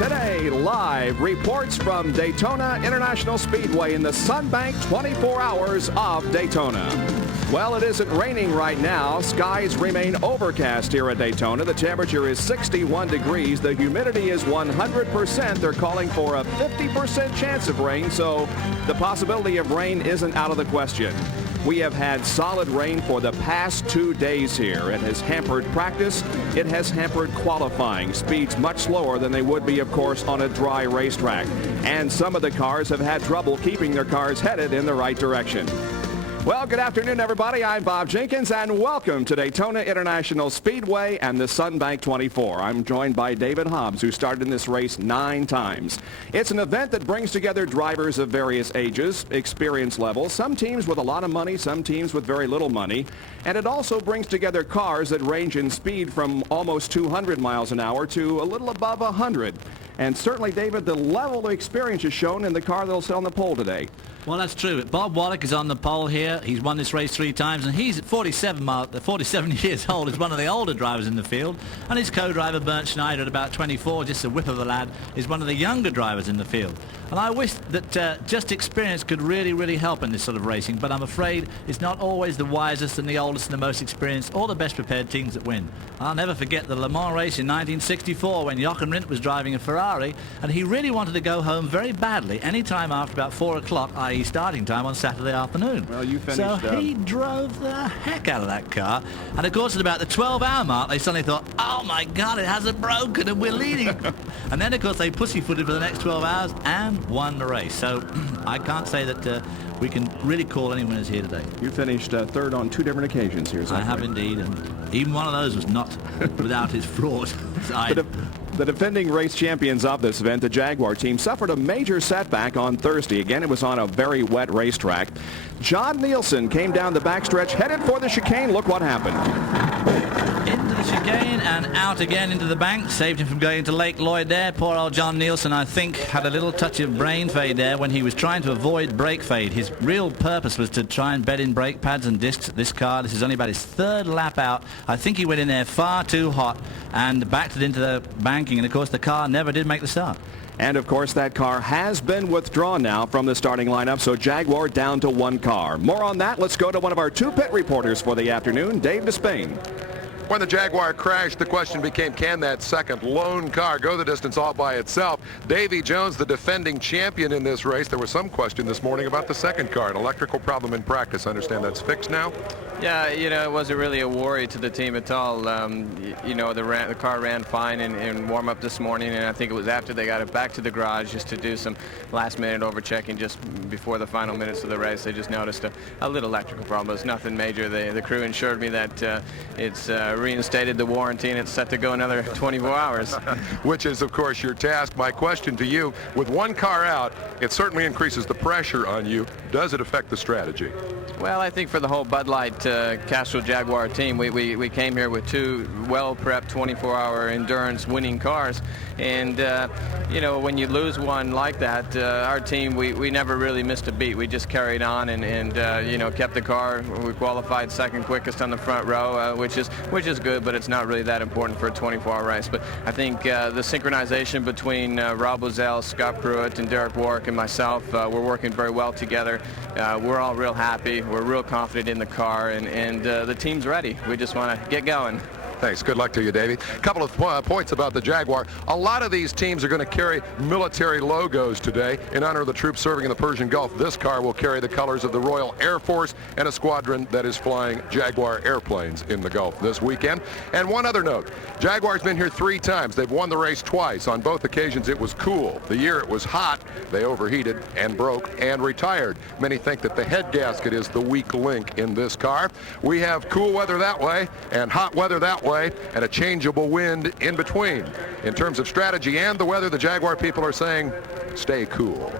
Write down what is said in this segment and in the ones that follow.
Today, live reports from Daytona International Speedway in the Sunbank 24 Hours of Daytona. Well, it isn't raining right now. Skies remain overcast here at Daytona. The temperature is 61 degrees. The humidity is 100%. They're calling for a 50% chance of rain, so the possibility of rain isn't out of the question. We have had solid rain for the past 2 days here. It has hampered practice. It has hampered qualifying. Speeds much slower than they would be, of course, on a dry racetrack. And some of the cars have had trouble keeping their cars headed in the right direction. Well, good afternoon, everybody. I'm Bob Jenkins, and welcome to Daytona International Speedway and the Sunbank 24. I'm joined by David Hobbs, who started in this race 9 times. It's an event that brings together drivers of various ages, experience levels, some teams with a lot of money, some teams with very little money, and it also brings together cars that range in speed from almost 200 miles an hour to a little above 100. And certainly, David, the level of experience is shown in the car that'll sit on the pole today. Well, that's true. Bob Wallach is on the pole here. He's won this race 3 times, and he's at 47 years old. He's one of the older drivers in the field. And his co-driver, Bernd Schneider, at about 24, just a whip of a lad, is one of the younger drivers in the field. And I wish that just experience could really help in this sort of racing, but I'm afraid it's not always the wisest and the oldest and the most experienced or the best prepared teams that win. I'll never forget the Le Mans race in 1964 when Jochen Rindt was driving a Ferrari, and he really wanted to go home very badly any time after about 4 o'clock, i.e. starting time on Saturday afternoon. Well, you finished So he drove the heck out of that car, and of course at about the 12-hour mark they suddenly thought, oh my God, it hasn't broken and we're leading. And then of course they pussyfooted for the next 12 hours and won the race. So I can't say that we can really call any winners here today. You finished third on 2 different occasions here. I have indeed, and even one of those was not without his flaws. The defending race champions of this event, the Jaguar team, suffered a major setback on Thursday. Again, it was on a very wet racetrack. John Nielsen came down the backstretch, headed for the chicane. Look what happened. Into the chicane and out again into the bank. Saved him from going into Lake Lloyd there. Poor old John Nielsen, I think, had a little touch of brain fade there when he was trying to avoid brake fade. His real purpose was to try and bed in brake pads and discs at this car. This is only about his 3rd lap out. I think he went in there far too hot and backed it into the banking, and of course the car never did make the start. And of course that car has been withdrawn now from the starting lineup, so Jaguar down to 1 car. More on that. Let's go to one of our 2 pit reporters for the afternoon, Dave Despain. When the Jaguar crashed, the question became, can that second lone car go the distance all by itself? Davy Jones, the defending champion in this race. There was some question this morning about the second car, an electrical problem in practice. I understand that's fixed now? Yeah, it wasn't really a worry to the team at all. The car ran fine in warm-up this morning, and I think it was after they got it back to the garage just to do some last-minute over-checking just before the final minutes of the race. They just noticed a little electrical problem. It's nothing major. The crew assured me that it's reinstated the warranty, and it's set to go another 24 hours. Which is, of course, your task. My question to you, with 1 car out, it certainly increases the pressure on you. Does it affect the strategy? Well, I think for the whole Bud Light Castrol Jaguar team, we came here with 2 well-prepped 24-hour endurance winning cars, and when you lose one like that, our team, we never really missed a beat. We just carried on and kept the car. We qualified 2nd quickest on the front row, which is good, but it's not really that important for a 24-hour race. But I think the synchronization between Rob Wazell, Scott Pruett, and Derek Warwick and myself, we're working very well together. We're all real happy. We're real confident in the car, and the team's ready. We just want to get going. Thanks. Good luck to you, Davey. A couple of points about the Jaguar. A lot of these teams are going to carry military logos today in honor of the troops serving in the Persian Gulf. This car will carry the colors of the Royal Air Force and a squadron that is flying Jaguar airplanes in the Gulf this weekend. And one other note, Jaguar's been here 3 times. They've won the race twice. On both occasions, it was cool. The year it was hot, they overheated and broke and retired. Many think that the head gasket is the weak link in this car. We have cool weather that way and hot weather that way, and a changeable wind in between. In terms of strategy and the weather, the Jaguar people are saying, stay cool.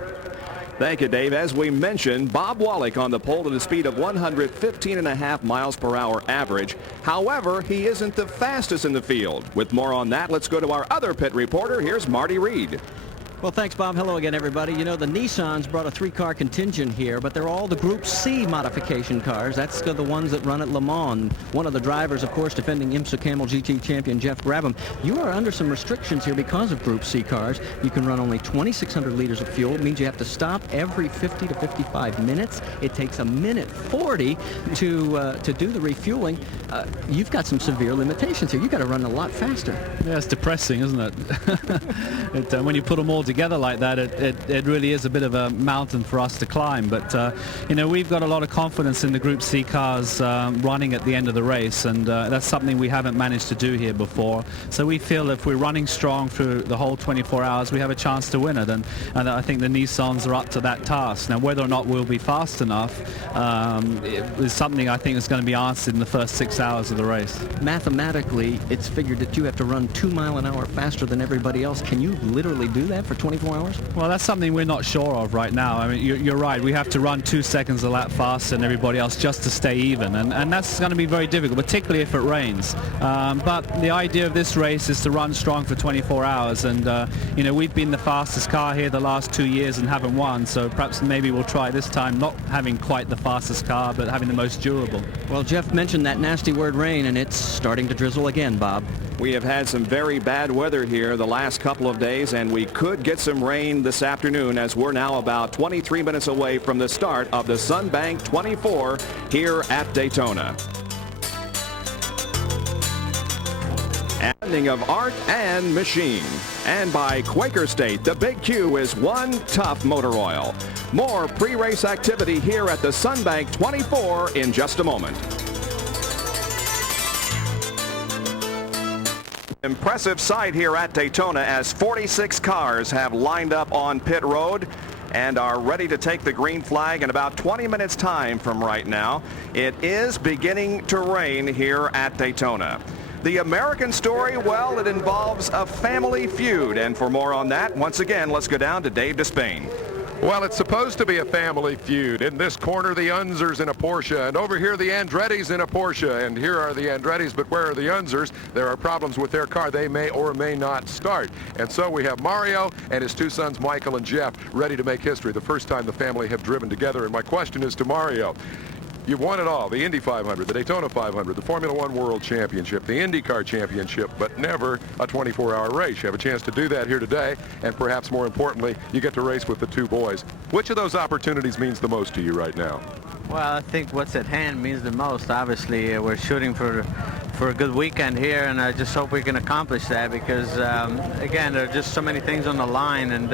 Thank you, Dave. As we mentioned, Bob Wallach on the pole at a speed of 115.5 miles per hour average. However, he isn't the fastest in the field. With more on that, let's go to our other pit reporter. Here's Marty Reed. Well, thanks, Bob. Hello again, everybody. You know, the Nissans brought a 3-car contingent here, but they're all the Group C modification cars. That's the ones that run at Le Mans. One of the drivers, of course, defending IMSA Camel GT champion Jeff Grabham. You are under some restrictions here because of Group C cars. You can run only 2,600 liters of fuel. It means you have to stop every 50 to 55 minutes. It takes a minute 40 to do the refueling. You've got some severe limitations here. You've got to run a lot faster. Yeah, it's depressing, isn't it? When you put them all together like that, it really is a bit of a mountain for us to climb. But you know, we've got a lot of confidence in the Group C cars running at the end of the race, and that's something we haven't managed to do here before. So we feel if we're running strong through the whole 24 hours, we have a chance to win it, and I think the Nissans are up to that task. Now, whether or not we'll be fast enough is something I think is going to be answered in the first 6 hours of the race. Mathematically, it's figured that you have to run 2 miles an hour faster than everybody else. Can you literally do that for 24 hours? Well, that's something we're not sure of right now. I mean, you're right. We have to run 2 seconds a lap faster than everybody else just to stay even, and that's going to be very difficult, particularly if it rains. But the idea of this race is to run strong for 24 hours, and you know, we've been the fastest car here the last 2 years and haven't won, so perhaps maybe we'll try this time not having quite the fastest car, but having the most durable. Well, Jeff mentioned that nasty word rain, and it's starting to drizzle again, Bob. We have had some very bad weather here the last couple of days, and we could get some rain this afternoon as we're now about 23 minutes away from the start of the Sunbank 24 here at Daytona. Ending of art and machine. And by Quaker State, the Big Q is one tough motor oil. More pre-race activity here at the Sunbank 24 in just a moment. Impressive sight here at Daytona as 46 cars have lined up on pit road and are ready to take the green flag in about 20 minutes time from right now. It is beginning to rain here at Daytona. The American story, well, it involves a family feud, and for more on that, once again, let's go down to Dave Despain. Well, it's supposed to be a family feud. In this corner, the Unzers in a Porsche, and over here, the Andrettis in a Porsche. And here are the Andrettis, but where are the Unzers? There are problems with their car. They may or may not start. And so we have Mario and his 2 sons, Michael and Jeff, ready to make history. The first time the family have driven together. And my question is to Mario. You've won it all, the Indy 500, the Daytona 500, the Formula One World Championship, the IndyCar Championship, but never a 24-hour race. You have a chance to do that here today, and perhaps more importantly, you get to race with the 2 boys. Which of those opportunities means the most to you right now? Well, I think what's at hand means the most. Obviously, we're shooting for a good weekend here, and I just hope we can accomplish that because, again, there are just so many things on the line, and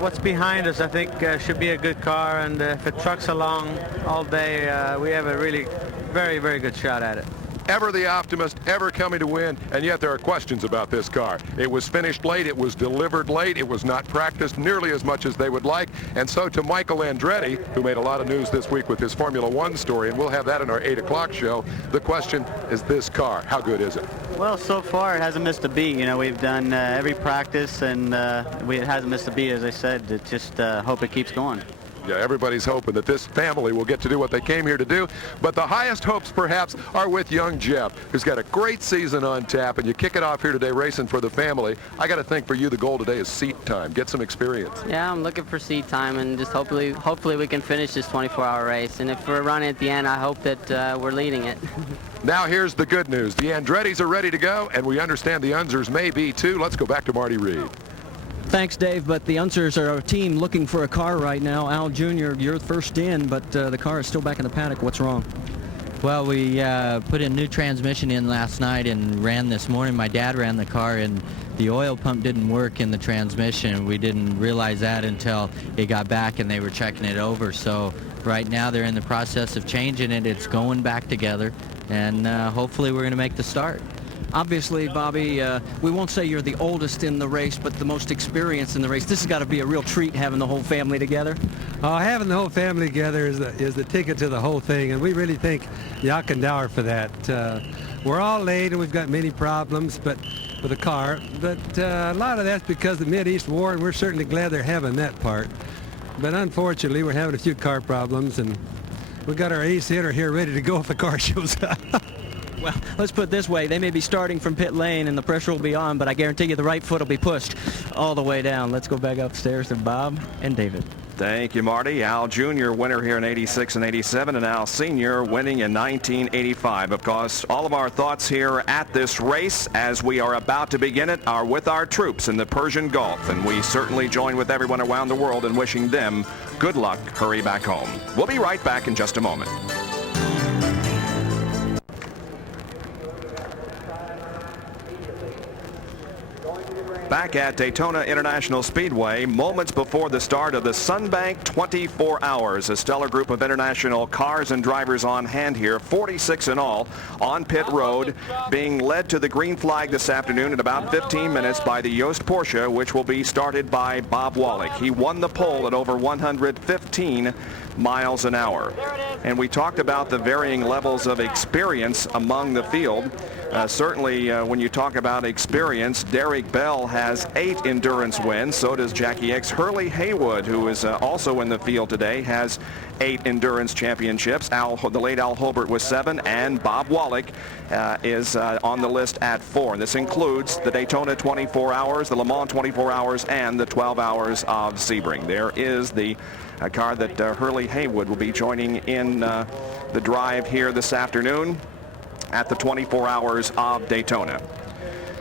what's behind us, I think, should be a good car, and if it trucks along all day, we have a really very, very good shot at it. Ever the optimist, ever coming to win, and yet there are questions about this car. It was finished late, it was delivered late, it was not practiced nearly as much as they would like, and so to Michael Andretti, who made a lot of news this week with his Formula One story, and we'll have that in our 8 o'clock show, the question is this car, how good is it? Well, so far it hasn't missed a beat. You know, we've done every practice, and it hasn't missed a beat, as I said. Just hope it keeps going. Yeah, everybody's hoping that this family will get to do what they came here to do, but the highest hopes perhaps are with young Jeff, who's got a great season on tap, and you kick it off here today racing for the family. I got to think for you the goal today is seat time, get some experience. Yeah, I'm looking for seat time, and just hopefully we can finish this 24-hour race, and if we're running at the end, I hope that we're leading it. Now here's the good news. The Andrettis are ready to go, and we understand the Unzers may be too. Let's go back to Marty Reed. Thanks, Dave, but the Unzers are a team looking for a car right now. Al Jr., you're first in, but the car is still back in the paddock. What's wrong? Well, we put a new transmission in last night and ran this morning. My dad ran the car, and the oil pump didn't work in the transmission. We didn't realize that until it got back and they were checking it over. So right now they're in the process of changing it. It's going back together, and hopefully we're going to make the start. Obviously, Bobby, we won't say you're the oldest in the race, but the most experienced in the race. This has got to be a real treat having the whole family together. Having the whole family together is the ticket to the whole thing, and we really thank Yakendauer for that. We're all late, and we've got many problems with the car, but a lot of that's because of the Mideast War, and we're certainly glad they're having that part. But unfortunately, we're having a few car problems, and we've got our ace hitter here ready to go if the car shows up. Well, let's put it this way. They may be starting from pit lane and the pressure will be on, but I guarantee you the right foot will be pushed all the way down. Let's go back upstairs to Bob and David. Thank you, Marty. Al Jr. winner here in 86 and 87, and Al Sr. winning in 1985. Of course, all of our thoughts here at this race as we are about to begin it are with our troops in the Persian Gulf, and we certainly join with everyone around the world in wishing them good luck. Hurry back home. We'll be right back in just a moment. Back at Daytona International Speedway, moments before the start of the Sunbank 24 Hours. A stellar group of international cars and drivers on hand here, 46 in all, on pit road, being led to the green flag this afternoon in about 15 minutes by the Yost Porsche, which will be started by Bob Wallach. He won the pole at over 115 miles an hour. And we talked about the varying levels of experience among the field. Certainly, when you talk about experience, Derek Bell has 8 endurance wins. So does Jackie X. Hurley Haywood, who is also in the field today, has 8 endurance championships. The late Al Holbert was 7, and Bob Wallach is on the list at 4. And this includes the Daytona 24 Hours, the Le Mans 24 Hours, and the 12 Hours of Sebring. There is the car that Hurley Haywood will be joining in the drive here this afternoon at the 24 Hours of Daytona.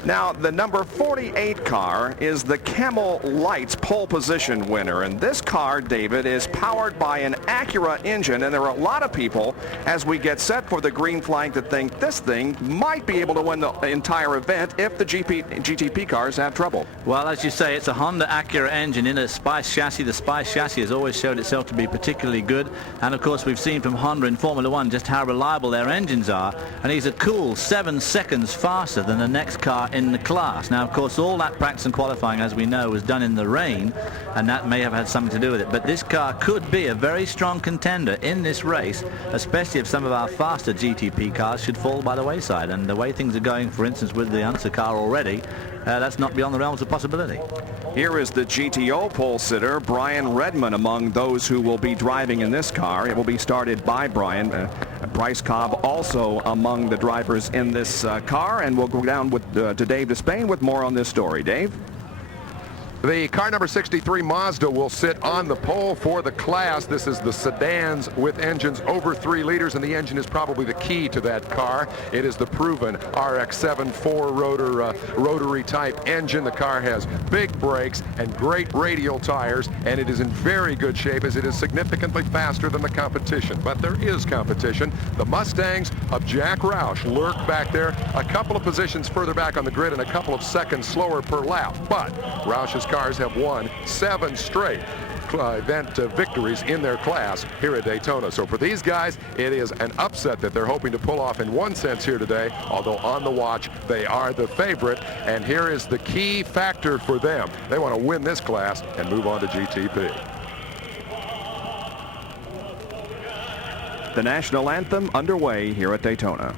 Now, the number 48 car is the Camel Lights pole position winner, and this car, David, is powered by an Acura engine, and there are a lot of people, as we get set for the green flag, that think this thing might be able to win the entire event if the GTP cars have trouble. Well, as you say, it's a Honda Acura engine in a Spice chassis. The Spice chassis has always showed itself to be particularly good, and of course we've seen from Honda in Formula One just how reliable their engines are, and he's a cool 7 seconds faster than the next car in the class. Now, of course, all that practice and qualifying, as we know, was done in the rain, and that may have had something to do with it. But this car could be a very strong contender in this race, especially if some of our faster GTP cars should fall by the wayside. And the way things are going, for instance, with the IMSA car already, that's not beyond the realms of possibility. Here is the GTO pole sitter, Brian Redman, among those who will be driving in this car. It will be started by Brian. Bryce Cobb also among the drivers in this car, and we'll go down with to Dave Despain with more on this story. Dave? The car number 63 Mazda will sit on the pole for the class. This is the sedans with engines over 3 liters, and the engine is probably the key to that car. It is the proven RX-7 4-rotor rotary type engine. The car has big brakes and great radial tires, and it is in very good shape as it is significantly faster than the competition. But there is competition. The Mustangs of Jack Roush lurk back there, a couple of positions further back on the grid and a couple of seconds slower per lap. But Roush's cars have won 7 straight event victories in their class here at Daytona. So for these guys, it is an upset that they're hoping to pull off in one sense here today, although on the watch, they are the favorite. And here is the key factor for them. They want to win this class and move on to GTP. The national anthem underway here at Daytona.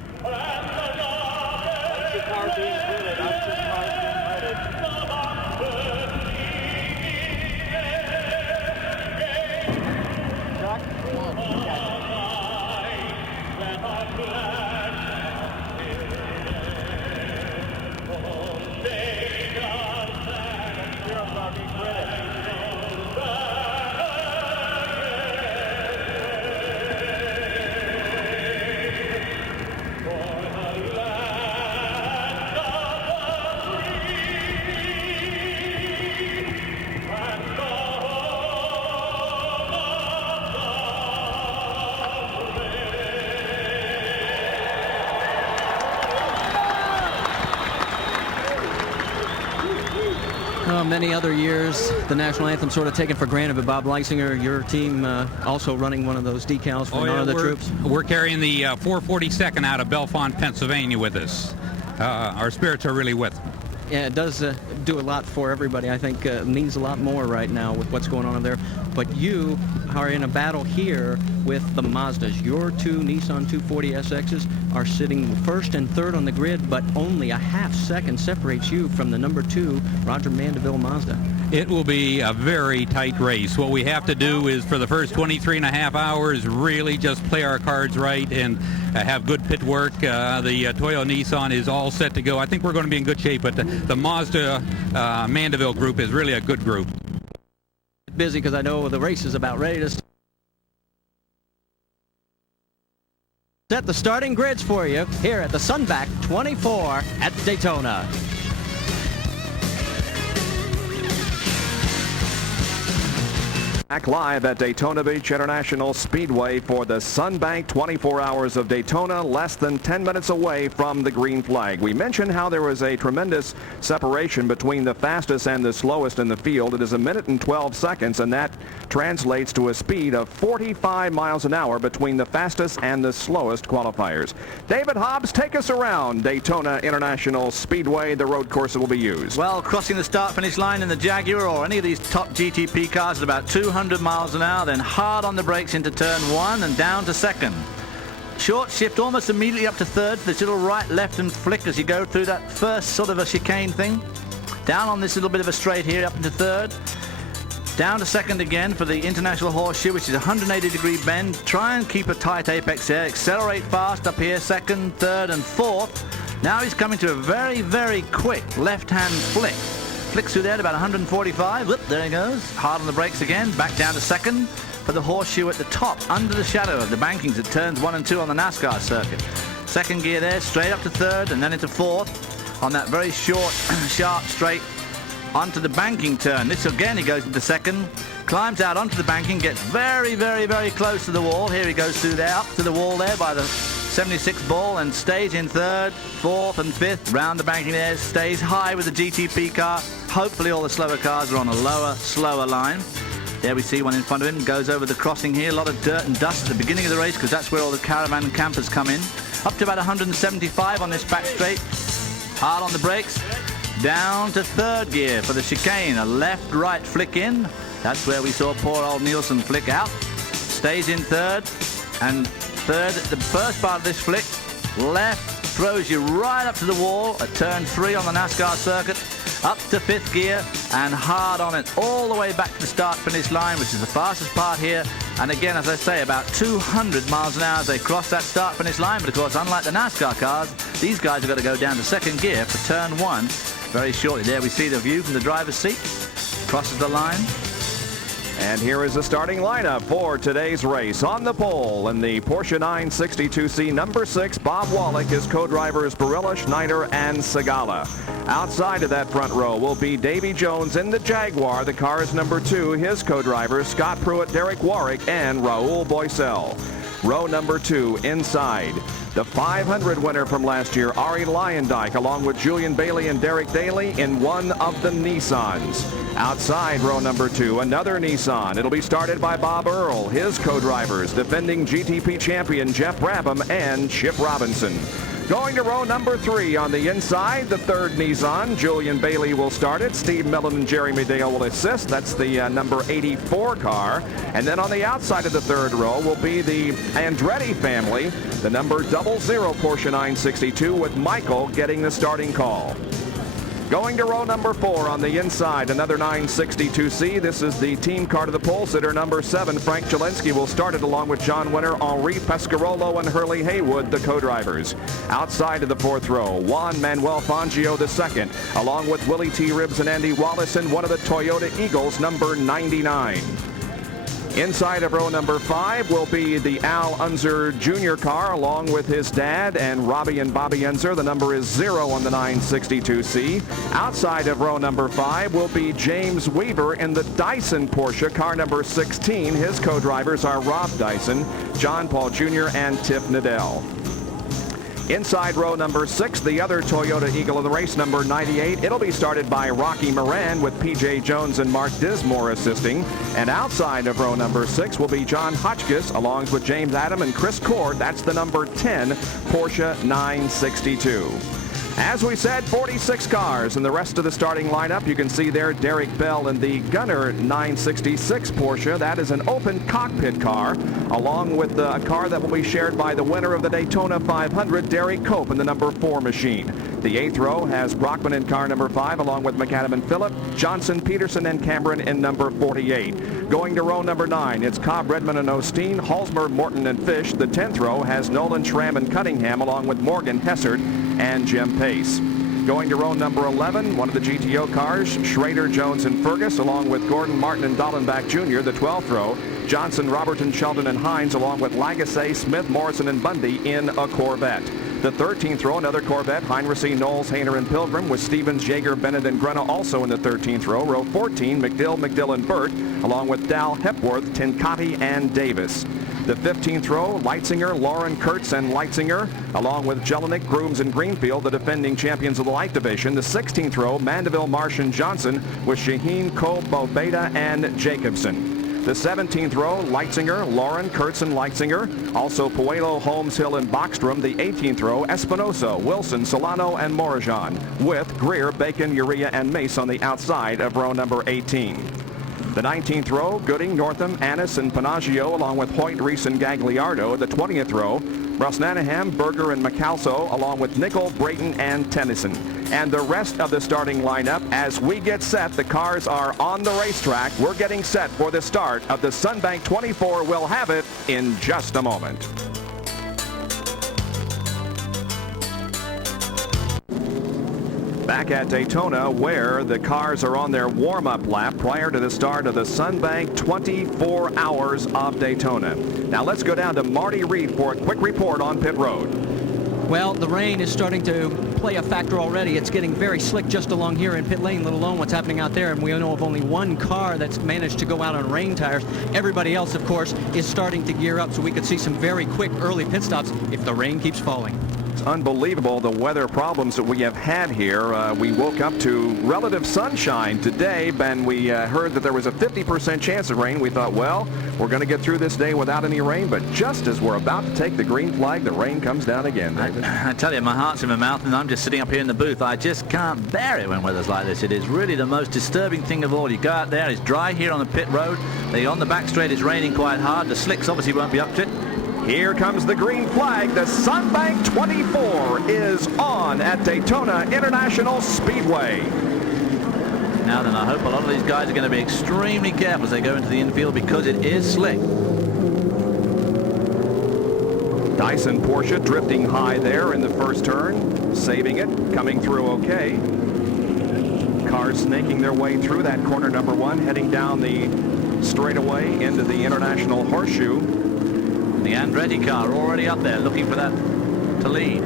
Many other years, the national anthem sort of taken for granted, but Bob Leisinger, your team also running one of those decals for none of the troops. We're carrying the 442nd out of Bellefonte, Pennsylvania with us. Our spirits are really with them. Yeah, it does do a lot for everybody. I think means a lot more right now with what's going on there. But you are in a battle here with the Mazdas. Your two Nissan 240 SXs are sitting first and third on the grid, but only a half second separates you from the number 2 Roger Mandeville Mazda. It will be a very tight race. What we have to do is for the first 23 and a half hours really just play our cards right and have good pit work. The Toyo Nissan is all set to go. I think we're going to be in good shape, but the Mazda Mandeville group is really a good group. Busy because I know the race is about ready to set the starting grids for you here at the Sunback 24 at Daytona. Back live at Daytona Beach International Speedway for the Sunbank 24 Hours of Daytona, less than 10 minutes away from the green flag. We mentioned how there was a tremendous separation between the fastest and the slowest in the field. It is 1 minute and 12 seconds, and that translates to a speed of 45 miles an hour between the fastest and the slowest qualifiers. David Hobbs, take us around Daytona International Speedway, the road course that will be used. Well, crossing the start-finish line in the Jaguar or any of these top GTP cars at about 200 miles an hour, then hard on the brakes into turn 1 and down to second. Short shift almost immediately up to third. This little right, left and flick as you go through that first sort of a chicane thing. Down on this little bit of a straight here up into third. Down to second again for the International Horseshoe, which is a 180-degree bend. Try and keep a tight apex there. Accelerate fast up here, second, third and fourth. Now he's coming to a very, very quick left-hand flick. Flicks through there at about 145. Whoop, there he goes. Hard on the brakes again. Back down to second for the Horseshoe at the top, under the shadow of the bankings at turns 1 and 2 on the NASCAR circuit. Second gear there, straight up to third and then into fourth on that very short, sharp straight onto the banking turn. This again, he goes into second, climbs out onto the banking, gets very, very, very close to the wall. Here he goes through there, up to the wall there by the 76 ball and stays in third, fourth and fifth. Round the banking there, stays high with the GTP car. Hopefully all the slower cars are on a lower, slower line. There we see one in front of him, goes over the crossing here. A lot of dirt and dust at the beginning of the race because that's where all the caravan and campers come in. Up to about 175 on this back straight. Hard on the brakes. Down to third gear for the chicane. A left-right flick in. That's where we saw poor old Nielsen flick out. Stays in third. And third, the first part of this flick, left, throws you right up to the wall at turn 3 on the NASCAR circuit. Up to fifth gear and hard on it all the way back to the start-finish line, which is the fastest part here. And again, as I say, about 200 miles an hour as they cross that start-finish line. But of course, unlike the NASCAR cars, these guys have got to go down to second gear for turn 1 very shortly. There we see the view from the driver's seat. Crosses the line. And here is the starting lineup for today's race. On the pole in the Porsche 962C, number 6, Bob Wallach. His co-drivers Barilla, Schneider, and Segala. Outside of that front row will be Davy Jones in the Jaguar. The car is number 2. His co-drivers Scott Pruett, Derek Warwick, and Raul Boisel. Row number 2 inside. The 500 winner from last year, Ari Lyondike, along with Julian Bailey and Derek Daly in one of the Nissans. Outside row number 2, another Nissan. It'll be started by Bob Earl, his co-drivers, defending GTP champion Jeff Brabham and Chip Robinson. Going to row number 3 on the inside, the third Nissan. Julian Bailey will start it. Steve Millen and Jeremy Dale will assist. That's the number 84 car. And then on the outside of the third row will be the Andretti family, the number 00 Porsche 962 with Michael getting the starting call. Going to row number 4 on the inside, another 962C. This is the team car to the pole sitter, number 7. Frank Jelensky will start it along with John Winter, Henri Pescarolo, and Hurley Haywood, the co-drivers. Outside of the fourth row, Juan Manuel Fangio II, along with Willie T. Ribbs and Andy Wallace in one of the Toyota Eagles, number 99. Inside of row number 5 will be the Al Unser Jr. car along with his dad and Robbie and Bobby Unser. The number is 0 on the 962C. Outside of row number 5 will be James Weaver in the Dyson Porsche, car number 16. His co-drivers are Rob Dyson, John Paul Jr., and Tiff Nadell. Inside row number 6, the other Toyota Eagle of the race, number 98. It'll be started by Rocky Moran with P.J. Jones and Mark Dismore assisting. And outside of row number 6 will be John Hotchkiss along with James Adam and Chris Cord. That's the number 10 Porsche 962. As we said, 46 cars in the rest of the starting lineup. You can see there Derek Bell in the Gunner 966 Porsche. That is an open cockpit car, along with a car that will be shared by the winner of the Daytona 500, Derek Cope, in the number 4 machine. The 8th row has Brockman in car number 5, along with McAdam and Phillip, Johnson, Peterson, and Cameron in number 48. Going to row number 9, it's Cobb, Redmond, and Osteen, Halsmer, Morton, and Fish. The 10th row has Nolan, Schramm, and Cunningham, along with Morgan, Hessert, and Jim Pace. Going to row number 11, one of the GTO cars, Schrader, Jones, and Fergus, along with Gordon, Martin, and Dallenbach Jr. The 12th row, Johnson, Robertson, Sheldon, and Hines, along with Lagasse, Smith, Morrison, and Bundy in a Corvette. The 13th row, another Corvette, Heinrichs, Knowles, Hayner, and Pilgrim, with Stevens, Jaeger, Bennett, and Grunna also in the 13th row. Row 14, McDill, and Burt, along with Dow, Hepworth, Tincati, and Davis. The 15th row, Leitzinger, Lauren, Kurtz, and Leitzinger, along with Jelinek, Grooms, and Greenfield, the defending champions of the light division. The 16th row, Mandeville, Marsh, and Johnson, with Shaheen, Coe, Bobeda, and Jacobson. The 17th row, Leitzinger, Lauren, Kurtz, and Leitzinger. Also Puello, Holmes, Hill, and Bockstrom. The 18th row, Espinosa, Wilson, Solano, and Morajan, with Greer, Bacon, Urea, and Mace on the outside of row number 18. The 19th row, Gooding, Northam, Annis, and Panaggio, along with Hoyt, Reese, and Gagliardo. The 20th row, Brosnanaham, Berger, and Macalso, along with Nickel, Brayton, and Tennyson. And the rest of the starting lineup, as we get set, the cars are on the racetrack. We're getting set for the start of the Sunbank 24. We'll have it in just a moment. Back at Daytona, where the cars are on their warm-up lap prior to the start of the Sunbank 24 Hours of Daytona. Now let's go down to Marty Reed for a quick report on pit road. Well, the rain is starting to play a factor already. It's getting very slick just along here in pit lane, let alone what's happening out there. And we know of only one car that's managed to go out on rain tires. Everybody else, of course, is starting to gear up, so we could see some very quick early pit stops if the rain keeps falling. It's unbelievable the weather problems that we have had here. We woke up to relative sunshine today, and we heard that there was a 50% chance of rain. We thought, well, we're going to get through this day without any rain, but just as we're about to take the green flag, the rain comes down again, David. I tell you, my heart's in my mouth, and I'm just sitting up here in the booth. I just can't bear it when weather's like this. It is really the most disturbing thing of all. You go out there, it's dry here on the pit road. On the back straight, it's raining quite hard. The slicks obviously won't be up to it. Here comes the green flag. The Sunbank 24 is on at Daytona International Speedway. Now then, I hope a lot of these guys are going to be extremely careful as they go into the infield because it is slick. Dyson Porsche drifting high there in the first turn, saving it, coming through okay. Cars snaking their way through that corner number 1, heading down the straightaway into the International Horseshoe. The Andretti car already up there looking for that to lead.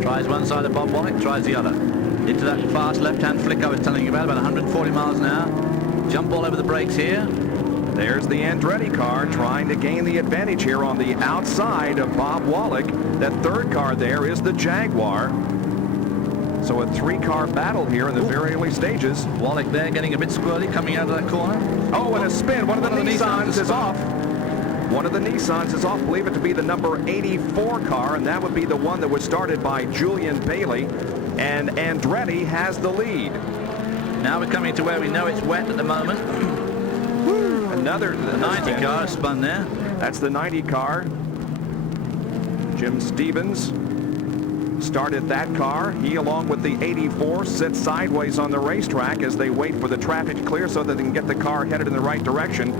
Tries one side of Bob Wallach, tries the other. Into that fast left-hand flick I was telling you about 140 miles an hour. Jump all over the brakes here. There's the Andretti car trying to gain the advantage here on the outside of Bob Wallach. That third car there is the Jaguar. So a 3-car battle here in the very early stages. Wallach there getting a bit squirrely coming out of that corner. Oh, and a spin. One of the Nissans is off. One of the Nissans is off, believe it to be the number 84 car, and that would be the one that was started by Julian Bailey, and Andretti has the lead. Now we're coming to where we know it's wet at the moment. Another the 90 car spun there. That's the 90 car. Jim Stevens started that car. He, along with the 84, sits sideways on the racetrack as they wait for the traffic to clear so that they can get the car headed in the right direction.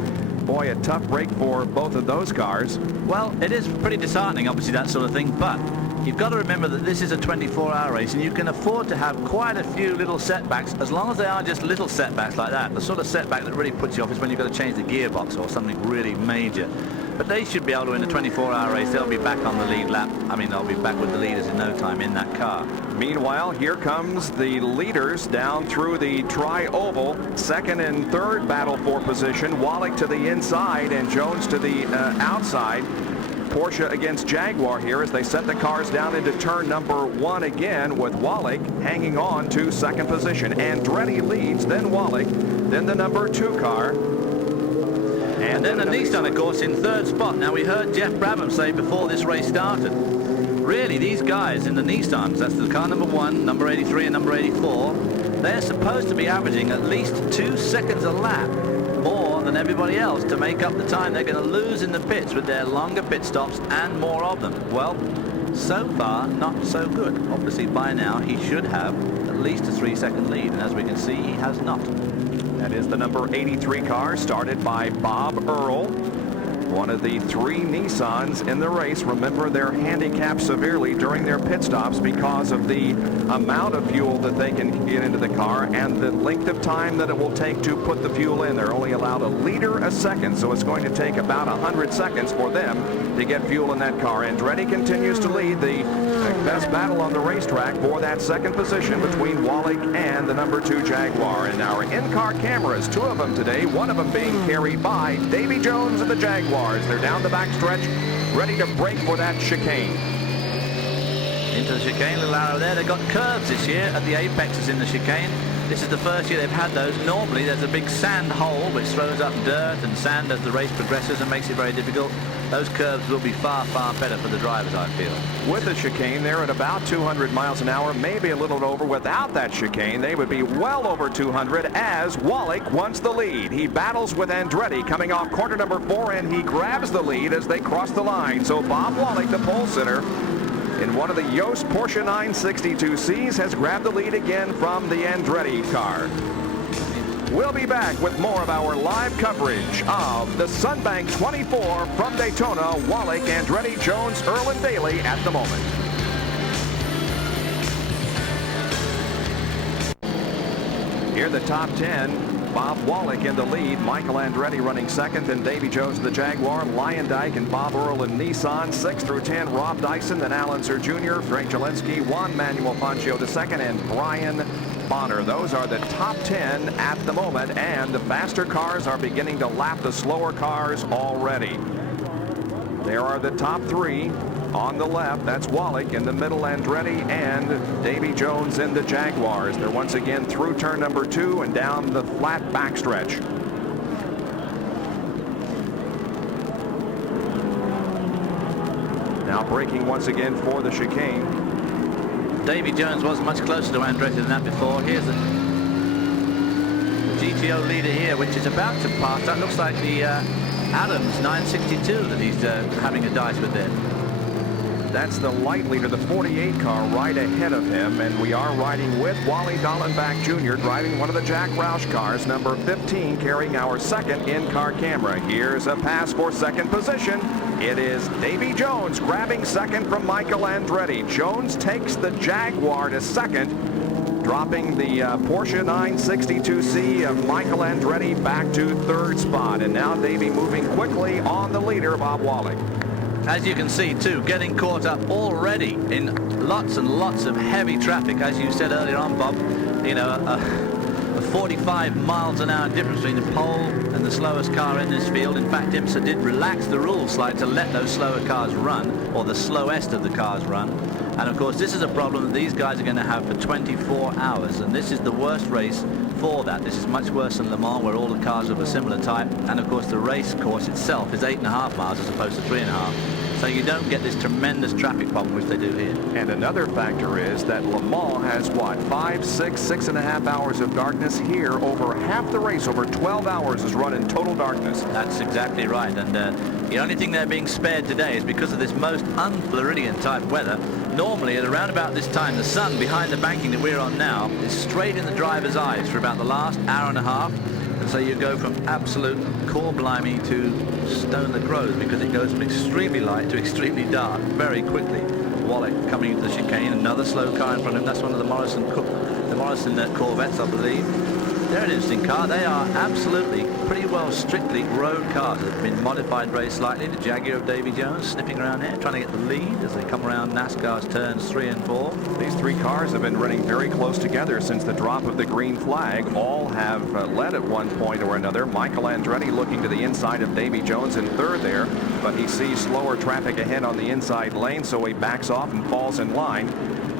Boy, a tough break for both of those cars. Well, it is pretty disheartening, obviously, that sort of thing, but you've got to remember that this is a 24-hour race, and you can afford to have quite a few little setbacks, as long as they are just little setbacks like that. The sort of setback that really puts you off is when you've got to change the gearbox or something really major. But they should be able to win a 24-hour race. They'll be back on the lead lap. I mean, they'll be back with the leaders in no time in that car. Meanwhile, here comes the leaders down through the tri-oval. Second and third battle for position. Wallach to the inside and Jones to the outside. Porsche against Jaguar here as they set the cars down into turn number 1 again, with Wallach hanging on to second position. Andretti leads, then Wallach, then the number 2 car. And then the Nissan, of course, in third spot. Now, we heard Jeff Brabham say before this race started really, these guys in the Nissans, that's the car number 1, number 83 and number 84, they're supposed to be averaging at least 2 seconds a lap more than everybody else to make up the time they're going to lose in the pits with their longer pit stops and more of them. Well, so far, not so good. Obviously, by now, he should have at least a 3-second lead, and as we can see, he has not. That is the number 83 car, started by Bob Earl, one of the 3 Nissans in the race. Remember, they're handicapped severely during their pit stops because of the amount of fuel that they can get into the car and the length of time that it will take to put the fuel in. They're only allowed 1 liter a second, so it's going to take about 100 seconds for them to get fuel in that car. Andretti continues to lead the best battle on the racetrack for that second position between Wallach and the number 2 Jaguar. And our in-car cameras, 2 of them today, one of them being carried by Davy Jones of the Jaguars. They're down the backstretch, ready to break for that chicane. Into the chicane, a little arrow there. They've got curves this year at the apexes in the chicane. This is the first year they've had those. Normally there's a big sand hole which throws up dirt and sand as the race progresses and makes it very difficult. Those curves will be far, far better for the drivers, I feel. With the chicane, they're at about 200 miles an hour, maybe a little over. Without that chicane, they would be well over 200 as Wallach wants the lead. He battles with Andretti coming off corner number 4, and he grabs the lead as they cross the line. So Bob Wallach, the pole sitter, in one of the Yost Porsche 962Cs, has grabbed the lead again from the Andretti car. We'll be back with more of our live coverage of the Sunbank 24 from Daytona. Wallach, Andretti, Jones, Earl, and Daly at the moment. Here the top 10. Bob Wallach in the lead, Michael Andretti running second, and Davy Jones of the Jaguar, Lyondike and Bob Earl in Nissan. 6 through 10, Rob Dyson, then Alan Sir Jr., Frank Jelinski, Juan Manuel Fangio II, and Brian Bonner. Those are the top 10 at the moment, and the faster cars are beginning to lap the slower cars already. There are the top 3. On the left, that's Wallach. In the middle, Andretti and Davy Jones in the Jaguars. They're once again through turn number 2 and down the flat backstretch. Now braking once again for the chicane. Davy Jones was much closer to Andretti than that before. Here's the GTO leader here, which is about to pass. That looks like the Adams 962 that he's having a dice with there. That's the light leader, the 48 car, right ahead of him. And we are riding with Wally Dallenbach Jr., driving one of the Jack Roush cars, number 15, carrying our second in-car camera. Here's a pass for second position. It is Davy Jones grabbing second from Michael Andretti. Jones takes the Jaguar to second, dropping the Porsche 962C of Michael Andretti back to third spot. And now Davy moving quickly on the leader, Bob Wallach. As you can see, too, getting caught up already in lots and lots of heavy traffic. As you said earlier on, Bob, you know, a 45 miles an hour difference between the pole and the slowest car in this field. In fact, IMSA did relax the rules slightly to let those slower cars run, or the slowest of the cars run. And, of course, this is a problem that these guys are going to have for 24 hours, and this is the worst race for that. This is much worse than Le Mans, where all the cars are of a similar type, and of course the race course itself is 8.5 miles as opposed to 3.5, so you don't get this tremendous traffic problem which they do here. And another factor is that Le Mans has what, 5, 6, 6.5 hours of darkness. Here, over half the race, over 12 hours, is run in total darkness. That's exactly right, and the only thing they're being spared today is because of this most un-Floridian type weather. Normally at around about this time, the sun behind the banking that we're on now is straight in the driver's eyes for about the last hour and a half, and so you go from absolute core blimey to stone that grows, because it goes from extremely light to extremely dark very quickly. Wallach coming into the chicane, another slow car in front of him. That's one of the Morrison Corvettes, I believe. They're an interesting car. They are absolutely pretty well strictly road cars that have been modified very slightly. The Jaguar of Davy Jones sniffing around here, trying to get the lead as they come around NASCAR's turns 3 and 4. These 3 cars have been running very close together since the drop of the green flag. All have led at one point or another. Michael Andretti looking to the inside of Davy Jones in third there, but he sees slower traffic ahead on the inside lane, so he backs off and falls in line.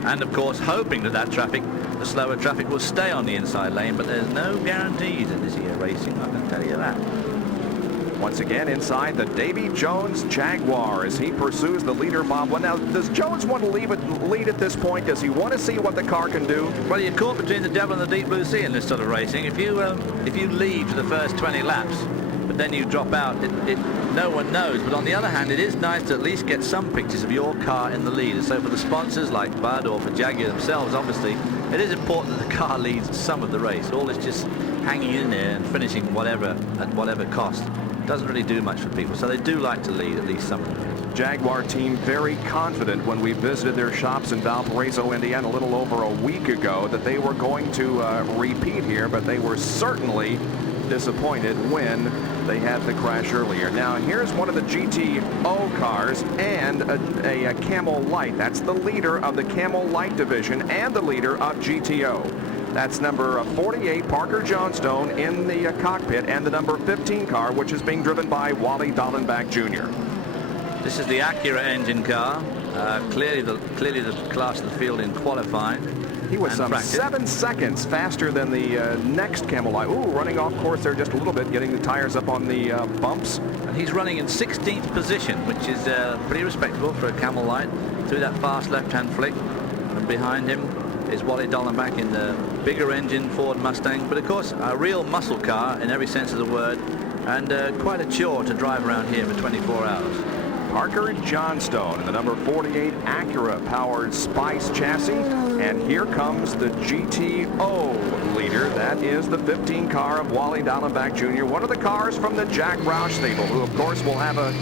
And of course hoping that the slower traffic will stay on the inside lane, but there's no guarantees in this year racing, I can tell you that. Once again, inside the Davy Jones Jaguar as he pursues the leader, Bob. Well, now, does Jones want to lead at this point? Does he want to see what the car can do? Well, you're caught between the devil and the deep blue sea in this sort of racing. If you lead for the first 20 laps, but then you drop out, no one knows. But on the other hand, it is nice to at least get some pictures of your car in the lead. And so for the sponsors like Bud or for Jaguar themselves, obviously, it is important that the car leads some of the race. All this just hanging in there and finishing at whatever cost doesn't really do much for people. So they do like to lead at least some of the race. Jaguar team very confident when we visited their shops in Valparaiso, Indiana, a little over a week ago that they were going to repeat here, but they were certainly disappointed when they had the crash earlier. Now here's one of the GTO cars and a Camel Light. That's the leader of the Camel Light division and the leader of GTO. That's number 48, Parker Johnstone, in the cockpit, and the number 15 car, which is being driven by Wally Dallenbach Jr. This is the Acura engine car. Clearly the class of the field in qualifying. He was some 7 seconds faster than the next Camel Light. Ooh, running off course there just a little bit, getting the tires up on the bumps. And he's running in 16th position, which is pretty respectable for a Camel Light, through that fast left-hand flick. And behind him is Wally Dallenbach in the bigger engine Ford Mustang, but of course a real muscle car in every sense of the word, and quite a chore to drive around here for 24 hours. Parker Johnstone in the number 48 Acura powered Spice chassis, and here comes the GTO leader. That is the 15 car of Wally Dallenbach Jr., one of the cars from the Jack Roush stable, who of course will have a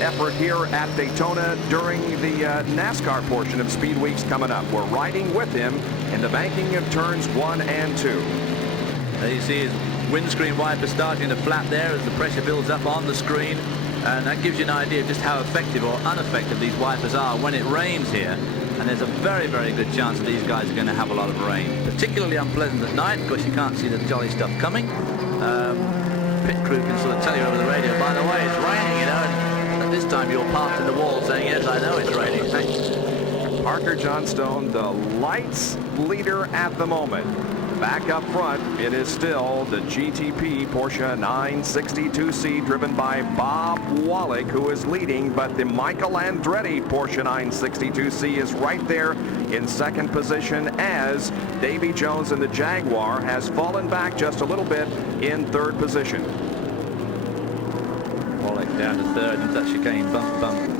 effort here at Daytona during the NASCAR portion of Speed Weeks coming up. We're riding with him in the banking of turns 1 and 2. There you see his windscreen wiper starting to flap there as the pressure builds up on the screen, and that gives you an idea of just how effective or ineffective these wipers are when it rains here. And there's a very, very good chance that these guys are going to have a lot of rain. Particularly unpleasant at night because you can't see the jolly stuff coming. Pit crew can sort of tell you over the radio, by the way, it's raining, you know, and at this time you're parked in the wall saying, yes, I know it's raining. Thanks. Parker Johnstone, the lights leader at the moment. Back up front, it is still the GTP Porsche 962C driven by Bob Wallach, who is leading, but the Michael Andretti Porsche 962C is right there in second position as Davy Jones in the Jaguar has fallen back just a little bit in third position. Wallach down to third into that chicane, bump.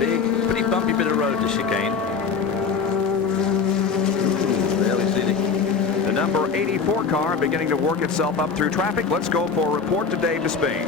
Big, pretty bumpy bit of road, the chicane. The number 84 car beginning to work itself up through traffic. Let's go for a report to Dave Despain.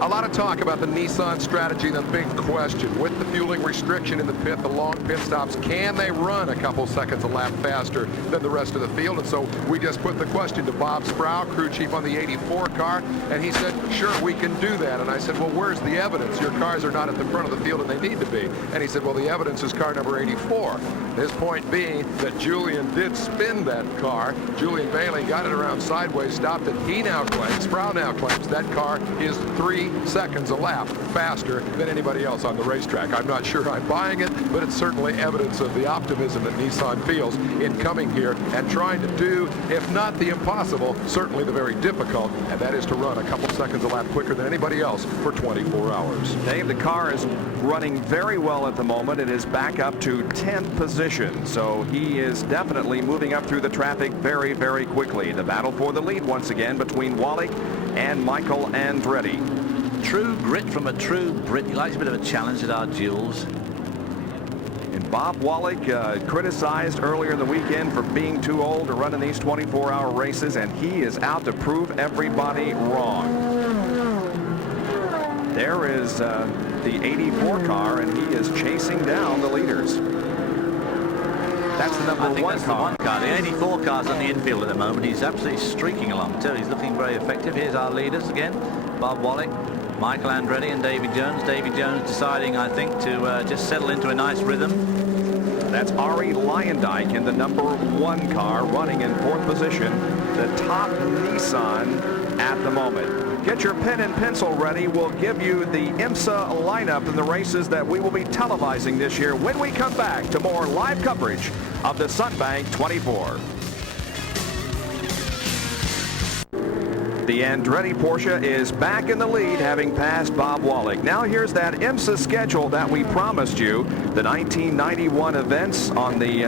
A lot of talk about the Nissan strategy. The big question, with the fueling restriction in the pit, the long pit stops, can they run a couple seconds a lap faster than the rest of the field? And so we just put the question to Bob Sproul, crew chief on the 84 car, and he said, sure, we can do that. And I said, well, where's the evidence? Your cars are not at the front of the field and they need to be. And he said, well, the evidence is car number 84. His point being that Julian did spin that car. Julian Bailey got it around sideways, stopped it. He now claims, Sproul now claims, that car is 3 seconds a lap faster than anybody else on the racetrack. I'm not sure I'm buying it, but it's certainly evidence of the optimism that Nissan feels in coming here and trying to do, if not the impossible, certainly the very difficult, and that is to run a couple seconds a lap quicker than anybody else for 24 hours. Dave, the car is running very well at the moment. It is back up to 10th position, so he is definitely moving up through the traffic very, very quickly. The battle for the lead once again between Wallach and Michael Andretti. True grit from a true Brit. He likes a bit of a challenge at our duels. And Bob Wallach criticized earlier in the weekend for being too old to run in these 24-hour races, and he is out to prove everybody wrong. There is the 84 car, and he is chasing down the leaders. That's the number 1 car. The 84 car's on the infield at the moment. He's absolutely streaking along too. He's looking very effective. Here's our leaders again. Bob Wallach, Michael Andretti and Davy Jones. Davy Jones deciding, I think, to just settle into a nice rhythm. That's Ari Leyendijk in the number 1 car, running in 4th position, the top Nissan at the moment. Get your pen and pencil ready. We'll give you the IMSA lineup in the races that we will be televising this year when we come back to more live coverage of the Sunbank 24. The Andretti Porsche is back in the lead, having passed Bob Wallach. Now here's that IMSA schedule that we promised you. The 1991 events on the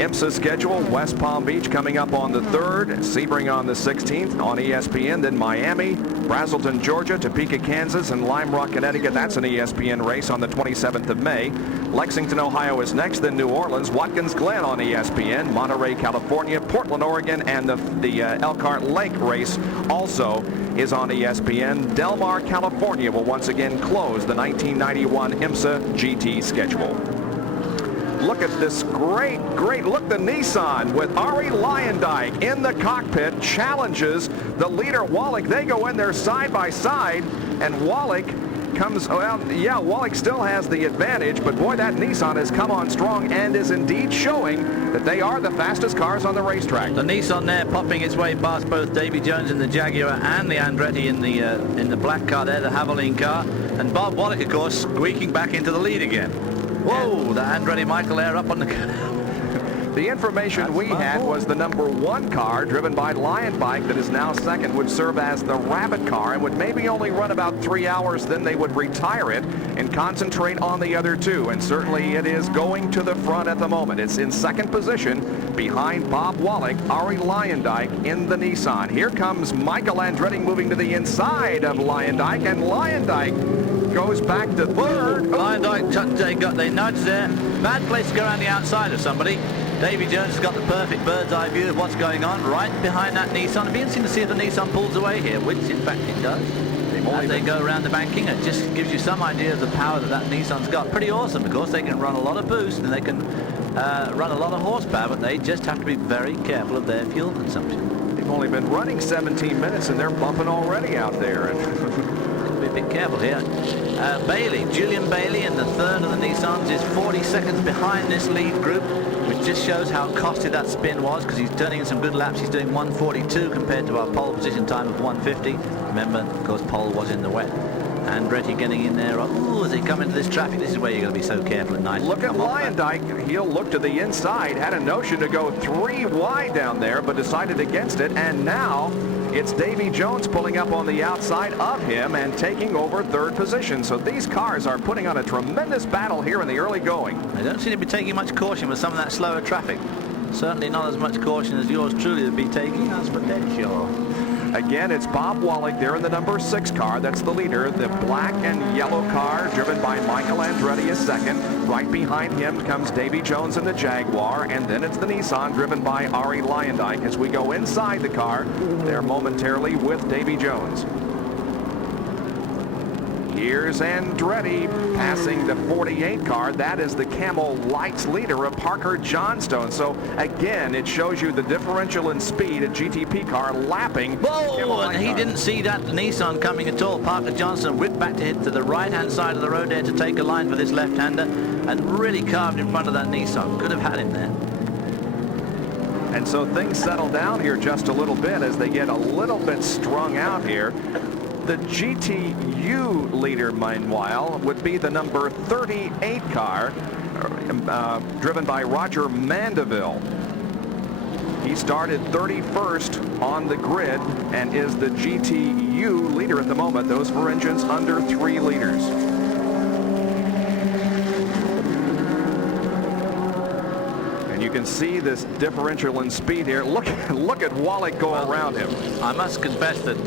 IMSA schedule. West Palm Beach coming up on the 3rd, Sebring on the 16th on ESPN, then Miami, Brazelton, Georgia, Topeka, Kansas, and Lime Rock, Connecticut. That's an ESPN race on the 27th of May. Lexington, Ohio is next, then New Orleans, Watkins Glen on ESPN, Monterey, California, Portland, Oregon, and the Elkhart Lake race also is on ESPN. Del Mar, California will once again close the 1991 IMSA GT schedule. Look at this great, look, the Nissan with Ari Luyendyk in the cockpit challenges the leader Wallach. They go in there side by side, and Wallach comes, well, yeah, Wallach still has the advantage, but boy, that Nissan has come on strong and is indeed showing that they are the fastest cars on the racetrack. The Nissan there popping its way past both Davy Jones in the Jaguar and the Andretti in the black car there, the Havoline car, and Bob Wallach, of course, squeaking back into the lead again. Whoa, the Andretti Michael Air up on the... The information we had was the number 1 car, driven by Luyendyk, that is now second, would serve as the rabbit car and would maybe only run about 3 hours. Then they would retire it and concentrate on the other 2. And certainly it is going to the front at the moment. It's in second position behind Bob Wallach, Ari Luyendyk in the Nissan. Here comes Michael Andretti moving to the inside of Luyendyk, and Luyendyk goes back to third. Luyendyk got the nudge there. Bad place to go around the outside of somebody. Davy Jones has got the perfect bird's eye view of what's going on right behind that Nissan. It'd be interesting to see if the Nissan pulls away here, which in fact it does. As they go around the banking, it just gives you some idea of the power that Nissan's got. Pretty awesome, of course. They can run a lot of boost and they can run a lot of horsepower, but they just have to be very careful of their fuel consumption. They've only been running 17 minutes and they're bumping already out there. Be a bit careful here. Julian Bailey in the third of the Nissans is 40 seconds behind this lead group, which just shows how costly that spin was, because he's turning in some good laps. He's doing 142 compared to our pole position time of 150. Remember, of course, pole was in the wet. Andretti getting in there. Ooh, as they come into this traffic, this is where you're going to be so careful at night. Look at Luyendyk. He'll look to the inside. Had a notion to go 3 wide down there, but decided against it. And now it's Davy Jones pulling up on the outside of him and taking over third position. So these cars are putting on a tremendous battle here in the early going. They don't seem to be taking much caution with some of that slower traffic. Certainly not as much caution as yours truly would be taking. That's potential. Again, it's Bob Wallach there in the number 6 car. That's the leader. The black and yellow car driven by Michael Andretti is second. Right behind him comes Davy Jones in the Jaguar, and then it's the Nissan driven by Ari Luyendyk. As we go inside the car, they're momentarily with Davy Jones. Here's Andretti passing the 48 car. That is the Camel Lights leader of Parker Johnstone. So again, it shows you the differential in speed. A GTP car lapping. Whoa, and he didn't see that Nissan coming at all. Parker Johnstone whipped back to hit to the right-hand side of the road there to take a line for this left-hander and really carved in front of that Nissan. Could have had him there. And so things settle down here just a little bit as they get a little bit strung out here. The GTU leader, meanwhile, would be the number 38 car, driven by Roger Mandeville. He started 31st on the grid and is the GTU leader at the moment. Those for engines under 3 liters. And you can see this differential in speed here. Look at Wallach go around him. I must confess that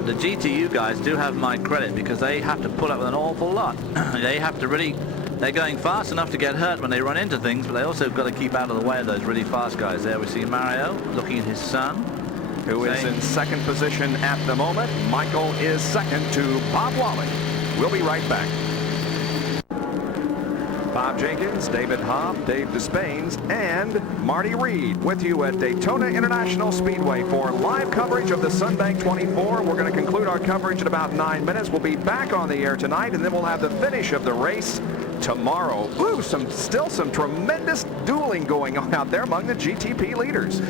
the GTU guys do have my credit, because they have to put up with an awful lot. They have to really, they're going fast enough to get hurt when they run into things, but they also got to keep out of the way of those really fast guys. There we see Mario looking at his son, who is in second position at the moment. Michael is second to Bob Wallach. We'll be right back. Bob Jenkins, David Hoff, Dave Despains, and Marty Reed with you at Daytona International Speedway for live coverage of the Sunbank 24. We're going to conclude our coverage in about 9 minutes. We'll be back on the air tonight, and then we'll have the finish of the race tomorrow. Ooh, still some tremendous dueling going on out there among the GTP leaders.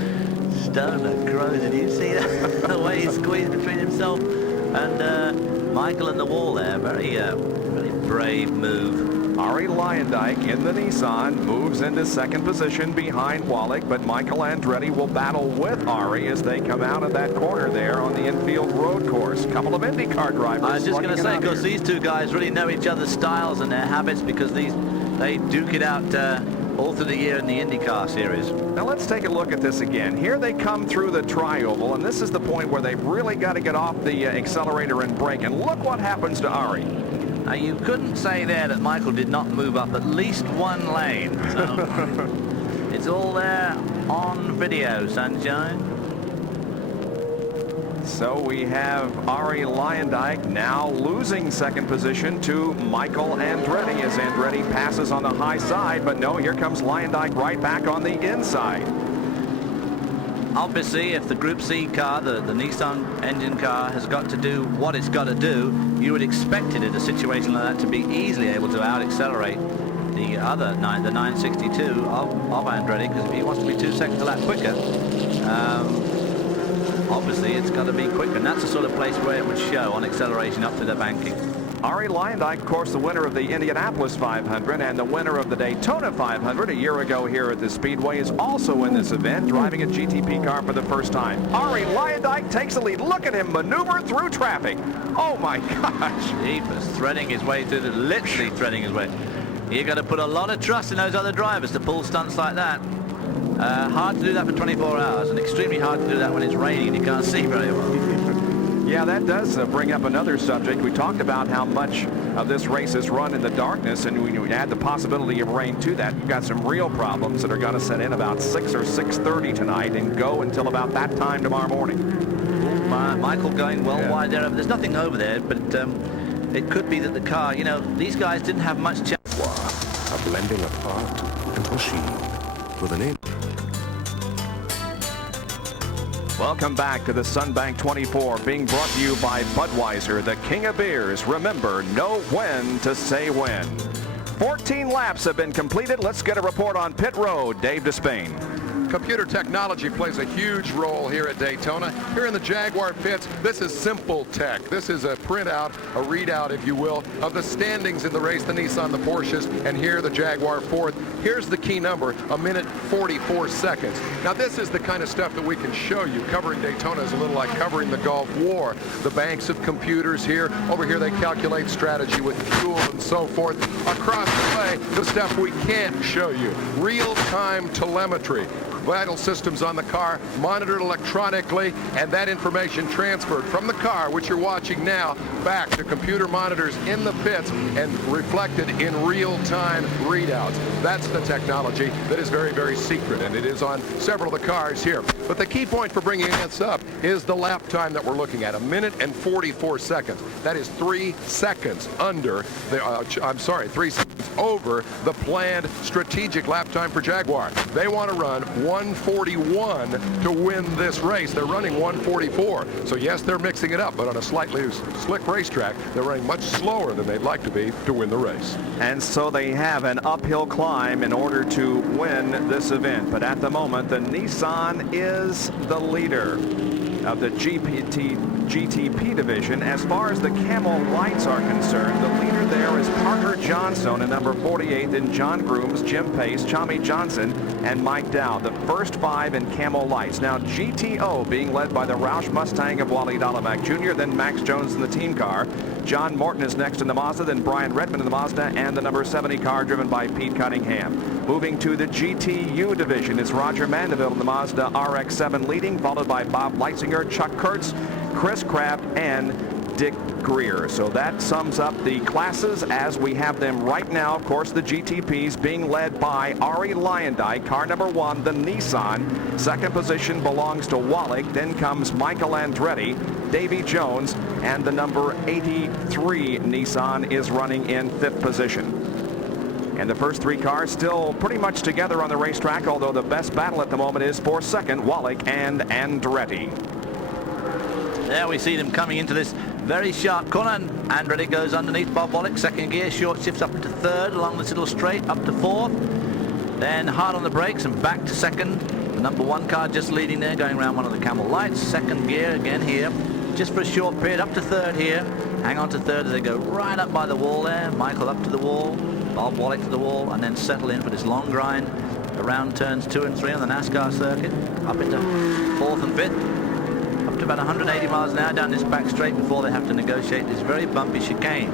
Stoner Crows, did you see that? The way he squeezed between himself and Michael and the wall there. Very brave move. Ari Leyendijk in the Nissan moves into second position behind Wallach, but Michael Andretti will battle with Ari as they come out of that corner there on the infield road course. Couple of IndyCar drivers. I was just going to say, because these two guys really know each other's styles and their habits, because they duke it out all through the year in the IndyCar series. Now let's take a look at this again. Here they come through the tri-oval, and this is the point where they've really got to get off the accelerator and brake. And look what happens to Ari. Now, you couldn't say there that Michael did not move up at least one lane. So it's all there on video, Sunshine. So we have Ari Leyendijk now losing second position to Michael Andretti as Andretti passes on the high side, but no, here comes Leyendijk right back on the inside. Obviously, if the Group C car, the Nissan engine car, has got to do what it's got to do, you would expect it in a situation like that to be easily able to out-accelerate the other the 962 of Andretti, because if he wants to be 2 seconds a lap quicker, obviously it's got to be quicker, and that's the sort of place where it would show on acceleration up to the banking. Ari Leyendijk, of course, the winner of the Indianapolis 500 and the winner of the Daytona 500 a year ago here at the Speedway, is also in this event, driving a GTP car for the first time. Ari Leyendijk takes the lead. Look at him maneuver through traffic. Oh my gosh. He was threading his way through literally threading his way. You got to put a lot of trust in those other drivers to pull stunts like that. Hard to do that for 24 hours, and extremely hard to do that when it's raining and you can't see very well. Yeah, that does bring up another subject. We talked about how much of this race is run in the darkness, and when you add the possibility of rain to that, you've got some real problems that are going to set in about 6 or 6:30 tonight and go until about that time tomorrow morning. Michael going well wide there. There's nothing over there, but it could be that the car, you know, these guys didn't have much chance. A blending of art and machine with an Welcome back to the Sunbank 24, being brought to you by Budweiser, the king of beers. Remember, know when to say when. 14 laps have been completed. Let's get a report on pit road. Dave Despain. Computer technology plays a huge role here at Daytona. Here in the Jaguar pits, this is simple tech. This is a printout, a readout, if you will, of the standings in the race, the Nissan, the Porsches, and here the Jaguar fourth. Here's the key number, 1:44 seconds. Now, this is the kind of stuff that we can show you. Covering Daytona is a little like covering the Gulf War. The banks of computers here. Over here, they calculate strategy with fuel and so forth. Across the way, the stuff we can't show you. Real-time telemetry. Vital systems on the car, monitored electronically, and that information transferred from the car, which you're watching now, back to computer monitors in the pits and reflected in real-time readouts. That's the technology that is very, very secret, and it is on several of the cars here. But the key point for bringing this up is the lap time that we're looking at, 1:44 seconds. That is 3 seconds under the, 3 seconds over the planned strategic lap time for Jaguar. They want to run 1:41 to win this race. They're running 1:44. So yes, they're mixing it up, but on a slightly slick racetrack, they're running much slower than they'd like to be to win the race. And so they have an uphill climb in order to win this event. But at the moment, the Nissan is the leader of the GTP division. As far as the Camel Lights are concerned, the leader there is Parker Johnstone in number 48, then John Grooms, Jim Pace, Chami Johnson, and Mike Dow. The first 5 in Camel Lights. Now GTO being led by the Roush Mustang of Wally Dallevac Jr., then Max Jones in the team car. John Morton is next in the Mazda, then Brian Redmond in the Mazda, and the number 70 car driven by Pete Cunningham. Moving to the GTU division is Roger Mandeville in the Mazda RX-7 leading, followed by Bob Leitzinger, Chuck Kurtz, Chris Kraft, and Dick Greer. So that sums up the classes as we have them right now. Of course, the GTPs being led by Ari Leyendijk, car number 1, the Nissan. Second position belongs to Wallach. Then comes Michael Andretti, Davy Jones, and the number 83 Nissan is running in 5th position. And the first 3 cars still pretty much together on the racetrack, although the best battle at the moment is for second, Wallach and Andretti. There we see them coming into this very sharp corner, and Andretti goes underneath Bob Wallach, second gear, short shifts up into 3rd along this little straight, up to 4th, then hard on the brakes and back to 2nd. The number 1 car just leading there, going around one of the Camel Lights, 2nd gear again here, just for a short period, up to 3rd here, hang on to 3rd as they go right up by the wall there. Michael up to the wall, Bob Wallach to the wall, and then settle in for this long grind around turns 2 and 3 on the NASCAR circuit, up into 4th and 5th, up to about 180 miles an hour down this back straight before they have to negotiate this very bumpy chicane.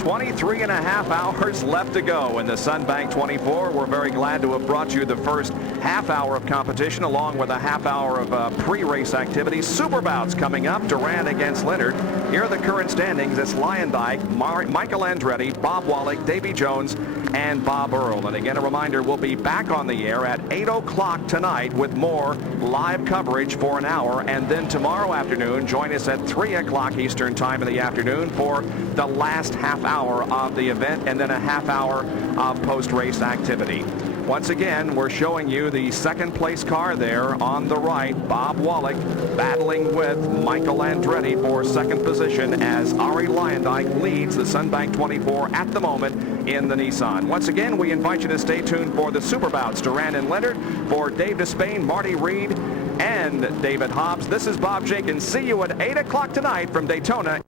23 and a half hours left to go in the Sunbank 24. We're very glad to have brought you the first half hour of competition along with a half hour of pre-race activity. Super bouts coming up. Durant against Leonard. Here are the current standings. It's Lyondike, Michael Andretti, Bob Wallach, Davy Jones, and Bob Earl. And again, a reminder, we'll be back on the air at 8 o'clock tonight with more live coverage for an hour. And then tomorrow afternoon, join us at 3 o'clock Eastern time in the afternoon for the last half hour of the event and then a half hour of post-race activity. Once again, we're showing you the second place car there on the right. Bob Wallach battling with Michael Andretti for second position as Ari Lyondike leads the Sunbank 24 at the moment in the Nissan. Once again, we invite you to stay tuned for the Super Bouts. Durant and Leonard, for Dave Despain, Marty Reed, and David Hobbs. This is Bob Jenkins. See you at 8 o'clock tonight from Daytona.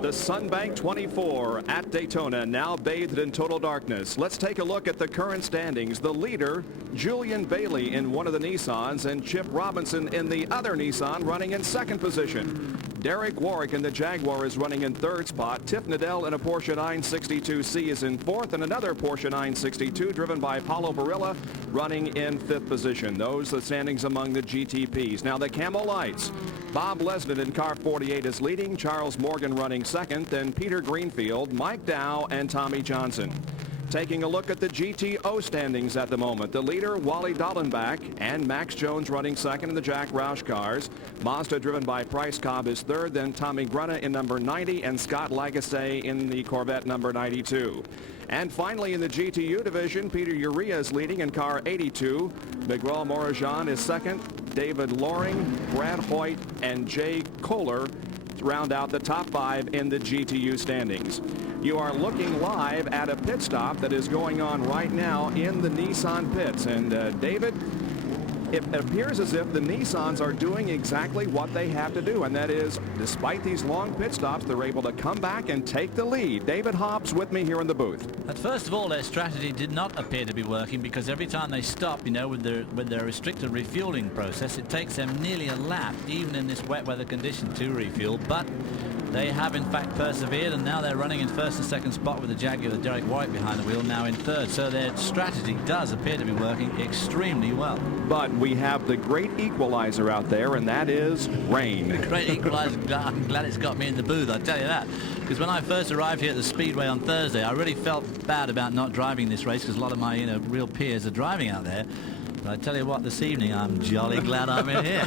The Sunbank 24 at Daytona, now bathed in total darkness. Let's take a look at the current standings. The leader, Julian Bailey in one of the Nissans, and Chip Robinson in the other Nissan running in second position. Derek Warwick in the Jaguar is running in third spot. Tiff Nadell in a Porsche 962C is in fourth, and another Porsche 962 driven by Paulo Barilla running in fifth position. Those are the standings among the GTPs. Now the Camo Lights. Bob Lesnett in car 48 is leading. Charles Morgan running second, then Peter Greenfield, Mike Dow, and Tommy Johnson. Taking a look at the GTO standings at the moment. The leader, Wally Dallenbach, and Max Jones running second in the Jack Roush cars. Mazda driven by Price Cobb is third, then Tommy Grunna in number 90 and Scott Lagasse in the Corvette number 92. And finally in the GTU division, Peter Urea is leading in car 82. Miguel Morajan is second. David Loring, Brad Hoyt, and Jay Kohler round out the top 5 in the GTU standings. You are looking live at a pit stop that is going on right now in the Nissan pits. And David, it appears as if the Nissans are doing exactly what they have to do, and that is, despite these long pit stops, they're able to come back and take the lead. David Hobbs with me here in the booth. But first of all, their strategy did not appear to be working, because every time they stop, you know, with their restricted refueling process, it takes them nearly a lap, even in this wet weather condition, to refuel. But they have in fact persevered, and now they're running in first and second spot with the Jaguar with Derek Warwick behind the wheel, now in third. So their strategy does appear to be working extremely well. But we have the great equalizer out there, and that is rain. The great equalizer. I'm glad it's got me in the booth, I tell you that. Because when I first arrived here at the Speedway on Thursday, I really felt bad about not driving this race, because a lot of my real peers are driving out there. But I tell you what, this evening, I'm jolly glad I'm in here.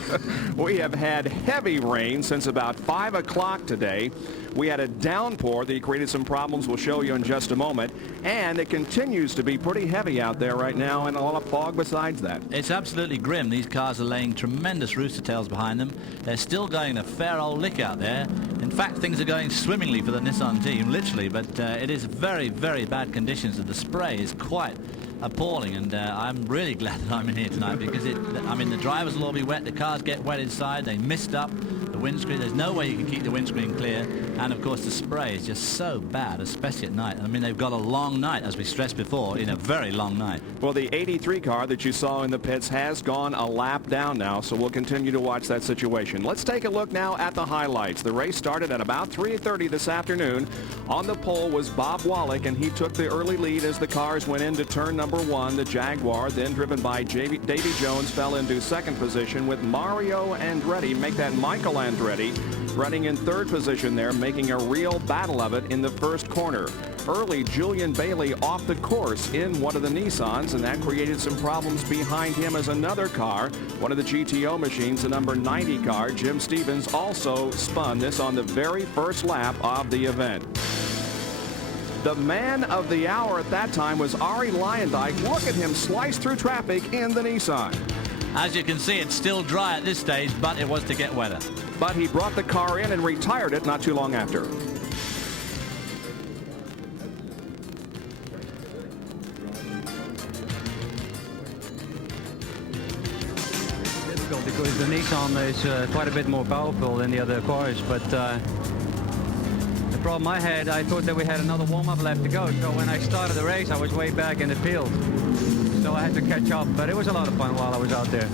We have had heavy rain since about 5 o'clock today. We had a downpour that created some problems we'll show you in just a moment. And it continues to be pretty heavy out there right now, and a lot of fog besides that. It's absolutely grim. These cars are laying tremendous rooster tails behind them. They're still going a fair old lick out there. In fact, things are going swimmingly for the Nissan team, literally. But it is very, very bad conditions, and the spray is quite appalling, and I'm really glad that I'm in here tonight, because the drivers will all be wet, the cars get wet inside, they mist up the windscreen, there's no way you can keep the windscreen clear, and of course the spray is just so bad, especially at night. I mean, they've got a long night, as we stressed before, in a very long night. Well, the 83 car that you saw in the pits has gone a lap down now, so we'll continue to watch that situation. Let's take a look now at the highlights. The race started at about 3:30 this afternoon. On the pole was Bob Wallach, and he took the early lead as the cars went into turn number 1. The Jaguar, then driven by Davy Jones, fell into second position, with Mario Andretti, make that Michael Andretti, running in third position there, making a real battle of it in the first corner. Early, Julian Bailey off the course in one of the Nissans, and that created some problems behind him as another car, one of the GTO machines, the number 90 car, Jim Stevens, also spun this on the very first lap of the event. The man of the hour at that time was Ari Lyondike. Look at him slice through traffic in the Nissan. As you can see, it's still dry at this stage, but it was to get wetter. But he brought the car in and retired it not too long after. Difficult because the Nissan is quite a bit more powerful than the other cars, but problem I had, I thought that we had another warm-up lap to go. So when I started the race, I was way back in the field. So I had to catch up, but it was a lot of fun while I was out there.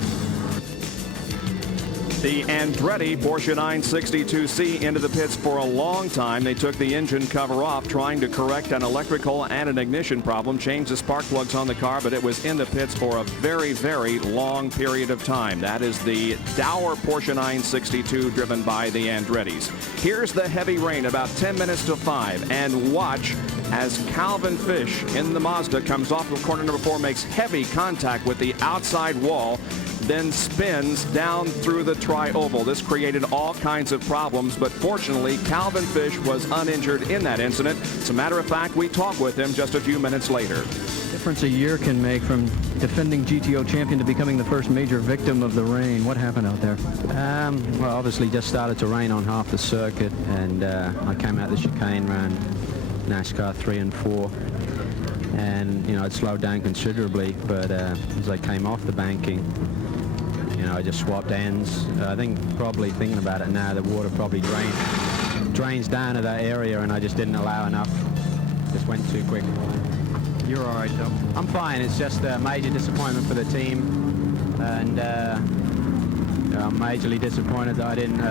The Andretti Porsche 962C into the pits for a long time. They took the engine cover off, trying to correct an electrical and an ignition problem, changed the spark plugs on the car, but it was in the pits for a very, very long period of time. That is the dour Porsche 962 driven by the Andrettis. Here's the heavy rain about 10 minutes to 5, and watch as Calvin Fish in the Mazda comes off of corner number 4, makes heavy contact with the outside wall, then spins down through the tri-oval. This created all kinds of problems, but fortunately Calvin Fish was uninjured in that incident. As a matter of fact, we talked with him just a few minutes later. Difference a year can make from defending GTO champion to becoming the first major victim of the rain. What happened out there? Well, obviously just started to rain on half the circuit, and I came out the chicane, ran NASCAR 3 and 4, and you know, it slowed down considerably, but as I came off the banking, you know, I just swapped ends. I think, probably thinking about it now, the water probably drains down to that area, and I just didn't allow enough. Just went too quick. You're all right, though? I'm fine. It's just a major disappointment for the team, and I'm majorly disappointed that I didn't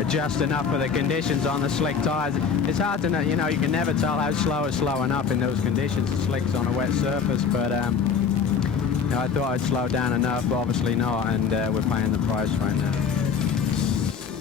adjust enough for the conditions on the slick tires. It's hard to know, you know, you can never tell how slow is slow enough in those conditions. The slick's on a wet surface, but you know, I thought I'd slow down enough, but obviously not, and we're paying the price right now.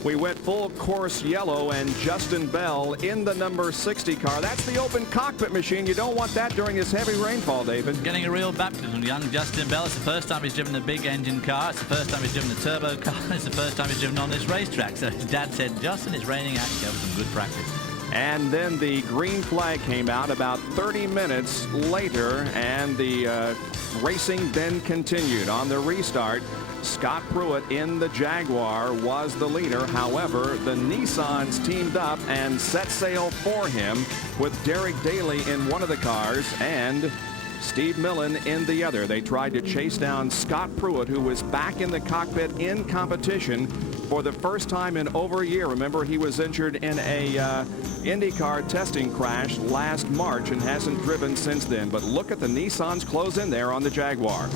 We went full course yellow, and Justin Bell in the number 60 car. That's the open cockpit machine. You don't want that during this heavy rainfall, David. Getting a real baptism, young Justin Bell. It's the first time he's driven a big engine car. It's the first time he's driven a turbo car. It's the first time he's driven on this racetrack. So his dad said, Justin, it's raining out. Go with some good practice. And then the green flag came out about 30 minutes later, and the racing then continued. On the restart, Scott Pruett in the Jaguar was the leader. However, the Nissans teamed up and set sail for him with Derek Daly in one of the cars and Steve Millen in the other. They tried to chase down Scott Pruett, who was back in the cockpit in competition for the first time in over a year. Remember, he was injured in a IndyCar testing crash last March and hasn't driven since then. But look at the Nissans close in there on the Jaguar.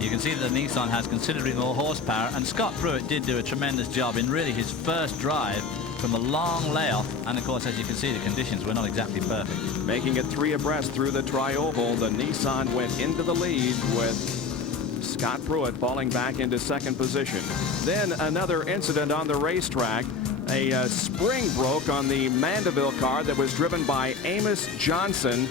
You can see that the Nissan has considerably more horsepower, and Scott Pruett did do a tremendous job in really his first drive from a long layoff. And of course, as you can see, the conditions were not exactly perfect. Making it 3 abreast through the tri-oval, the Nissan went into the lead with Scott Pruett falling back into second position. Then another incident on the racetrack. A spring broke on the Mandeville car that was driven by Amos Johnson,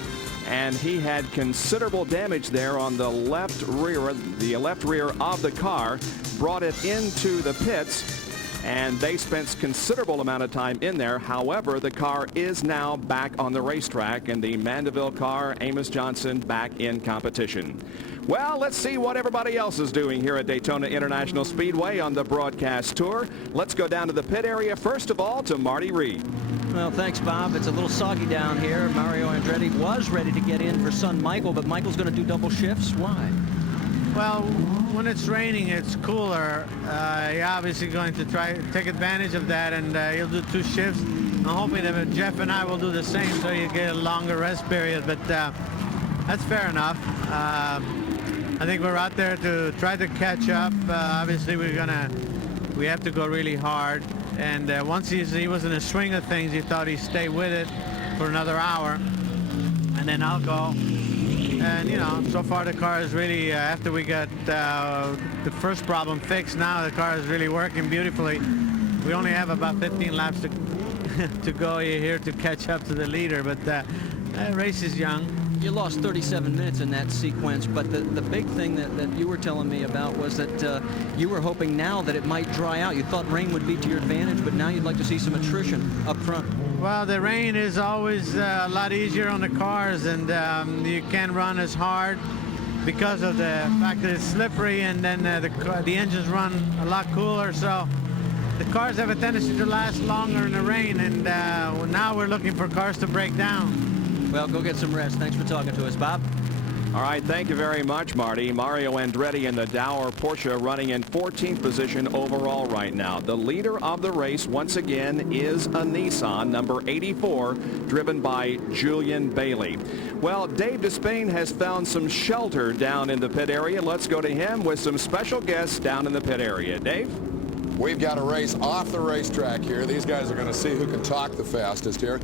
and he had considerable damage there on the left rear of the car, brought it into the pits, and they spent considerable amount of time in there. However, the car is now back on the racetrack, and the Mandeville car, Amos Johnson, back in competition. Well, let's see what everybody else is doing here at Daytona International Speedway on the broadcast tour. Let's go down to the pit area first of all to Marty Reed. Well, thanks, Bob. It's a little soggy down here. Mario Andretti was ready to get in for son Michael, but Michael's going to do double shifts. Why? Well, when it's raining, it's cooler. You're obviously going to try to take advantage of that, and he'll do 2 shifts. I'm hoping that Jeff and I will do the same, so you get a longer rest period, but that's fair enough. I think we're out there to try to catch up. Obviously, we have to go really hard. And once he was in the swing of things, he thought he'd stay with it for another hour, and then I'll go. And you know, so far the car is really, after we got the first problem fixed, now the car is really working beautifully. We only have about 15 laps to go here to catch up to the leader, but the race is young. You lost 37 minutes in that sequence, but the big thing that you were telling me about was that you were hoping now that it might dry out. You thought rain would be to your advantage, but now you'd like to see some attrition up front. Well, the rain is always a lot easier on the cars, and you can't run as hard because of the fact that it's slippery, and then the engines run a lot cooler, so the cars have a tendency to last longer in the rain, and now we're looking for cars to break down. Well, go get some rest. Thanks for talking to us, Bob. All right, thank you very much, Marty. Mario Andretti in the Dower Porsche running in 14th position overall right now. The leader of the race, once again, is a Nissan, number 84, driven by Julian Bailey. Well, Dave Despain has found some shelter down in the pit area. Let's go to him with some special guests down in the pit area. Dave? We've got a race off the racetrack here. These guys are going to see who can talk the fastest here.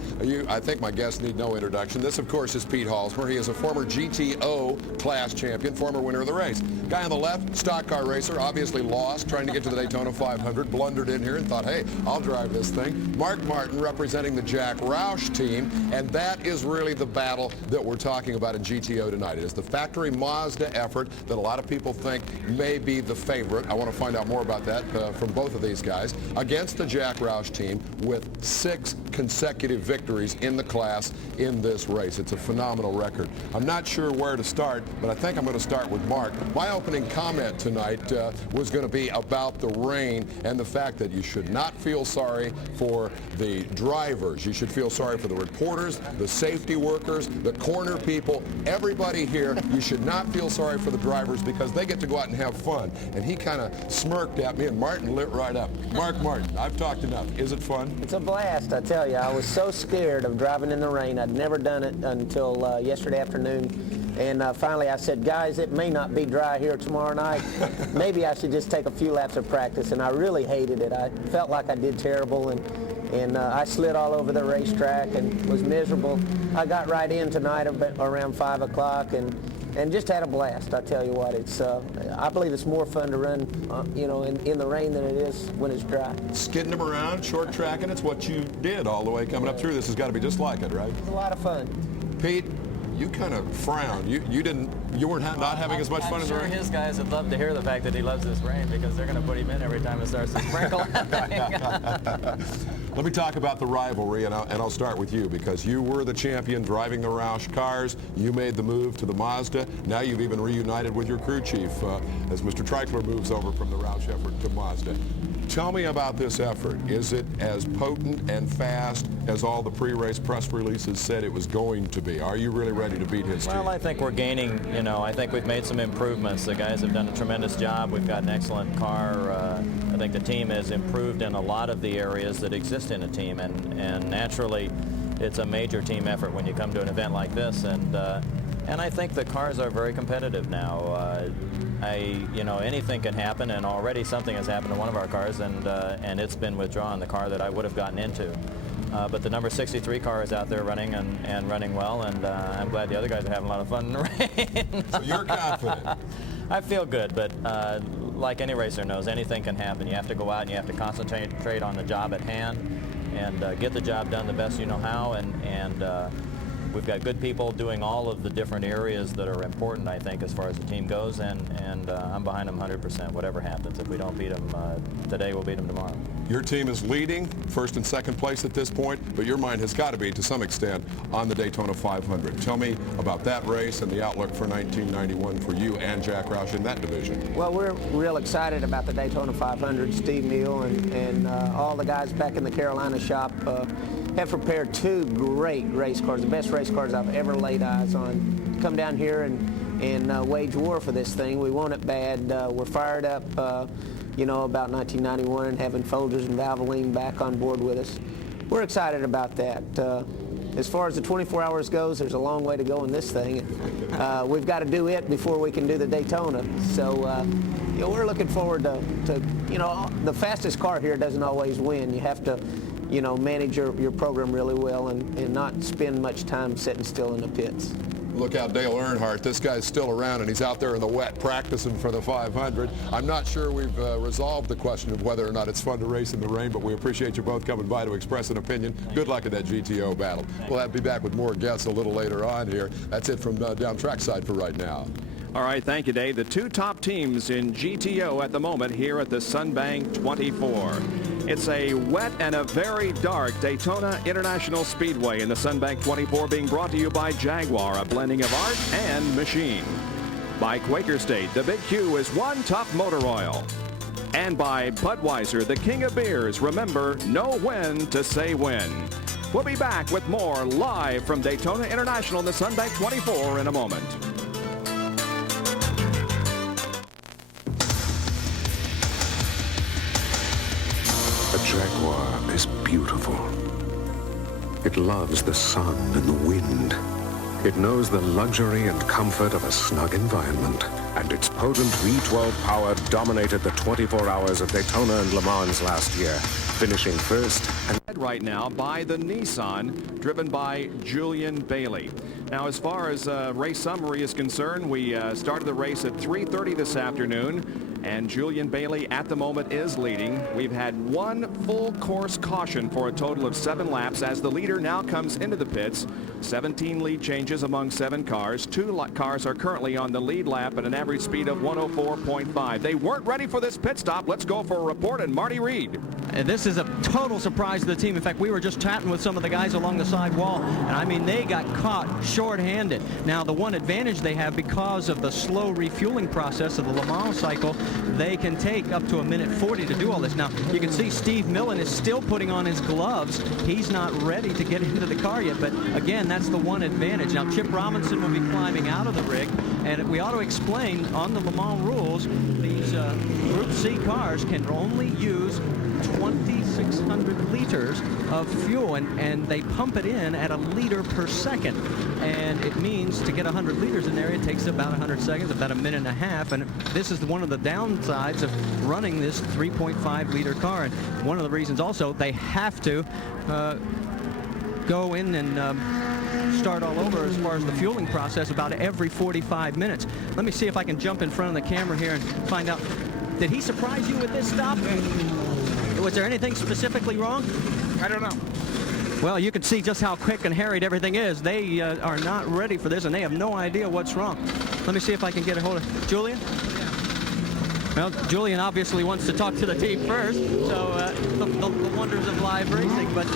I think my guests need no introduction. This, of course, is Pete Halsmer. He is a former GTO class champion, former winner of the race. Guy on the left, stock car racer, obviously lost, trying to get to the Daytona 500, blundered in here and thought, hey, I'll drive this thing. Mark Martin representing the Jack Roush team, and that is really the battle that we're talking about in GTO tonight. It is the factory Mazda effort that a lot of people think may be the favorite. I want to find out more about that from both of these guys against the Jack Roush team with 6 consecutive victories in the class in this race. It's a phenomenal record. I'm not sure where to start, but I think I'm going to start with Mark. My opening comment tonight was going to be about the rain and the fact that you should not feel sorry for the drivers. You should feel sorry for the reporters, the safety workers, the corner people, everybody here. You should not feel sorry for the drivers because they get to go out and have fun. And he kind of smirked at me, and Martin lit right up. Mark Martin, I've talked enough. Is it fun? It's a blast, I tell you. I was so scared of driving in the rain. I'd never done it until yesterday afternoon. And finally I said, guys, it may not be dry here tomorrow night. Maybe I should just take a few laps of practice. And I really hated it. I felt like I did terrible. And I slid all over the racetrack and was miserable. I got right in tonight around 5 o'clock and just had a blast. I tell you what, it's I believe it's more fun to run in the rain than it is when it's dry. Skidding them around, short tracking, it's what you did all the way coming up through. This has got to be just like it, right? It's a lot of fun. Pete, you kind of frowned. You weren't not having as much fun in the rain? I'm sure his guys would love to hear the fact that he loves this rain because they're going to put him in every time it starts to sprinkle. Let me talk about the rivalry, and I'll start with you because you were the champion driving the Roush cars. You made the move to the Mazda. Now you've even reunited with your crew chief as Mr. Treichler moves over from the Roush effort to Mazda. Tell me about this effort. Is it as potent and fast as all the pre-race press releases said it was going to be? Are you really ready to beat his team? Well, I think we're gaining, I think we've made some improvements. The guys have done a tremendous job. We've got an excellent car. I think the team has improved in a lot of the areas that exist in a team, and naturally it's a major team effort when you come to an event like this, and I think the cars are very competitive now. Anything can happen, and already something has happened to one of our cars, and it's been withdrawn, the car that I would have gotten into. But the number 63 car is out there running and running well, and I'm glad the other guys are having a lot of fun in the rain. So you're confident? I feel good, but like any racer knows, anything can happen. You have to go out and you have to concentrate on the job at hand and get the job done the best you know how, and we've got good people doing all of the different areas that are important, I think, as far as the team goes, and I'm behind them 100%. Whatever happens, if we don't beat them today, we'll beat them tomorrow. Your team is leading first and second place at this point, but your mind has got to be, to some extent, on the Daytona 500. Tell me about that race and the outlook for 1991 for you and Jack Roush in that division. Well, we're real excited about the Daytona 500. Steve Neal and all the guys back in the Carolina shop have prepared 2 great race cars, the best race cars I've ever laid eyes on. Come down here and wage war for this thing. We want it bad. We're fired up, about 1991 and having Folgers and Valvoline back on board with us. We're excited about that. As far as the 24 hours goes, there's a long way to go in this thing. We've got to do it before we can do the Daytona. So, we're looking forward to the fastest car here doesn't always win. You have to manage your program really well and not spend much time sitting still in the pits. Look out, Dale Earnhardt. This guy's still around, and he's out there in the wet practicing for the 500. I'm not sure we've resolved the question of whether or not it's fun to race in the rain, but we appreciate you both coming by to express an opinion. Good luck in that GTO battle. We'll be back with more guests a little later on here. That's it from down trackside for right now. All right, thank you, Dave. The 2 top teams in GTO at the moment here at the Sunbank 24. It's a wet and a very dark Daytona International Speedway in the Sunbank 24, being brought to you by Jaguar, a blending of art and machine. By Quaker State, the Big Q is one tough motor oil. And by Budweiser, the king of beers. Remember, know when to say when. We'll be back with more live from Daytona International in the Sunbank 24 in a moment. Jaguar is beautiful. It loves the sun and the wind. It knows the luxury and comfort of a snug environment. And its potent V12 power dominated the 24 hours of Daytona and Le Mans last year, finishing first and right now by the Nissan, driven by Julian Bailey. Now, as far as race summary is concerned, we started the race at 3:30 this afternoon, and Julian Bailey at the moment is leading. We've had one full course caution for a total of 7 laps as the leader now comes into the pits. 17 lead changes among 7 cars. 2 cars are currently on the lead lap at an average speed of 104.5. They weren't ready for this pit stop. Let's go for a report, and Marty Reed. This is a total surprise to the team. In fact, we were just chatting with some of the guys along the side wall, and I mean, they got caught short-handed. Now, the one advantage they have because of the slow refueling process of the Le Mans cycle, they can take up to 1:40 to do all this. Now, you can see Steve Millen is still putting on his gloves. He's not ready to get into the car yet, but again, that's the one advantage. Now, Chip Robinson will be climbing out of the rig, and we ought to explain on the Le Mans rules, these Group C cars can only use 2,600 liters of fuel, and they pump it in at 1 liter per second. And it means to get 100 liters in there, it takes about 100 seconds, about a minute and a half. And this is one of the downsides of running this 3.5 liter car. And one of the reasons also they have to go in and start all over as far as the fueling process about every 45 minutes. Let me see if I can jump in front of the camera here and find out. Did he surprise you with this stop? Was there anything specifically wrong? I don't know. Well, you can see just how quick and harried everything is. They are not ready for this, and they have no idea what's wrong. Let me see if I can get a hold of Julian. Well, Julian obviously wants to talk to the team first, so the wonders of live racing. But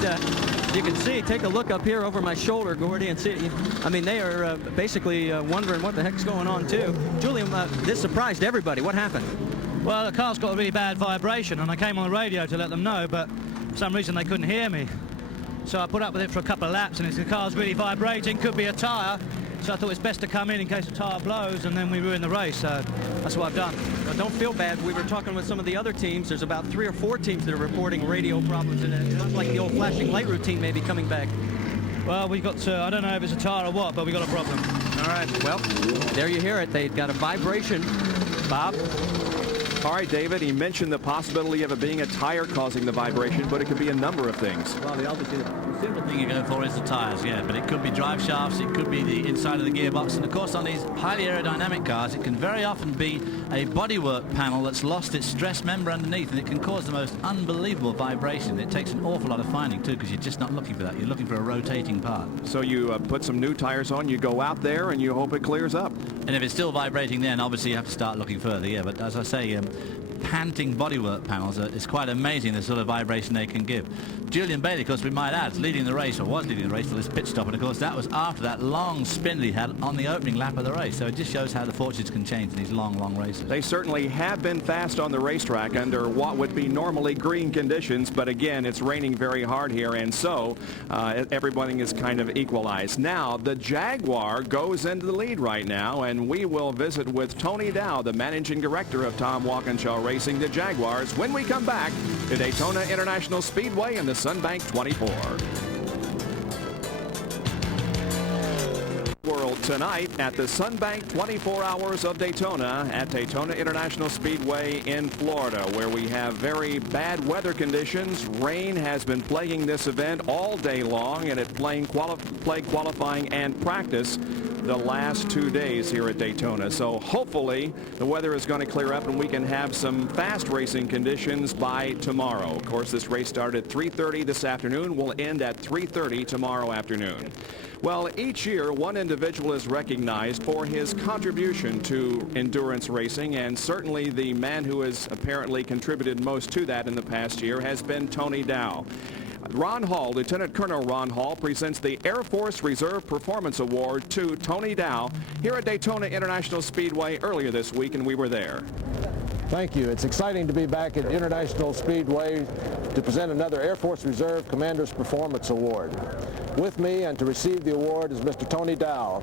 you can see, take a look up here over my shoulder, Gordy, and see. I mean, they are basically wondering what the heck's going on, too. Julian, this surprised everybody. What happened? Well, the car's got a really bad vibration, and I came on the radio to let them know, but for some reason they couldn't hear me. So I put up with it for a couple of laps, and the car's really vibrating. Could be a tyre, so I thought it's best to come in case the tyre blows, and then we ruin the race. So that's what I've done. Well, don't feel bad. We were talking with some of the other teams. There's about 3 or 4 teams that are reporting radio problems, and it looks like the old flashing light routine may be coming back. Well, we got I don't know if it's a tyre or what, but we got a problem. All right. Well, there you hear it. They've got a vibration. Bob? All right, David, he mentioned the possibility of it being a tire causing the vibration, but it could be a number of things. Well, obviously, the simple thing you go for is the tires, yeah, but it could be drive shafts, it could be the inside of the gearbox, and of course on these highly aerodynamic cars, it can very often be a bodywork panel that's lost its stress member underneath, and it can cause the most unbelievable vibration. It takes an awful lot of finding, too, because you're just not looking for that. You're looking for a rotating part. So you put some new tires on, you go out there, and you hope it clears up. And if it's still vibrating then, obviously you have to start looking further, yeah, but as I say, panting bodywork panels, it's quite amazing the sort of vibration they can give. Julian Bailey, of course, we might add, is leading the race, or was leading the race for this pit stop, and of course that was after that long spin that he had on the opening lap of the race. So it just shows how the fortunes can change in these long, long races. They certainly have been fast on the racetrack under what would be normally green conditions, but again, it's raining very hard here, and so everybody is kind of equalized. Now, the Jaguar goes into the lead right now, and we will visit with Tony Dow, the managing director of Tom Walkinshaw Racing, the Jaguars, when we come back to Daytona International Speedway in the Sunbank 24. World tonight at the Sunbank 24 Hours of Daytona at Daytona International Speedway in Florida, where we have very bad weather conditions. Rain has been plaguing this event all day long, and it plagued qualifying and practice the last 2 days here at Daytona. So hopefully the weather is going to clear up and we can have some fast racing conditions by tomorrow. Of course, this race started at 3:30 this afternoon, will end at 3:30 tomorrow afternoon. Well, each year one individual is recognized for his contribution to endurance racing, and certainly the man who has apparently contributed most to that in the past year has been Tony Dow. Ron Hall, Lieutenant Colonel Ron Hall, presents the Air Force Reserve Performance Award to Tony Dow here at Daytona International Speedway earlier this week, and we were there. Thank you. It's exciting to be back at International Speedway to present another Air Force Reserve Commander's Performance Award. With me and to receive the award is Mr. Tony Dow.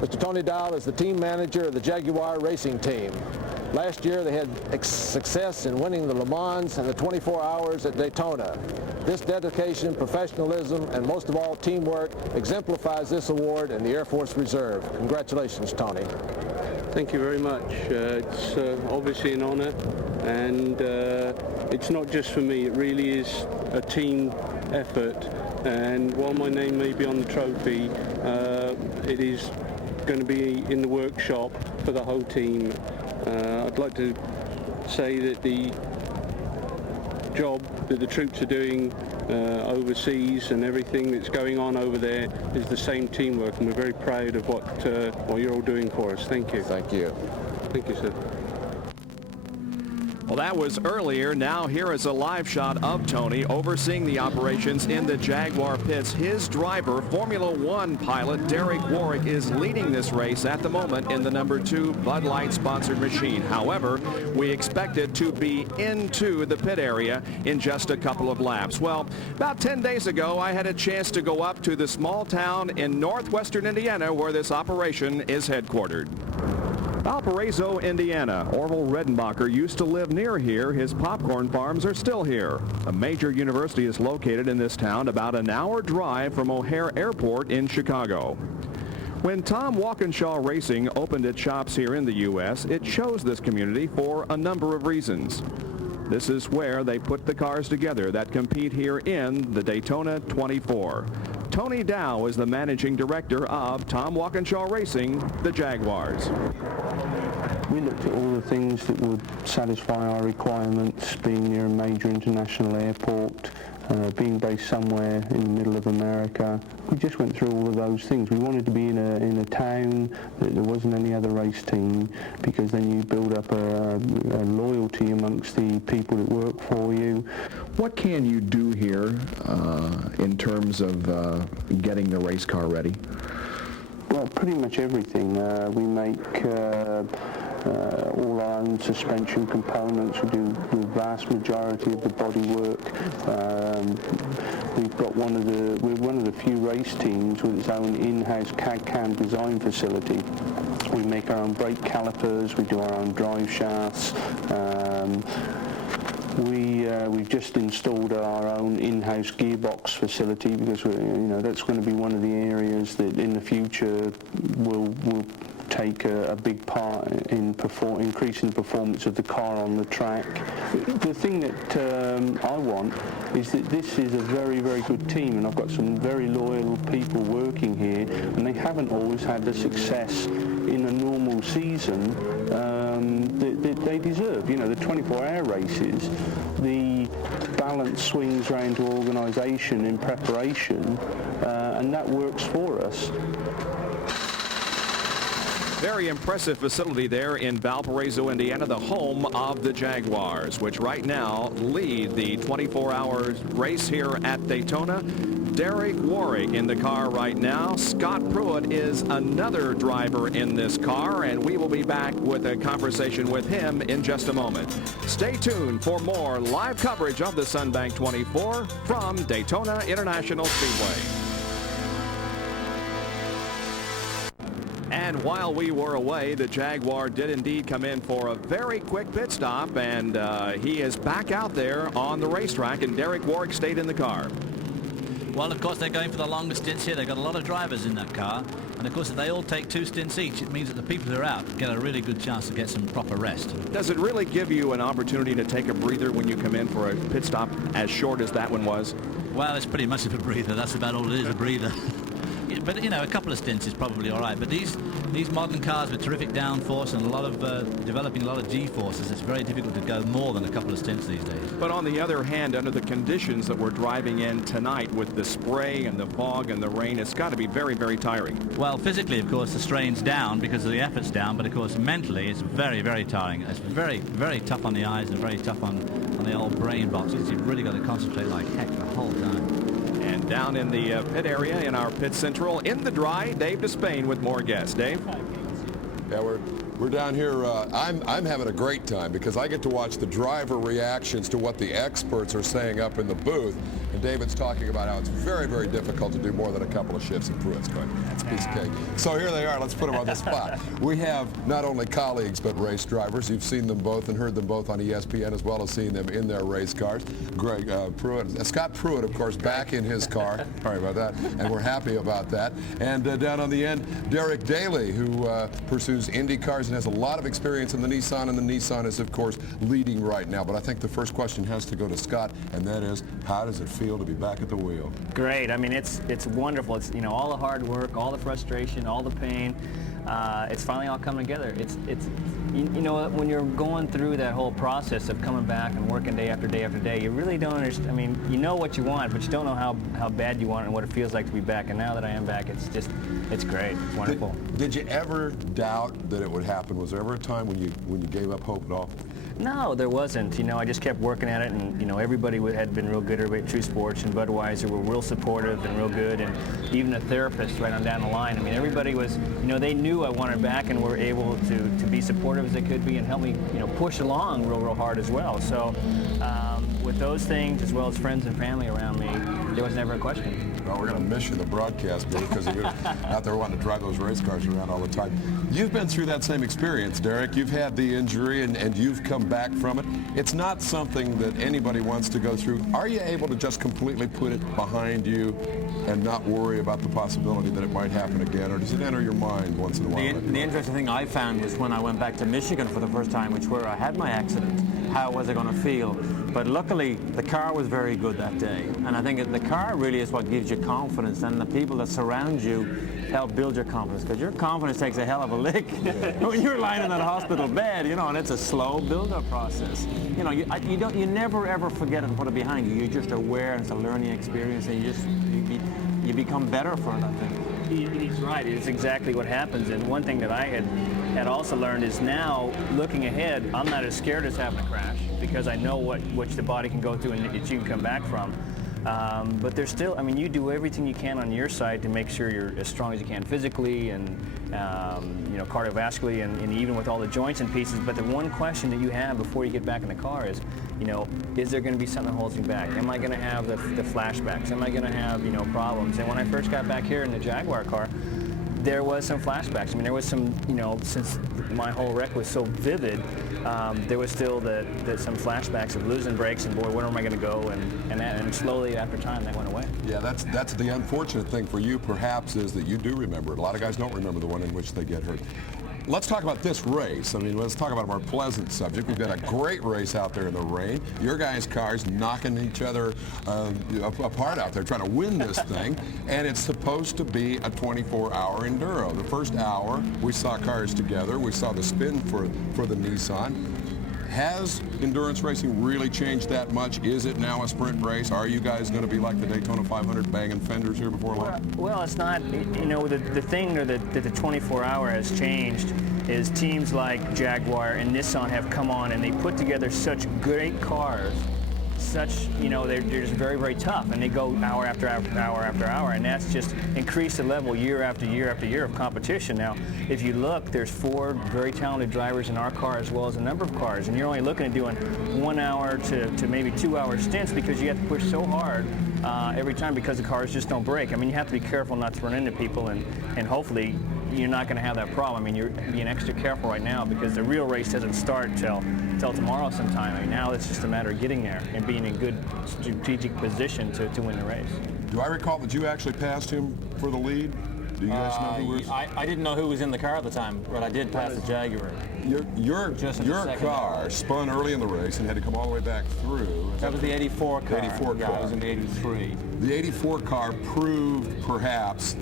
Mr. Tony Dow is the team manager of the Jaguar racing team. Last year they had success in winning the Le Mans and the 24 Hours at Daytona. This dedication, professionalism, and most of all teamwork exemplifies this award in the Air Force Reserve. Congratulations, Tony. Thank you very much. It's obviously an honor, and it's not just for me. It really is a team effort, and while my name may be on the trophy, it is going to be in the workshop for the whole team. I'd like to say that the job that the troops are doing overseas and everything that's going on over there is the same teamwork, and we're very proud of what you're all doing for us. Thank you. Thank you. Thank you, sir. Well, that was earlier. Now here is a live shot of Tony overseeing the operations in the Jaguar pits. His driver, Formula One pilot Derek Warwick, is leading this race at the moment in the number 2 Bud Light sponsored machine. However, we expect it to be into the pit area in just a couple of laps. Well, about 10 days ago, I had a chance to go up to the small town in northwestern Indiana where this operation is headquartered. Valparaiso, Indiana. Orville Redenbacher used to live near here. His popcorn farms are still here. A major university is located in this town, about an hour drive from O'Hare Airport in Chicago. When Tom Walkinshaw Racing opened its shops here in the U.S., it chose this community for a number of reasons. This is where they put the cars together that compete here in the Daytona 24. Tony Dow is the managing director of Tom Walkinshaw Racing, the Jaguars. We looked at all the things that would satisfy our requirements, being near a major international airport, being based somewhere in the middle of America. We just went through all of those things. We wanted to be in a town that there wasn't any other race team, because then you build up a loyalty amongst the people that work for you. What can you do here in terms of getting the race car ready? Well, pretty much everything. We make all our own suspension components. We do the vast majority of the bodywork. We're one of the few race teams with its own in-house CAD/CAM design facility. We make our own brake calipers. We do our own drive shafts. We've just installed our own in-house gearbox facility, because that's going to be one of the areas that in the future will take a big part in increasing the performance of the car on the track. The thing that I want is that this is a very, very good team, and I've got some very loyal people working here, and they haven't always had the success in a normal season that they deserve. The 24-hour races, the balance swings around to organisation in preparation, and that works for us. Very impressive facility there in Valparaiso, Indiana, the home of the Jaguars, which right now lead the 24-hour race here at Daytona. Derek Warwick in the car right now. Scott Pruett is another driver in this car, and we will be back with a conversation with him in just a moment. Stay tuned for more live coverage of the Sunbank 24 from Daytona International Speedway. And while we were away, the Jaguar did indeed come in for a very quick pit stop, and he is back out there on the racetrack, and Derek Warwick stayed in the car. Well, of course, they're going for the longest stints here. They've got a lot of drivers in that car. And, of course, if they all take 2 stints each, it means that the people who are out get a really good chance to get some proper rest. Does it really give you an opportunity to take a breather when you come in for a pit stop as short as that one was? Well, it's pretty much of a breather. That's about all it is, a breather. But, a couple of stints is probably all right. But these modern cars with terrific downforce and a lot of developing a lot of G-forces, it's very difficult to go more than a couple of stints these days. But on the other hand, under the conditions that we're driving in tonight with the spray and the fog and the rain, it's got to be very, very tiring. Well, physically, of course, the strain's down because of the effort's down. But, of course, mentally, it's very, very tiring. It's very, very tough on the eyes and very tough on the old brain boxes. You've really got to concentrate like heck the whole time. And down in the pit area in our pit central, in the dry, Dave Despain with more guests. Dave? Yeah, we're We're down here. I'm having a great time because I get to watch the driver reactions to what the experts are saying up in the booth. And David's talking about how it's very, very difficult to do more than a couple of shifts in Pruett's going. That's a piece of cake. So here they are. Let's put them on the spot. We have not only colleagues but race drivers. You've seen them both and heard them both on ESPN as well as seeing them in their race cars. Scott Pruett, of course, back in his car. Sorry about that. And we're happy about that. And down on the end, Derek Daly, who pursues Indy cars and has a lot of experience in the Nissan, and the Nissan is, of course, leading right now. But I think the first question has to go to Scott, and that is, how does it feel to be back at the wheel? Great. I mean, it's wonderful. It's, you know, all the hard work, all the frustration, all the pain. It's finally all coming together. You know, when you're going through that whole process of coming back and working day after day after day, you really don't understand. I mean, you know what you want, but you don't know how bad you want it and what it feels like to be back. And now that I am back, it's great. It's wonderful. Did you ever doubt that it would happen? Was there ever a time when you gave up hope at all? No, there wasn't. You know, I just kept working at it, and you know, everybody had been real good. Everybody at True Sports and Budweiser were real supportive and real good, and even the therapist right on down the line. I mean, everybody was, you know, they knew I wanted back and were able to be supportive as they could be and help me, you know, push along real hard as well. So with those things, as well as friends and family around me, there was never a question. Well, we're going to miss you, the broadcast booth, because you're out there wanting to drive those race cars around all the time. You've been through that same experience, Derek. You've had the injury, and you've come back from it. It's not something that anybody wants to go through. Are you able to just completely put it behind you and not worry about the possibility that it might happen again, or does it enter your mind once in a while? The interesting thing I found was when I went back to Michigan for the first time, which where I had my accident, how was I going to feel? But luckily, the car was very good that day. And I think the car really is what gives you confidence, and the people that surround you help build your confidence, because your confidence takes a hell of a lick when you're lying in that hospital bed, you know, and it's a slow build-up process. You know, you never ever forget it and put it behind you. You're just aware, and it's a learning experience, and you become better for it, I think. He's right. It's exactly what happens. And one thing that I had also learned is now, looking ahead, I'm not as scared as having a crash because I know which the body can go through and that you can come back from. But there's still, I mean, you do everything you can on your side to make sure you're as strong as you can physically and, you know, cardiovascularly and even with all the joints and pieces. But the one question that you have before you get back in the car is, you know, is there going to be something that holds me back? Am I going to have the flashbacks? Am I going to have, you know, problems? And when I first got back here in the Jaguar car, there was some flashbacks. I mean, there was some, you know, since my whole wreck was so vivid, there was still some flashbacks of losing brakes and, boy, where am I going to go? And slowly, after time, that went away. Yeah, that's the unfortunate thing for you, perhaps, is that you do remember it. A lot of guys don't remember the one in which they get hurt. Let's talk about this race. I mean, let's talk about a more pleasant subject. We've got a great race out there in the rain. Your guys' cars knocking each other apart out there trying to win this thing. And it's supposed to be a 24-hour enduro. The first hour, we saw cars together. We saw the spin for the Nissan. Has endurance racing really changed that much? Is it now a sprint race? Are you guys going to be like the Daytona 500 banging fenders here before long? Well, it's not. You know, the thing that the 24-hour has changed is teams like Jaguar and Nissan have come on and they put together such great cars. You know, they're just very, very tough, and they go hour after hour after hour, and that's just increased the level year after year after year of competition. Now, if you look, there's 4 very talented drivers in our car as well as a number of cars, and you're only looking at doing 1 hour to maybe 2 hour stints because you have to push so hard every time because the cars just don't break. I mean, you have to be careful not to run into people, and hopefully you're not going to have that problem. I mean, you're being extra careful right now because the real race doesn't start till tomorrow sometime. I mean, now it's just a matter of getting there and being in good strategic position to win the race. Do I recall that you actually passed him for the lead? Do you guys know who was? I didn't know who was in the car at the time, but I did pass the Jaguar. Your car spun early in the race and had to come all the way back through. That was the 84 car. The 84 yeah, car. I was in the 83. The 84 car proved, perhaps,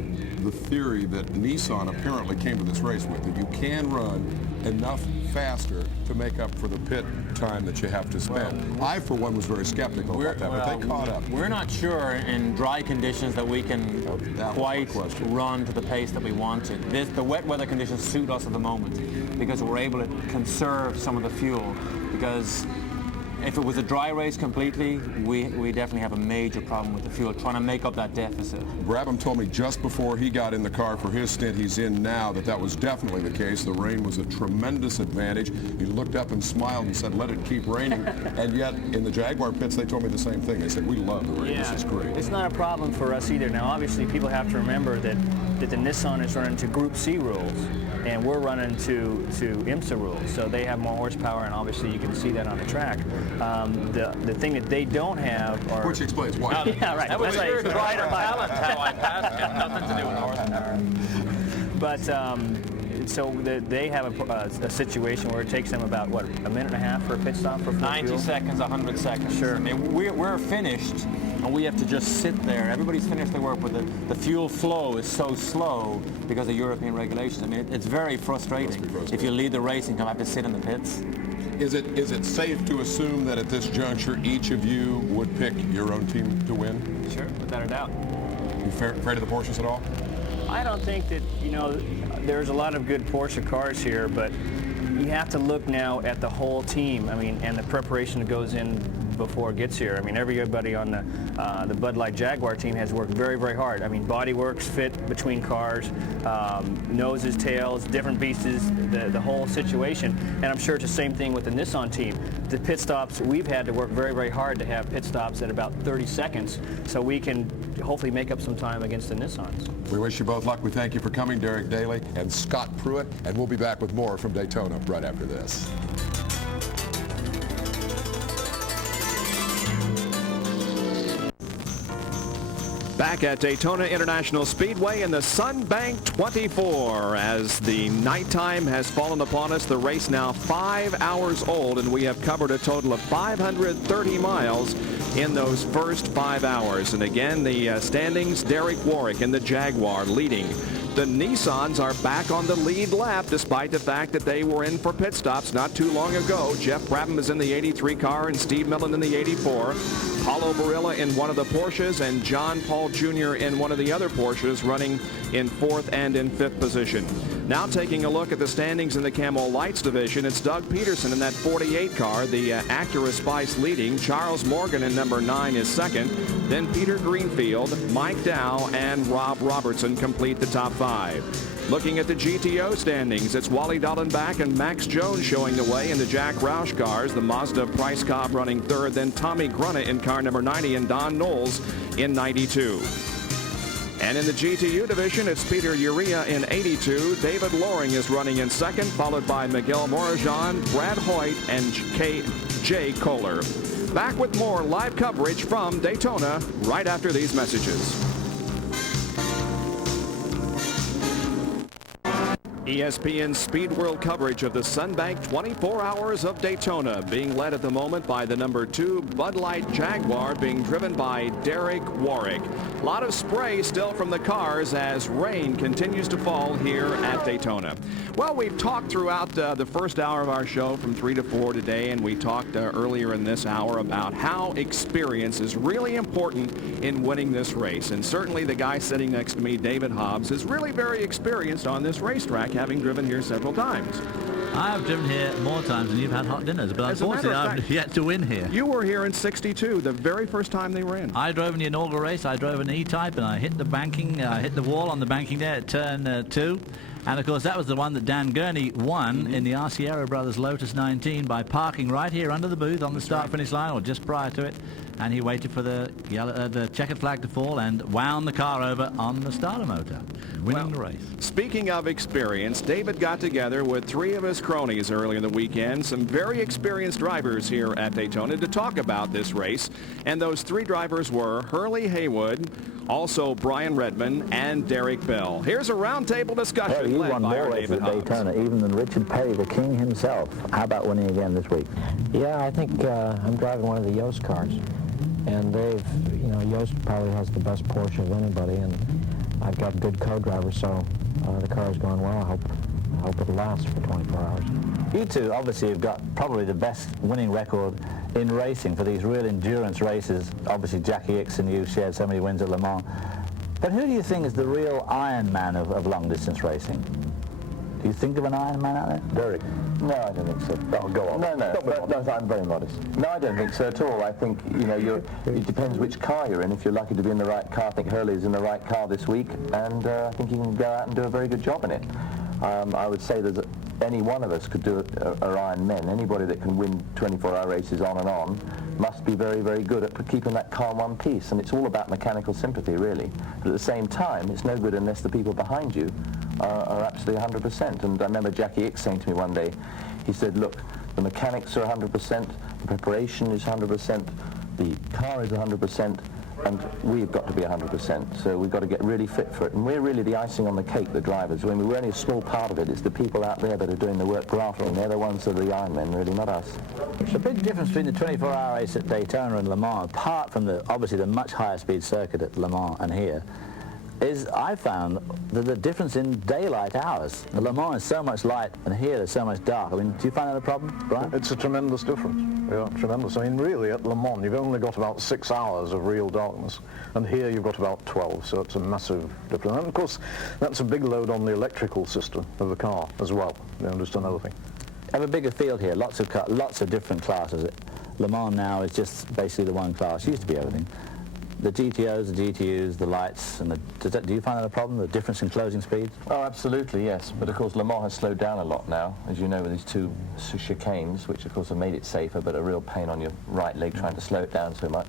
the theory that Nissan apparently came to this race with, that you can run enough faster to make up for the pit time that you have to spend. I, for one, was very skeptical about that, but they caught up. We're not sure in dry conditions that we can quite run to the pace that we want to. The wet weather conditions suit us at the moment because we're able to conserve some of the fuel, because If it was a dry race completely, we definitely have a major problem with the fuel, trying to make up that deficit. Brabham told me just before he got in the car for his stint he's in now that was definitely the case. The rain was a tremendous advantage. He looked up and smiled and said, let it keep raining. And yet, in the Jaguar pits, they told me the same thing. They said, we love the rain. This is great. It's not a problem for us either. Now, obviously, people have to remember that the Nissan is running to Group C rules, and we're running to IMSA rules. So they have more horsepower, and obviously you can see that on the track. The thing that they don't have are... Which explains why. Yeah, right. That was your driver talent, how I passed it. Nothing to do with horsepower. But so they have a situation where it takes them about, what, a minute and a half for a pit stop for 90 fuel? seconds, 100 seconds. Sure. I mean, we're finished, and we have to just sit there. Everybody's finished their work, but the fuel flow is so slow because of European regulations. I mean, it's very frustrating if you lead the race and come have to sit in the pits. Is it safe to assume that at this juncture, each of you would pick your own team to win? Sure, without a doubt. You afraid of the Porsches at all? I don't think that, there's a lot of good Porsche cars here, but you have to look now at the whole team. I mean, and the preparation that goes in before it gets here. I mean, everybody on the Bud Light Jaguar team has worked very, very hard. I mean, body works, fit between cars, noses, tails, different pieces, the whole situation. And I'm sure it's the same thing with the Nissan team. The pit stops, we've had to work very, very hard to have pit stops at about 30 seconds so we can hopefully make up some time against the Nissans. We wish you both luck. We thank you for coming, Derek Daly and Scott Pruett, and we'll be back with more from Daytona right after this. Back at Daytona International Speedway in the Sunbank 24. As the nighttime has fallen upon us, the race now 5 hours old, and we have covered a total of 530 miles in those first 5 hours. And again, the standings, Derek Warwick in the Jaguar leading. The Nissans are back on the lead lap despite the fact that they were in for pit stops not too long ago. Jeff Brabham is in the 83 car and Steve Millen in the 84. Paulo Barilla in one of the Porsches and John Paul Jr. in one of the other Porsches running in 4th and in 5th position. Now taking a look at the standings in the Camel Lights division, it's Doug Peterson in that 48 car, the Acura Spice leading. Charles Morgan in number 9 is second. Then Peter Greenfield, Mike Dow, and Rob Robertson complete the top 5. Looking at the GTO standings, it's Wally Dallenbach and Max Jones showing the way in the Jack Roush cars. The Mazda Price Cobb running 3rd, then Tommy Grunna in car number 90 and Don Knowles in 92. And in the GTU division, it's Peter Urea in 82. David Loring is running in 2nd, followed by Miguel Morajan, Brad Hoyt, and Jay Kohler. Back with more live coverage from Daytona right after these messages. ESPN Speed World coverage of the Sunbank 24 Hours of Daytona, being led at the moment by the number 2 Bud Light Jaguar, being driven by Derek Warwick. A lot of spray still from the cars as rain continues to fall here at Daytona. Well, we've talked throughout the first hour of our show from 3 to 4 today, and we talked earlier in this hour about how experience is really important in winning this race. And certainly the guy sitting next to me, David Hobbs, is really very experienced on this racetrack, having driven here several times. I've driven here more times than you've had hot dinners, but unfortunately I've yet to win here. You were here in '62, the very first time they were in. I drove in the inaugural race. I drove an E-Type, and I hit the banking, hit the wall on the banking there at turn 2. And, of course, that was the one that Dan Gurney won in the Arciero Brothers Lotus 19 by parking right here under the booth on the start-finish line, or just prior to it. And he waited for the checkered flag to fall and wound the car over on the starter motor, winning the race. Speaking of experience, David got together with 3 of his cronies early in the weekend, some very experienced drivers here at Daytona, to talk about this race. And those 3 drivers were Hurley Haywood, also Brian Redman, and Derek Bell. Here's a roundtable discussion you led won by more our races David at Hobbs. Daytona even than Richard Petty, the king himself. How about winning again this week? Yeah, I think I'm driving one of the Yost cars, and Yost probably has the best Porsche of anybody, and I've got good co-drivers, so the car is going well. I hope it'll last for 24 hours. You two obviously have got probably the best winning record in racing for these real endurance races. Obviously Jackie Hicks and you shared so many wins at Le Mans. But who do you think is the real Iron Man of long-distance racing? Do you think of an Iron Man out there? Derek? No, I don't think so. Oh, go on. No, I'm very modest. No, I don't think so at all. I think, you know, it depends which car you're in. If you're lucky to be in the right car, I think Hurley's in the right car this week, and I think he can go out and do a very good job in it. I would say that any one of us could do are Iron Men. Anybody that can win 24-hour races on and on must be very, very good at keeping that car in one piece. And it's all about mechanical sympathy, really. But at the same time, it's no good unless the people behind you are absolutely 100%. And I remember Jackie Ickx saying to me one day, he said, look, the mechanics are 100%, the preparation is 100%, the car is 100%, and we've got to be 100%. So we've got to get really fit for it. And we're really the icing on the cake, the drivers. I mean, we're only a small part of it. It's the people out there that are doing the work grafting. They're the ones that are the Iron Men, really, not us. There's a big difference between the 24-hour race at Daytona and Le Mans, apart from obviously the much higher speed circuit at Le Mans and here, is I found that the difference in daylight hours. The Le Mans is so much light and here there's so much dark. I mean, do you find that a problem, Brian? It's a tremendous difference. Yeah, tremendous. I mean, really, at Le Mans, you've only got about 6 hours of real darkness, and here you've got about 12, so it's a massive difference. And of course, that's a big load on the electrical system of the car as well. You know, just another thing. Have a bigger field here, lots of different classes. Le Mans now is just basically the one class. It used to be everything. The GTOs, the GTUs, the lights, and do you find that a problem, the difference in closing speeds? Oh, absolutely, yes. But of course, Le Mans has slowed down a lot now, as you know, with these two chicanes, which of course have made it safer, but a real pain on your right leg trying to slow it down so much.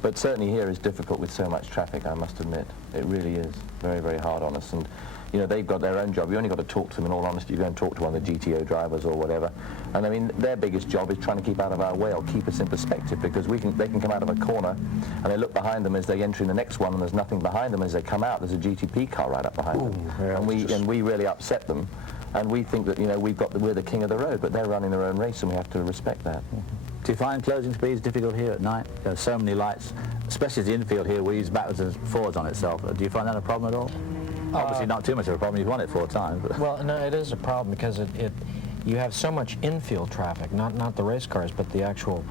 But certainly here is difficult with so much traffic, I must admit. It really is very, very hard on us. And you know, they've got their own job. You only got to talk to them, in all honesty. You go and talk to one of the GTO drivers or whatever. And I mean, their biggest job is trying to keep out of our way, or keep us in perspective, because they can come out of a corner and they look behind them as they enter in the next one, and there's nothing behind them. As they come out, there's a GTP car right up behind them. Yeah, and we really upset them. And we think that, you know, we're the king of the road, but they're running their own race, and we have to respect that. Do you find closing speeds difficult here at night? There's so many lights, especially as the infield here, we use backwards and forwards on itself. Do you find that a problem at all? Obviously not too much of a problem. You've won it 4 times. But. Well, no, it is a problem because you have so much infield traffic, not the race cars, but the actual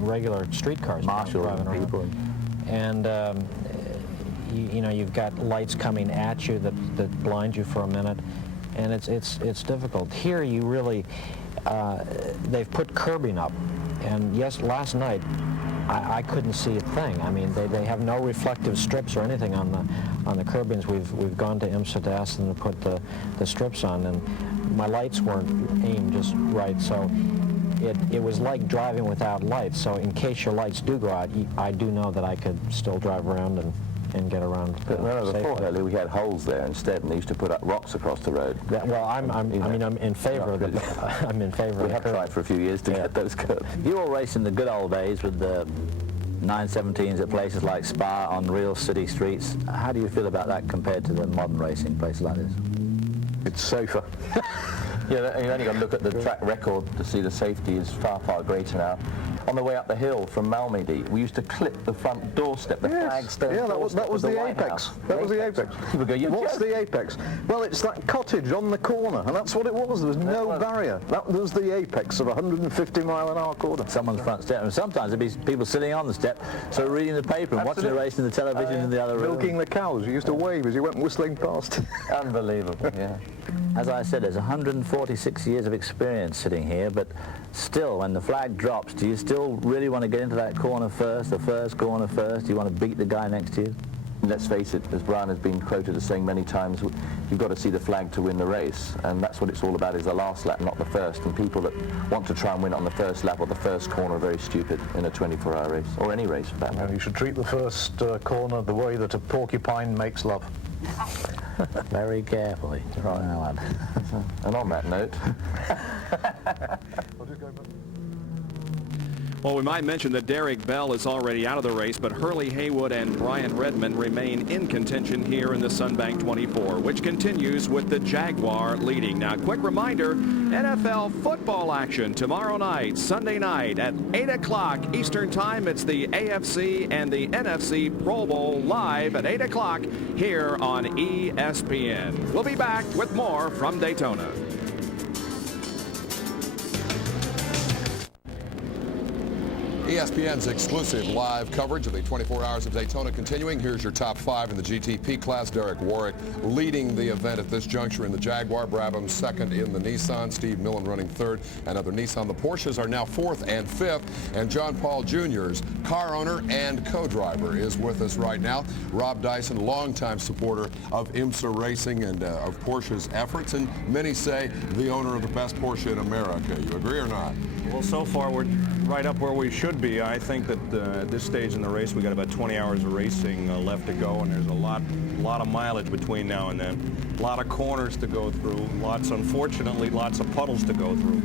regular street cars. Marshal people. And you know, you've got lights coming at you that blind you for a minute, and it's difficult. Here you really they've put curbing up, and yes, last night I couldn't see a thing. I mean, they have no reflective strips or anything on the curbings. We've gone to IMSA to ask them to put the strips on, and my lights weren't aimed just right. So it was like driving without lights. So in case your lights do go out, I do know that I could still drive around and get around. But remember, before Hurley, we had holes there instead, and they used to put up rocks across the road. Well, I'm in favor of it. I'm in favor. We have tried for a few years to get those curbs. You all raced in the good old days with the 917s at places like Spa on real city streets. How do you feel about that compared to the modern racing places like this? It's safer. Yeah, you only got to look at the track record to see the safety is far, far greater now. On the way up the hill from Malmedy, we used to clip the front doorstep, the flagstone. Yeah, that was the apex. That was the apex. What's the apex? Well, it's that cottage on the corner, and that's what it was. There was no barrier. That was the apex of a 150-mile-an-hour corner. Someone's front step, and sometimes there'd be people sitting on the step, so reading the paper and watching the race in the television in the other room. Milking the cows. You used to wave as you went whistling past. Unbelievable, yeah. As I said, there's 146 years of experience sitting here, but still, when the flag drops, do you still really want to get into that corner first, the first corner first? Do you want to beat the guy next to you? Let's face it, as Brian has been quoted as saying many times, you've got to see the flag to win the race, and that's what it's all about, is the last lap, not the first. And people that want to try and win on the first lap or the first corner are very stupid in a 24-hour race, or any race for that matter. You should treat the first corner the way that a porcupine makes love. Very carefully. Right now, lad. And on that note... Well, we might mention that Derek Bell is already out of the race, but Hurley Haywood and Brian Redmond remain in contention here in the Sunbank 24, which continues with the Jaguar leading. Now, quick reminder, NFL football action tomorrow night, Sunday night at 8 o'clock Eastern Time. It's the AFC and the NFC Pro Bowl live at 8 o'clock here on ESPN. We'll be back with more from Daytona. ESPN's exclusive live coverage of the 24 Hours of Daytona continuing. Here's your top 5 in the GTP class. Derek Warwick leading the event at this juncture in the Jaguar. Brabham second in the Nissan. Steve Millen running third. Another Nissan. The Porsches are now 4th and 5th. And John Paul Jr.'s car owner and co-driver is with us right now. Rob Dyson, longtime supporter of IMSA Racing and of Porsche's efforts. And many say the owner of the best Porsche in America. You agree or not? Well, so far we're right up where we should be. I think that at this stage in the race we got about 20 hours of racing left to go, and there's a lot of mileage between now and then. A lot of corners to go through. Unfortunately, lots of puddles to go through.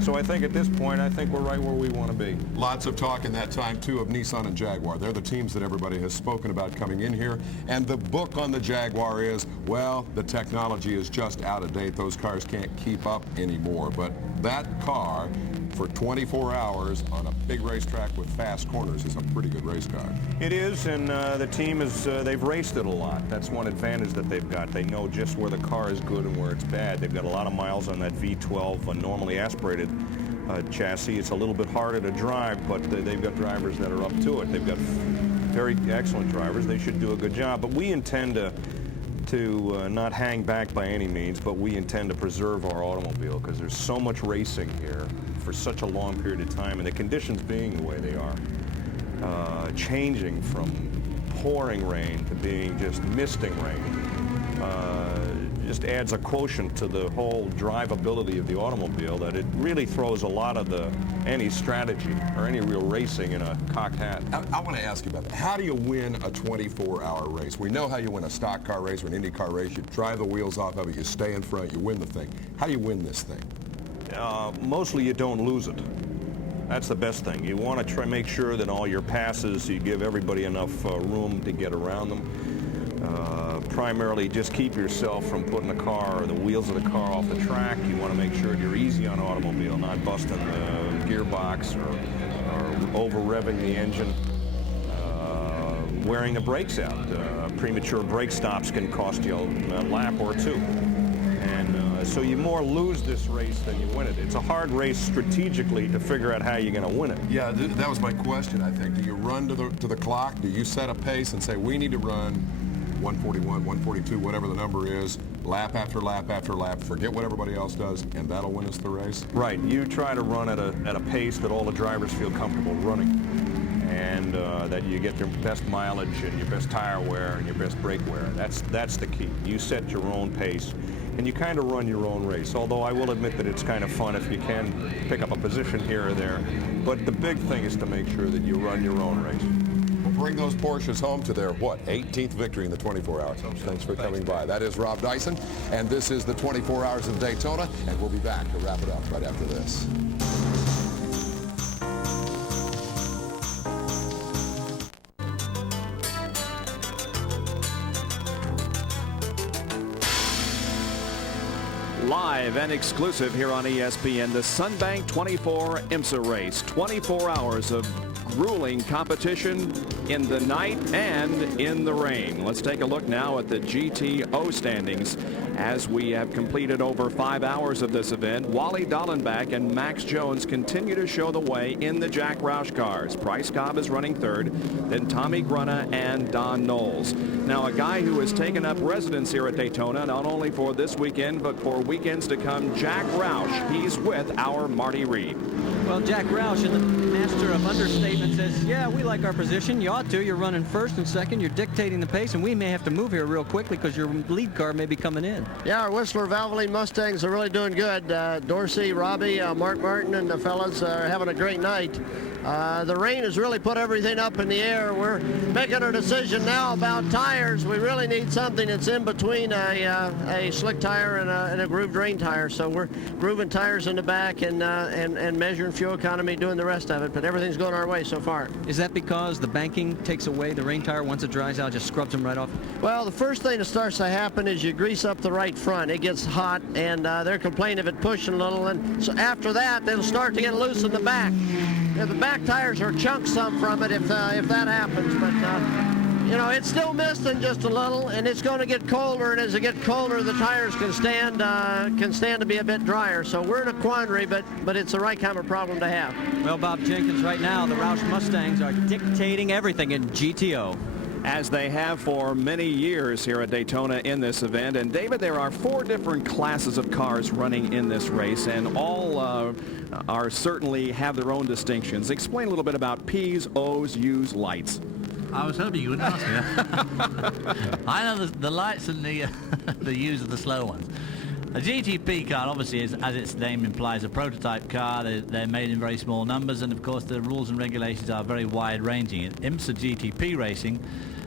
So I think at this point, I think we're right where we want to be. Lots of talk in that time, too, of Nissan and Jaguar. They're the teams that everybody has spoken about coming in here. And the book on the Jaguar is, well, the technology is just out of date. Those cars can't keep up anymore. But that car, for 24 hours on a big racetrack with fast corners, is a pretty good race car. It is, and the team is, they've raced it a lot. That's one advantage that they've got. They know just where the car is good and where it's bad. They've got a lot of miles on that V12, a normally aspirated chassis. It's a little bit harder to drive, but they've got drivers that are up to it. They've got very excellent drivers. They should do a good job. But we intend to not hang back by any means, but we intend to preserve our automobile because there's so much racing here for such a long period of time, and the conditions being the way they are, changing from pouring rain to being just misting rain, just adds a quotient to the whole drivability of the automobile that it really throws a lot of any strategy or any real racing in a cocked hat. I want to ask you about that. How do you win a 24-hour race? We know how you win a stock car race or an Indy car race. You drive the wheels off of it, you stay in front, you win the thing. How do you win this thing? Mostly you don't lose it. That's the best thing. You want to make sure that all your passes, you give everybody enough room to get around them. Primarily just keep yourself from putting the car or the wheels of the car off the track. You want to make sure you're easy on automobile, not busting the gearbox or over-revving the engine. Wearing the brakes out. Premature brake stops can cost you a lap or two. And so you more lose this race than you win it. It's a hard race strategically to figure out how you're going to win it. Yeah, that was my question, I think. Do you run to the clock? Do you set a pace and say, we need to run 141, 142, whatever the number is, lap after lap after lap, forget what everybody else does, and that'll win us the race? Right. You try to run at a pace that all the drivers feel comfortable running, and that you get your best mileage and your best tire wear and your best brake wear. That's the key. You set your own pace, and you kind of run your own race, although I will admit that it's kind of fun if you can pick up a position here or there. But the big thing is to make sure that you run your own race. Bring those Porsches home to their, 18th victory in the 24 hours. Thanks for coming by. That is Rob Dyson, and this is the 24 Hours of Daytona, and we'll be back to wrap it up right after this. Live and exclusive here on ESPN, the Sunbank 24 IMSA race. 24 hours of grueling competition in the night and in the rain. Let's take a look now at the GTO standings as we have completed over 5 hours of this event. Wally Dallenbach and Max Jones continue to show the way in the Jack Roush cars. Bryce Cobb is running third, then Tommy Grunna and Don Knowles. Now, a guy who has taken up residence here at Daytona, not only for this weekend, but for weekends to come, Jack Roush. He's with our Marty Reed. Well, Jack Roush, in the master of understatement, says, yeah, we like our position. You ought to. You're running first and second. You're dictating the pace, and we may have to move here real quickly because your lead car may be coming in. Yeah, our Whistler Valvoline Mustangs are really doing good. Dorsey, Robbie, Mark Martin, and the fellas are having a great night. The rain has really put everything up in the air. We're making a decision now about tires. We really need something that's in between a slick tire and a grooved rain tire. So we're grooving tires in the back and measuring fuel economy, doing the rest of it. But everything's going our way so far. Is that because the banking takes away the rain tire once it dries out, just scrubs them right off? Well, the first thing that starts to happen is you grease up the right front. It gets hot, and they're complaining of it pushing a little. And so after that, it'll start to get loose in the back. The back tires are chunk some from it if that happens, but you know, it's still misting just a little, and it's going to get colder, and as it gets colder, the tires can stand to be a bit drier. So we're in a quandary, but it's the right kind of problem to have. Well, Bob Jenkins, right now, the Roush Mustangs are dictating everything in GTO. As they have for many years here at Daytona in this event. And David, there are 4 different classes of cars running in this race, and all are certainly have their own distinctions. Explain a little bit about P's, O's, U's, lights. I was hoping you wouldn't ask me that. I know the lights and the U's are the slow ones. A GTP car obviously is, as its name implies, a prototype car. They're made in very small numbers, and of course the rules and regulations are very wide-ranging. In IMSA GTP racing,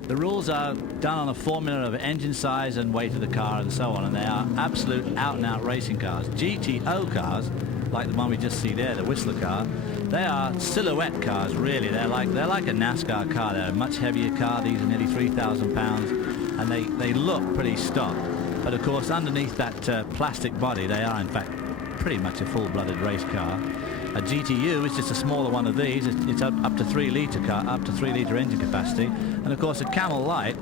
the rules are done on a formula of engine size and weight of the car and so on, and they are absolute out-and-out racing cars. GTO cars, like the one we just see there, the Whistler car, they are silhouette cars, really. They're like a NASCAR car. They're a much heavier car. These are nearly 3,000 pounds, and they look pretty stock. But of course, underneath that plastic body, they are in fact pretty much a full-blooded race car. A GTU is just a smaller one of these. It's up to 3-litre car, up to 3-litre engine capacity. And of course, a Camel Light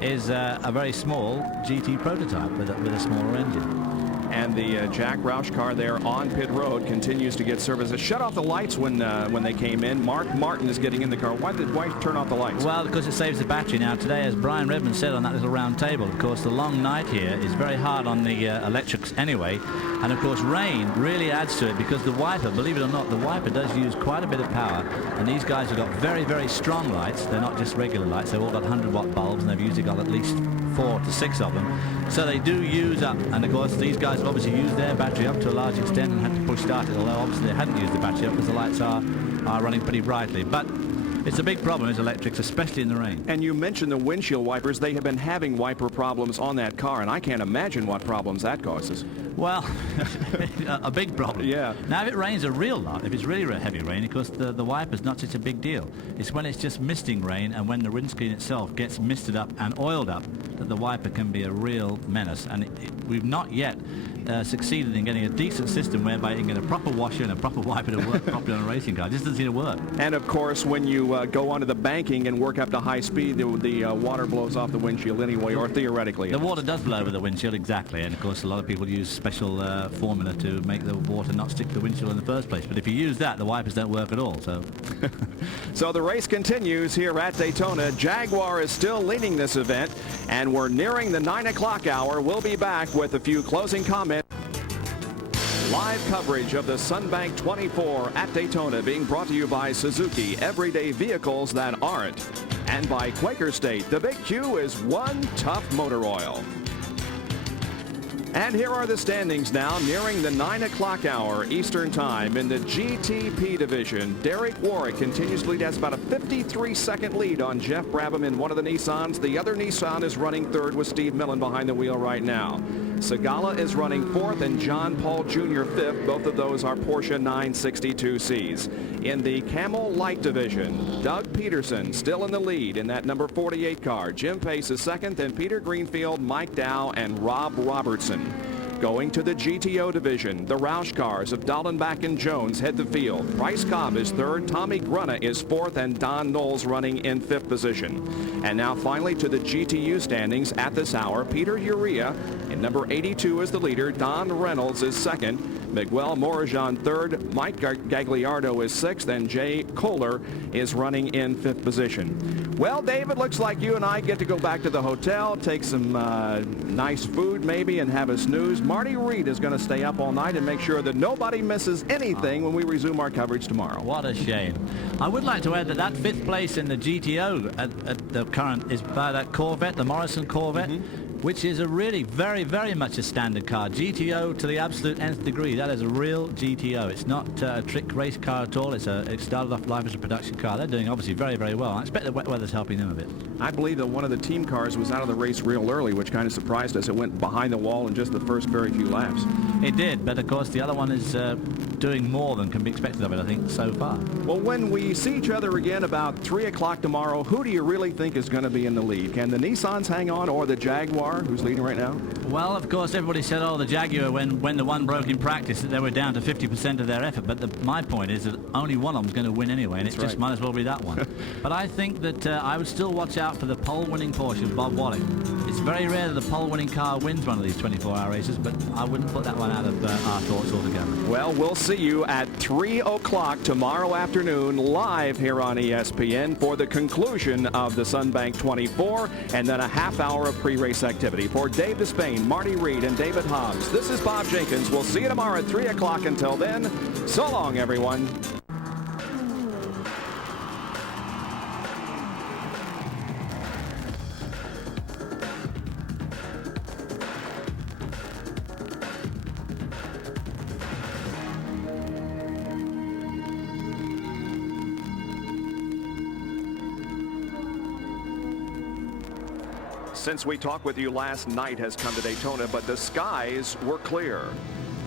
is a very small GT prototype with a smaller engine. And the Jack Roush car there on pit road continues to get service. It shut off the lights when they came in. Mark Martin is getting in the car. Why turn off the lights? Well, because it saves the battery. Now, today, as Brian Redmond said on that little round table, of course, the long night here is very hard on the electrics anyway. And, of course, rain really adds to it because the wiper, believe it or not, the wiper does use quite a bit of power. And these guys have got very, very strong lights. They're not just regular lights. They've all got 100-watt bulbs, and they've usually got at least 4 to 6 of them. So they do use up, and of course these guys have obviously used their battery up to a large extent and had to push start it, although obviously they hadn't used the battery up because the lights are running pretty brightly. But it's a big problem, is electrics, especially in the rain. And you mentioned the windshield wipers. They have been having wiper problems on that car, and I can't imagine what problems that causes. Well, a big problem. Yeah. Now, if it rains a real lot, if it's really heavy rain, of course, the wiper's not such a big deal. It's when it's just misting rain and when the windscreen itself gets misted up and oiled up that the wiper can be a real menace. And we've not yet succeeded in getting a decent system whereby you can get a proper washer and a proper wiper to work properly on a racing car. It just doesn't seem to work. And, of course, when you go onto the banking and work up to high speed, the water blows off the windshield anyway, or theoretically. The water does blow over the windshield, exactly. And, of course, a lot of people use special formula to make the water not stick to the windshield in the first place. But if you use that, the wipers don't work at all. So, so the race continues here at Daytona. Jaguar is still leading this event, and we're nearing the 9 o'clock hour. We'll be back with a few closing comments. Live coverage of the Sunbank 24 at Daytona being brought to you by Suzuki, everyday vehicles that aren't, and by Quaker State. The Big Q is one tough motor oil. And here are the standings now, nearing the 9 o'clock hour Eastern Time in the GTP division. Derek Warwick continues to lead, has about a 53-second lead on Jeff Brabham in one of the Nissans. The other Nissan is running third with Steve Millen behind the wheel right now. Segala is running fourth and John Paul Jr. fifth. Both of those are Porsche 962Cs. In the Camel Light division, Doug Peterson still in the lead in that number 48 car. Jim Pace is second, then Peter Greenfield, Mike Dow, and Rob Robertson. Going to the GTO division, the Roush cars of Dallenbach and Jones head the field. Bryce Cobb is third, Tommy Grunna is fourth, and Don Knowles running in fifth position. And now finally to the GTU standings at this hour. Peter Urea in number 82 is the leader. Don Reynolds is second. Miguel Morajan third. Mike Gagliardo is sixth, and Jay Kohler is running in fifth position. Well, David, looks like you and I get to go back to the hotel, take some nice food maybe, and have a snooze. Marty Reed is going to stay up all night and make sure that nobody misses anything when we resume our coverage tomorrow. What a shame. I would like to add that fifth place in the GTO at the current is by that Corvette, the Morrison Corvette, which is a really very, very much a standard car. GTO to the absolute nth degree. That is a real GTO. It's not a trick race car at all. It started off life as a production car. They're doing obviously very, very well. I expect the wet weather's helping them a bit. I believe that one of the team cars was out of the race real early, which kind of surprised us. It went behind the wall in just the first very few laps. It did, but of course the other one is doing more than can be expected of it, I think, so far. Well, when we see each other again about 3 o'clock tomorrow, who do you really think is going to be in the lead? Can the Nissans hang on, or the Jaguar, who's leading right now? Well, of course, everybody said, oh, the Jaguar, when the one broke in practice, that they were down to 50% of their effort. But my point is that only one of them's going to win anyway, and it just might as well be that one. But I think that I would still watch out for the pole-winning Porsche of Bob Wallach. It's very rare that the pole-winning car wins one of these 24-hour races, but I wouldn't put that one out of our thoughts altogether. Well, we'll see you at 3 o'clock tomorrow afternoon live here on ESPN for the conclusion of the Sunbank 24 and then a half hour of pre-race activity. For Dave Despain, Marty Reed, and David Hobbs, this is Bob Jenkins. We'll see you tomorrow at 3 o'clock. Until then, so long, everyone. Since we talked with you last night has come to Daytona, but the skies were clear.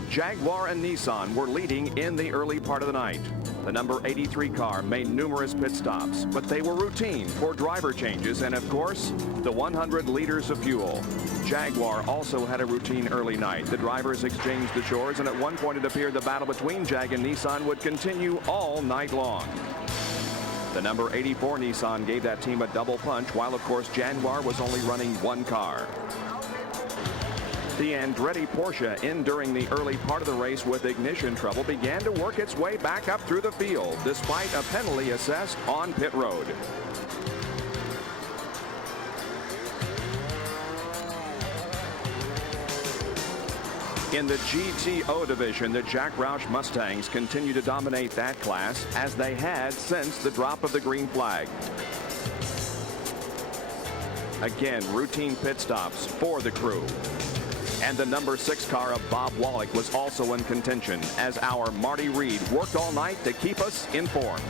Jaguar and Nissan were leading in the early part of the night. The number 83 car made numerous pit stops, but they were routine for driver changes and, of course, the 100 liters of fuel. Jaguar also had a routine early night. The drivers exchanged the chores, and at one point it appeared the battle between Jag and Nissan would continue all night long. The number 84 Nissan gave that team a double punch, while, of course, Jaguar was only running one car. The Andretti Porsche, in during the early part of the race with ignition trouble, began to work its way back up through the field, despite a penalty assessed on pit road. In the GTO division, the Jack Roush Mustangs continue to dominate that class, as they had since the drop of the green flag. Again, routine pit stops for the crew. And the number 6 car of Bob Wallach was also in contention, as our Marty Reed worked all night to keep us informed.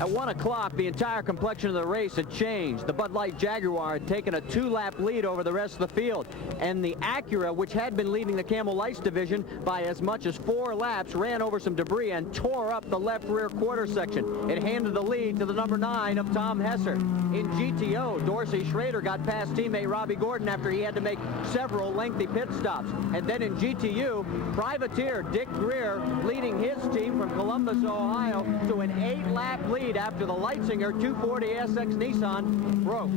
At 1 o'clock, the entire complexion of the race had changed. The Bud Light Jaguar had taken a 2-lap lead over the rest of the field. And the Acura, which had been leading the Camel Lights division by as much as 4 laps, ran over some debris and tore up the left rear quarter section. It handed the lead to the number 9 of Tom Hesser. In GTO, Dorsey Schrader got past teammate Robbie Gordon after he had to make several lengthy pit stops. And then in GTU, privateer Dick Greer leading his team from Columbus, Ohio, to an 8-lap lead after the Leitzinger 240SX Nissan broke.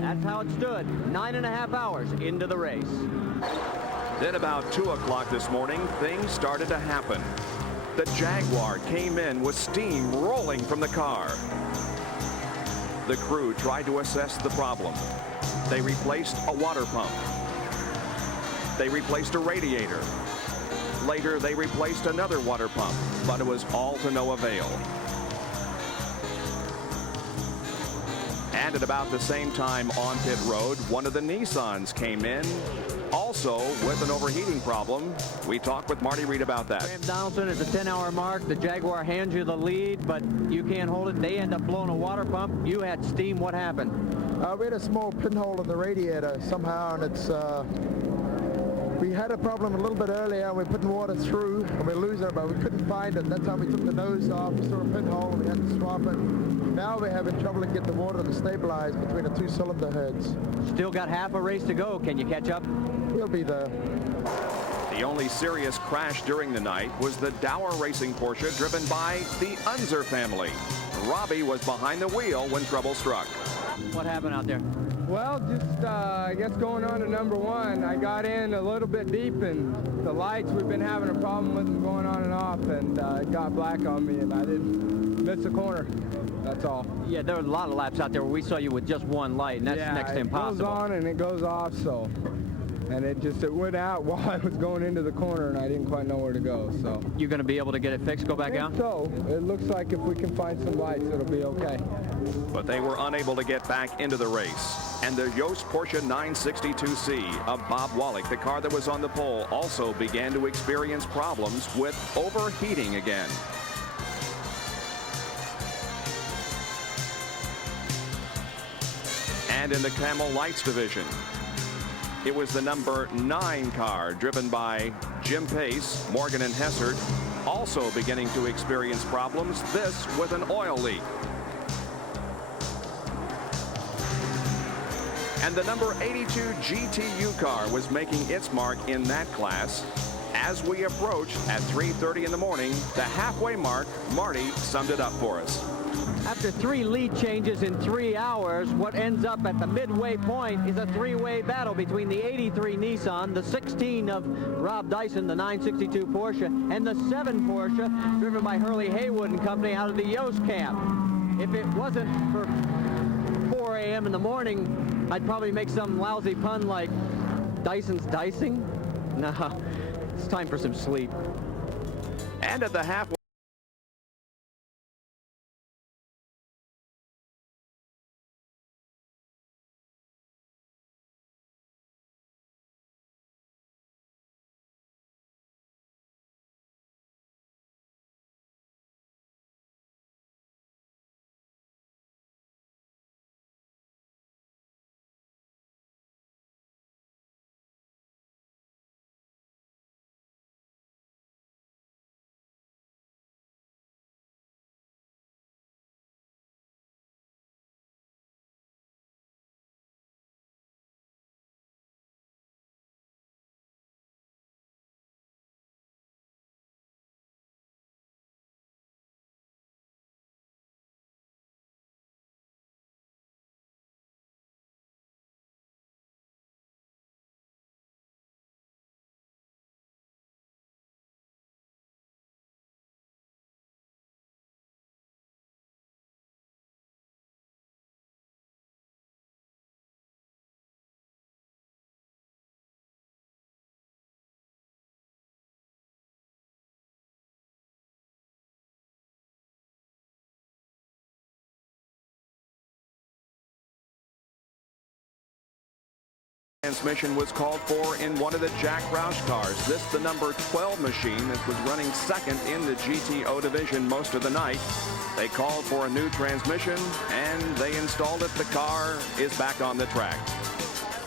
That's how it stood 9.5 hours into the race. Then about 2 o'clock this morning, things started to happen. The Jaguar came in with steam rolling from the car. The crew tried to assess the problem. They replaced a water pump. They replaced a radiator. Later, they replaced another water pump, but it was all to no avail. And at about the same time on pit road, one of the Nissans came in, also with an overheating problem. We talked with Marty Reed about that. Graham Donaldson at the 10-hour mark. The Jaguar hands you the lead, but you can't hold it. They end up blowing a water pump. You had steam. What happened? We had a small pinhole in the radiator somehow, and it's we had a problem a little bit earlier, and we're putting water through, and we're losing it, but we couldn't find it. That time we took the nose off, we saw a pinhole, and we had to swap it. Now we're having trouble to get the water to stabilize between the 2 cylinder heads. Still got half a race to go. Can you catch up? We'll be there. The only serious crash during the night was the Dower Racing Porsche driven by the Unser family. Robbie was behind the wheel when trouble struck. What happened out there? Well, just I guess going on to number 1, I got in a little bit deep, and the lights, we've been having a problem with them going on and off, and it got black on me, and I didn't miss a corner. That's all. Yeah, there were a lot of laps out there where we saw you with just one light, and that's next to impossible. It goes on and it goes off, so. And it went out while I was going into the corner, and I didn't quite know where to go, so. You going to be able to get it fixed, go back out? So, it looks like if we can find some lights, it'll be okay. But they were unable to get back into the race. And the Yost Porsche 962C of Bob Wallach, the car that was on the pole, also began to experience problems with overheating again. And in the Camel Lights division, It was the number 9 car, driven by Jim Pace, Morgan and Hessert, also beginning to experience problems, this with an oil leak. And the number 82 GTU car was making its mark in that class. As we approach at 3:30 in the morning, the halfway mark, Marty summed it up for us. After 3 lead changes in 3 hours, what ends up at the midway point is a 3-way battle between the 83 Nissan, the 16 of Rob Dyson, the 962 Porsche, and the 7 Porsche driven by Hurley Haywood and company out of the Yost camp. If it wasn't for 4 a.m. in the morning, I'd probably make some lousy pun like Dyson's dicing. No, it's time for some sleep. And at the halfway transmission was called for in one of the Jack Roush cars. This the number 12 machine that was running second in the GTO division most of the night. They called for a new transmission and they installed it. The car is back on the track.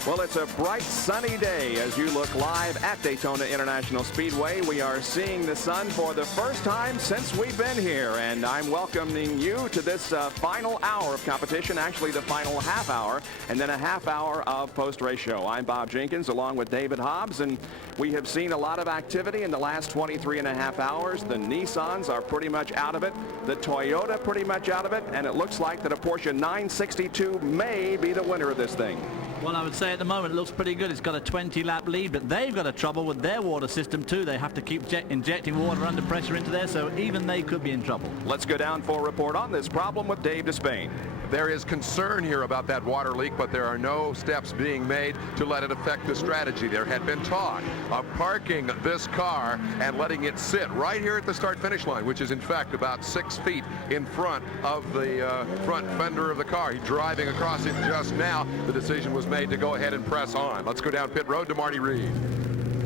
Well, it's a bright sunny day as you look live at Daytona International Speedway. We are seeing the sun for the first time since we've been here, and I'm welcoming you to this final hour of competition, actually the final half hour, and then a half hour of post-race show. I'm Bob Jenkins along with David Hobbs, and we have seen a lot of activity in the last 23 and a half hours. The Nissans are pretty much out of it, the Toyota pretty much out of it, and it looks like that a Porsche 962 may be the winner of this thing. Well, I would say at the moment it looks pretty good. It's got a 20-lap lead, but they've got a trouble with their water system too. They have to keep injecting water under pressure into there, so even they could be in trouble. Let's go down for a report on this problem with Dave Despain. There is concern here about that water leak, but there are no steps being made to let it affect the strategy. There had been talk of parking this car and letting it sit right here at the start-finish line, which is in fact about 6 feet in front of the front fender of the car. He's driving across it just now. The decision was made to go ahead and press on. Let's go down pit road to Marty Reed.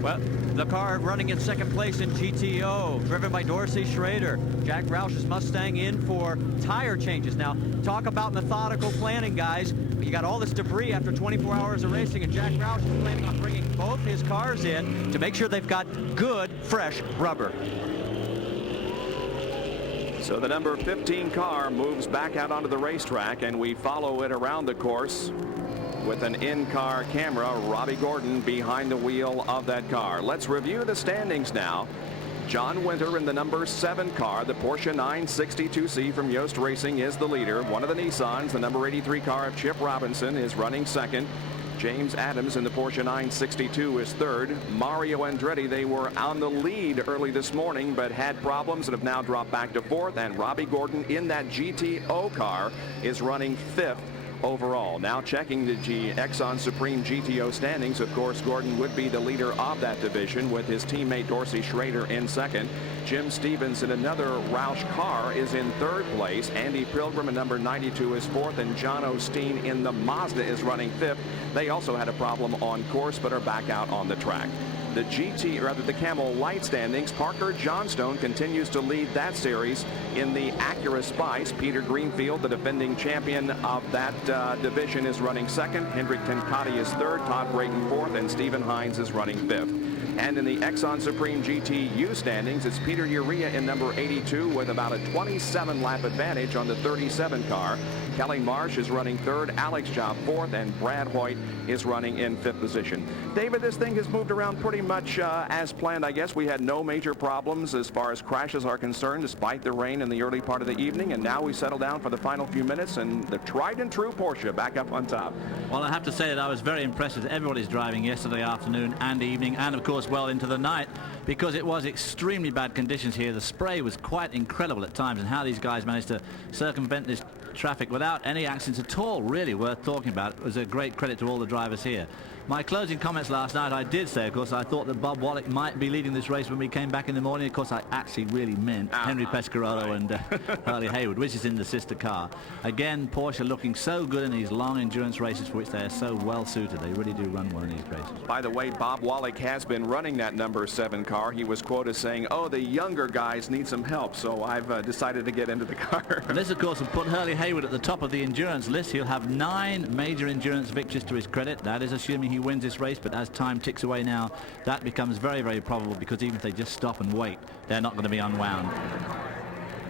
Well, the car running in second place in GTO, driven by Dorsey Schrader. Jack Roush's Mustang in for tire changes. Now, talk about methodical planning, guys. You got all this debris after 24 hours of racing, and Jack Roush is planning on bringing both his cars in to make sure they've got good, fresh rubber. So the number 15 car moves back out onto the racetrack, and we follow it around the course with an in-car camera. Robbie Gordon behind the wheel of that car. Let's review the standings now. John Winter in the number 7 car, the Porsche 962C from Yost Racing, is the leader. One of the Nissans, the number 83 car of Chip Robinson, is running second. James Adams in the Porsche 962 is third. Mario Andretti, they were on the lead early this morning but had problems and have now dropped back to fourth. And Robbie Gordon in that GTO car is running fifth overall. Now checking the Exxon Supreme GTO standings, of course, Gordon would be the leader of that division with his teammate Dorsey Schrader in second. Jim Stevens in another Roush car is in third place. Andy Pilgrim in number 92 is fourth, and John Osteen in the Mazda is running fifth. They also had a problem on course but are back out on the track. the Camel Light standings, Parker Johnstone continues to lead that series. In the Acura Spice, Peter Greenfield, the defending champion of that division, is running second. Hendrik Tenkati is third, Todd Brayton fourth, and Stephen Hines is running fifth. And in the Exxon Supreme GTU standings, it's Peter Urea in number 82 with about a 27-lap advantage on the 37 car. Kelly Marsh is running third, Alex Job fourth, and Brad Hoyt is running in fifth position. David, this thing has moved around pretty much as planned, I guess. We had no major problems as far as crashes are concerned, despite the rain in the early part of the evening, and now we settle down for the final few minutes, and the tried and true Porsche back up on top. Well, I have to say that I was very impressed with everybody's driving yesterday afternoon and evening, and of course well into the night, because it was extremely bad conditions here. The spray was quite incredible at times, and how these guys managed to circumvent this traffic without any accidents at all really worth talking about. It was a great credit to all the drivers here. My closing comments last night, I did say, of course, I thought that Bob Wallach might be leading this race when we came back in the morning. Of course, I actually really meant Henry Pescarolo and Hurley Haywood, which is in the sister car. Again, Porsche looking so good in these long endurance races for which they are so well suited. They really do run well in these races. By the way, Bob Wallach has been running that number 7 car. He was quoted saying, "Oh, the younger guys need some help, so I've decided to get into the car." And this, of course, will put Hurley Haywood at the top of the endurance list. He'll have 9 major endurance victories to his credit. That is assuming he wins this race, but as time ticks away now, that becomes very, very probable, because even if they just stop and wait, they're not going to be unwound.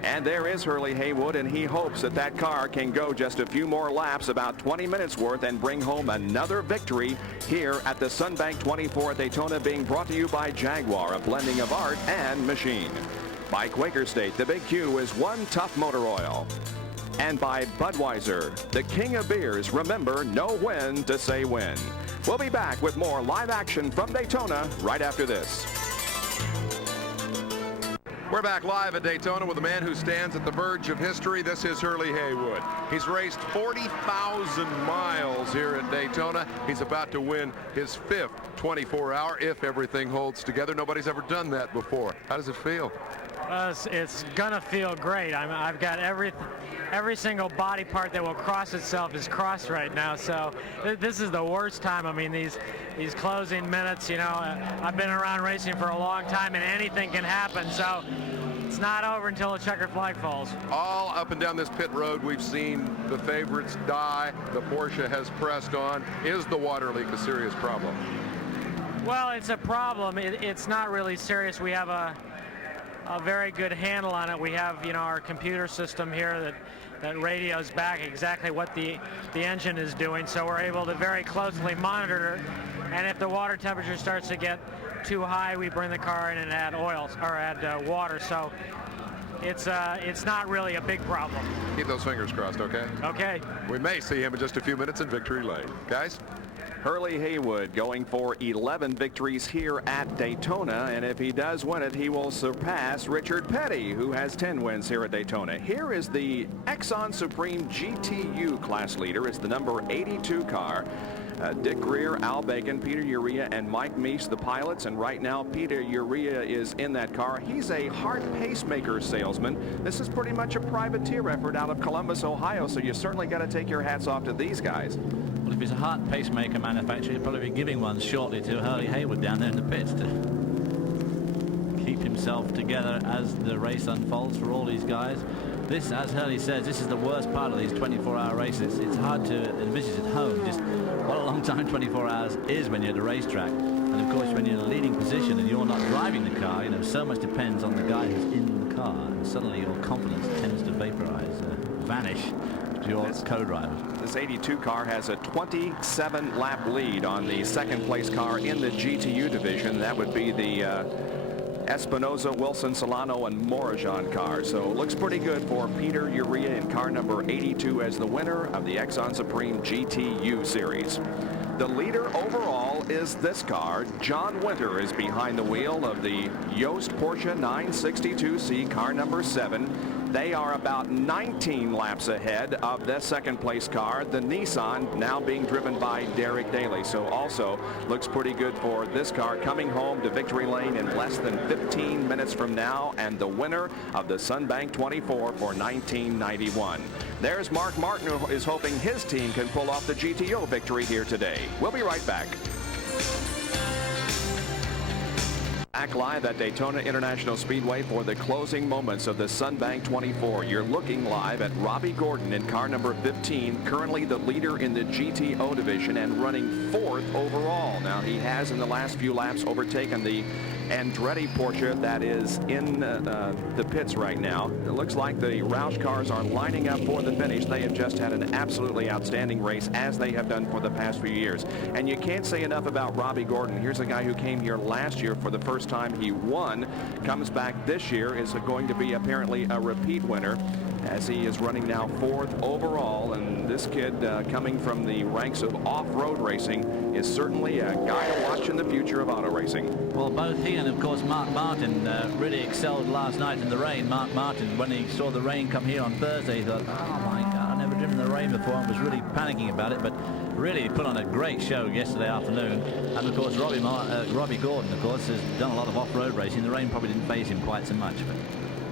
And there is Hurley Haywood, and he hopes that that car can go just a few more laps, about 20 minutes worth, and bring home another victory here at the Sunbank 24 at Daytona, being brought to you by Jaguar, a blending of art and machine. By Quaker State, the Big Q is one tough motor oil. And by Budweiser, the king of beers. Remember, know when to say when. We'll be back with more live action from Daytona right after this. We're back live at Daytona with a man who stands at the verge of history. This is Hurley Haywood. He's raced 40,000 miles here at Daytona. He's about to win his 5th 24-hour if everything holds together. Nobody's ever done that before. How does it feel? It's gonna feel great. I've got every single body part that will cross itself is crossed right now. So this is the worst time. I mean, these closing minutes, you know, I've been around racing for a long time, and anything can happen. So it's not over until the checkered flag falls. All up and down this pit road, we've seen the favorites die. The Porsche has pressed on. Is the water leak a serious problem? Well, it's a problem. It's not really serious. We have a very good handle on it. We have, you know, our computer system here that radios back exactly what the engine is doing, so we're able to very closely monitor it. And if the water temperature starts to get too high, we bring the car in and add oil or add water. So it's not really a big problem. Keep those fingers crossed, okay? Okay. We may see him in just a few minutes in victory lane. Guys? Hurley Haywood going for 11 victories here at Daytona, and if he does win it, he will surpass Richard Petty, who has 10 wins here at Daytona. Here is the Exxon Supreme GTU class leader. It's the number 82 car. Dick Greer, Al Bacon, Peter Urea, and Mike Meese, the pilots. And right now, Peter Urea is in that car. He's a heart pacemaker salesman. This is pretty much a privateer effort out of Columbus, Ohio, so you certainly got to take your hats off to these guys. Well, if he's a heart pacemaker manufacturer, he'll probably be giving one shortly to Hurley Haywood down there in the pits to keep himself together as the race unfolds for all these guys. This, as Hurley says, this is the worst part of these 24-hour races. It's hard to envisage at home just what a long time 24 hours is when you're at the racetrack. And of course, when you're in a leading position and you're not driving the car, you know, so much depends on the guy who's in the car. And suddenly your confidence tends to vanish to your co-driver. This 82 car has a 27-lap lead on the second-place car in the GTU division. That would be the Espinoza, Wilson, Solano, and Morajan car. So it looks pretty good for Peter Urea in car number 82 as the winner of the Exxon Supreme GTU series. The leader overall is this car. John Winter is behind the wheel of the Yost Porsche 962C, car number 7. They are about 19 laps ahead of the second place car, the Nissan, now being driven by Derek Daly. So also looks pretty good for this car coming home to victory lane in less than 15 minutes from now, and the winner of the Sunbank 24 for 1991. There's Mark Martin, who is hoping his team can pull off the GTO victory here today. We'll be right back. back live at Daytona International Speedway for the closing moments of the Sunbank 24. You're looking live at Robbie Gordon in car number 15, currently the leader in the GTO division and running 4th overall. Now, he has in the last few laps overtaken the Andretti Porsche that is in the pits right now. It looks like the Roush cars are lining up for the finish. They have just had an absolutely outstanding race, as they have done for the past few years. And you can't say enough about Robbie Gordon. Here's a guy who came here last year for the first time. He won, comes back this year, is going to be apparently a repeat winner, as he is running now 4th overall. And this kid coming from the ranks of off-road racing is certainly a guy to watch in the future of auto racing. Well, both he and, of course, Mark Martin really excelled last night in the rain. Mark Martin, when he saw the rain come here on Thursday, he thought, oh my God, I've never driven in the rain before, and was really panicking about it. But really put on a great show yesterday afternoon. And, of course, Robbie Gordon, of course, has done a lot of off-road racing. The rain probably didn't faze him quite so much. But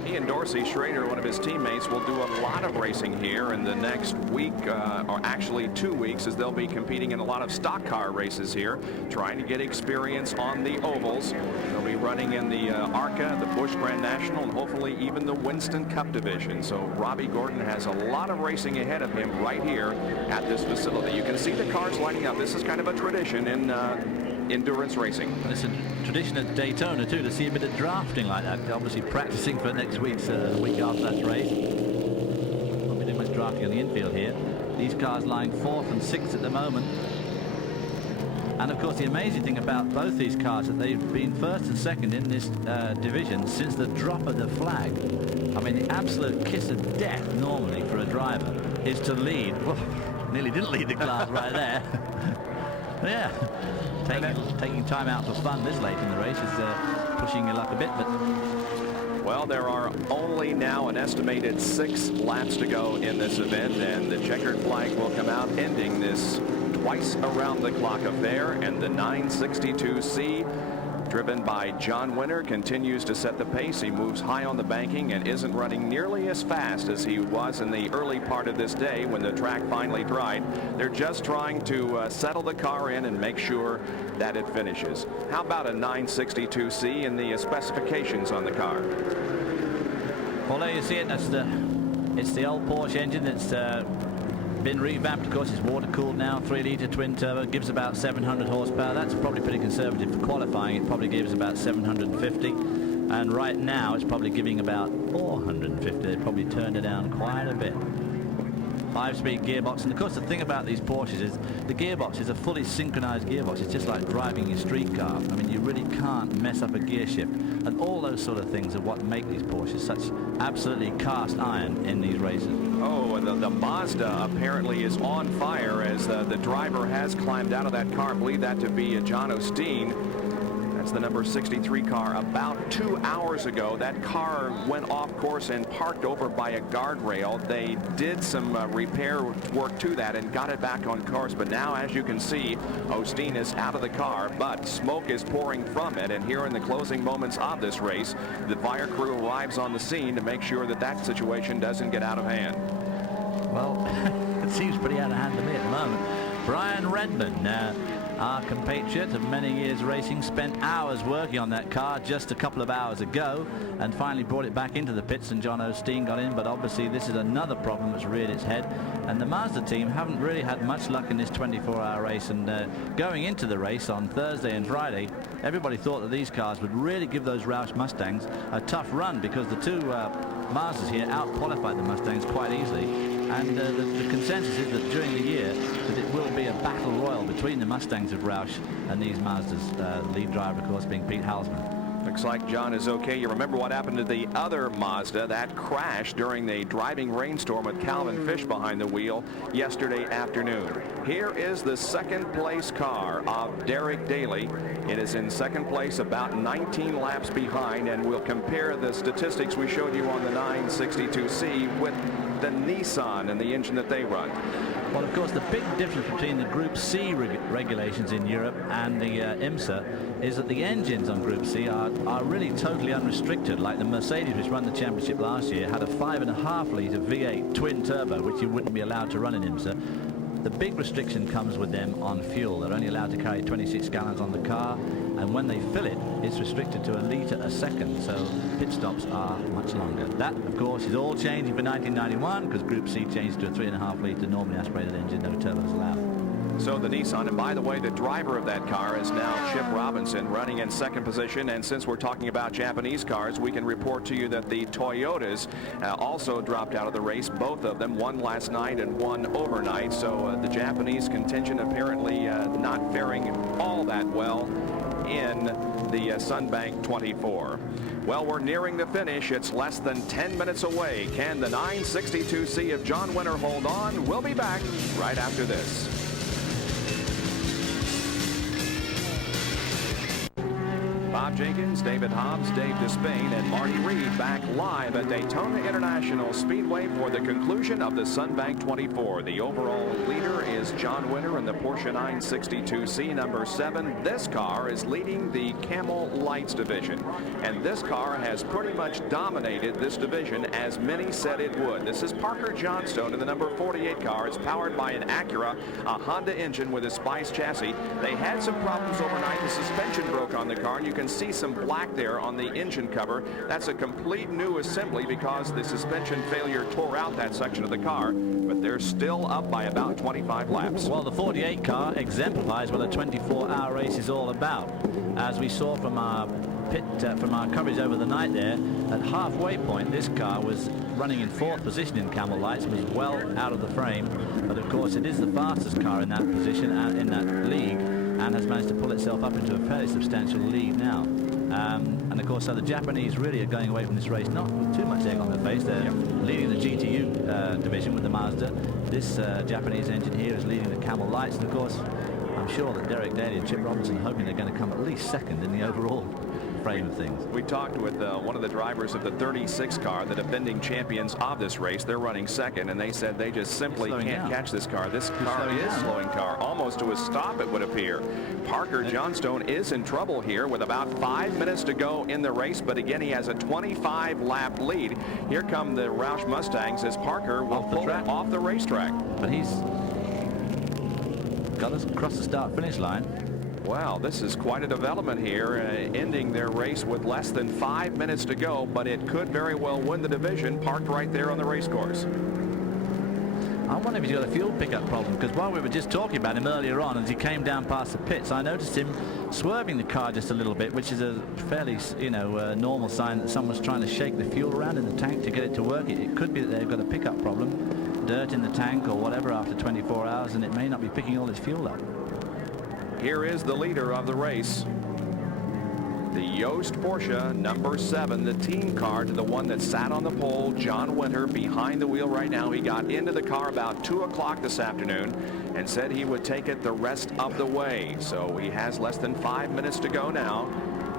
he and Dorsey Schrader, one of his teammates, will do a lot of racing here in the next week, or actually 2 weeks, as they'll be competing in a lot of stock car races here, trying to get experience on the ovals. They'll be running in the ARCA, the Busch Grand National, and hopefully even the Winston Cup division. So Robbie Gordon has a lot of racing ahead of him right here at this facility. You can see the cars lining up. This is kind of a tradition in endurance racing. It's a tradition at Daytona too, to see a bit of drafting like that. Obviously practicing for next week's week after that race. Won't be doing much drafting on the infield here. These cars lying 4th and 6th at the moment. And of course the amazing thing about both these cars is that they've been 1st and 2nd in this division since the drop of the flag. I mean, the absolute kiss of death normally for a driver is to lead. Well, nearly didn't lead the class right there. Yeah. Taking time out for fun this late in the race is pushing your luck a bit, but well, there are only now an estimated 6 laps to go in this event, and the checkered flag will come out, ending this twice around the clock affair. And the 962C, driven by John Winter, continues to set the pace. He moves high on the banking and isn't running nearly as fast as he was in the early part of this day when the track finally dried. They're just trying to settle the car in and make sure that it finishes. How about a 962C in the specifications on the car? Well, there you see it. It's the old Porsche engine that's been revamped. Of course, it's water cooled now, 3-litre twin turbo, gives about 700 horsepower. That's probably pretty conservative for qualifying. It probably gives about 750, and right now it's probably giving about 450. They probably turned it down quite a bit. 5-speed gearbox, and of course the thing about these Porsches is the gearbox is a fully synchronized gearbox. It's just like driving your street car. I mean, you really can't mess up a gear shift, and all those sort of things are what make these Porsches such absolutely cast iron in these races. Oh, and the Mazda apparently is on fire, as the driver has climbed out of that car. I believe that to be John Osteen. That's the number 63 car. About 2 hours ago, that car went off course and parked over by a guardrail. They did some repair work to that and got it back on course. But now, as you can see, Osteen is out of the car, but smoke is pouring from it. And here in the closing moments of this race, the fire crew arrives on the scene to make sure that that situation doesn't get out of hand. Well, it seems pretty out of hand to me at the moment. Brian Redman, our compatriot of many years racing, spent hours working on that car just a couple of hours ago and finally brought it back into the pits, and John Osteen got in. But obviously this is another problem that's reared its head, and the Mazda team haven't really had much luck in this 24-hour race. And going into the race on Thursday and Friday, everybody thought that these cars would really give those Roush Mustangs a tough run, because the two Mazdas here out-qualified the Mustangs quite easily. And the consensus is that during the year that it will be a battle royal between the Mustangs of Roush and these Mazdas. Lead driver, of course, being Pete Halsman. Looks like John is okay. You remember what happened to the other Mazda that crashed during the driving rainstorm with Calvin Fish behind the wheel yesterday afternoon. Here is the second place car of Derek Daly. It is in second place, about 19 laps behind, and we'll compare the statistics we showed you on the 962C with the Nissan and the engine that they run. Well, of course, the big difference between the Group C regulations in Europe and the IMSA is that the engines on Group C are really totally unrestricted. Like the Mercedes, which won the championship last year, had a 5.5-litre V8 twin turbo, which you wouldn't be allowed to run in IMSA. The big restriction comes with them on fuel. They're only allowed to carry 26 gallons on the car, and when they fill it, it's restricted to 1 litre a second, so pit stops are much longer. That, of course, is all changing for 1991, because Group C changed to a 3.5 litre normally aspirated engine, no turbos allowed. So the Nissan, and by the way, the driver of that car is now Chip Robinson, running in second position. And since we're talking about Japanese cars, we can report to you that the Toyotas also dropped out of the race, both of them, one last night and one overnight. So the Japanese contingent apparently not faring all that well in the Sunbank 24. Well, we're nearing the finish. It's less than 10 minutes away. Can the 962C of John Winter hold on? We'll be back right after this. Bob Jenkins, David Hobbs, Dave Despain, and Marty Reed back live at Daytona International Speedway for the conclusion of the Sunbank 24. The overall leader is John Winter in the Porsche 962C number 7. This car is leading the Camel Lights division, and this car has pretty much dominated this division, as many said it would. This is Parker Johnstone in the number 48 car. It's powered by an Acura, a Honda engine with a Spice chassis. They had some problems overnight. The suspension broke on the car, and you can see some black there on the engine cover. That's a complete new assembly because the suspension failure tore out that section of the car, but they're still up by about 25 laps. Well, the 48 car exemplifies what a 24-hour race is all about. As we saw from our from our coverage over the night there, at halfway point this car was running in 4th position in Camel Lights, was well out of the frame, but of course it is the fastest car in that position and in that league, and has managed to pull itself up into a fairly substantial lead now. And of course, so the Japanese really are going away from this race not with too much egg on their face. They're leading the GTU division with the Mazda. This Japanese engine here is leading the Camel Lights, and of course I'm sure that Derek Daly and Chip Robinson are hoping they're going to come at least second in the overall frame of things. We talked with one of the drivers of the 36 car, the defending champions of this race. They're running second, and they said they just simply can't catch this car. This car is slowing car almost to a stop, it would appear. Parker Johnstone is in trouble here with about 5 minutes to go in the race, but again he has a 25-lap lead. Here come the Roush Mustangs as Parker will pull off the racetrack. But he's got us across the start-finish line. Wow, this is quite a development here, ending their race with less than 5 minutes to go, but it could very well win the division, parked right there on the race course. I wonder if he's got a fuel pickup problem, because while we were just talking about him earlier on, as he came down past the pits, I noticed him swerving the car just a little bit, which is a fairly, normal sign that someone's trying to shake the fuel around in the tank to get it to work. It could be that they've got a pickup problem, dirt in the tank or whatever after 24 hours, and it may not be picking all its fuel up. Here is the leader of the race, the Yost Porsche number 7, the team car to the one that sat on the pole, John Winter, behind the wheel right now. He got into the car about 2 o'clock this afternoon and said he would take it the rest of the way. So he has less than 5 minutes to go now.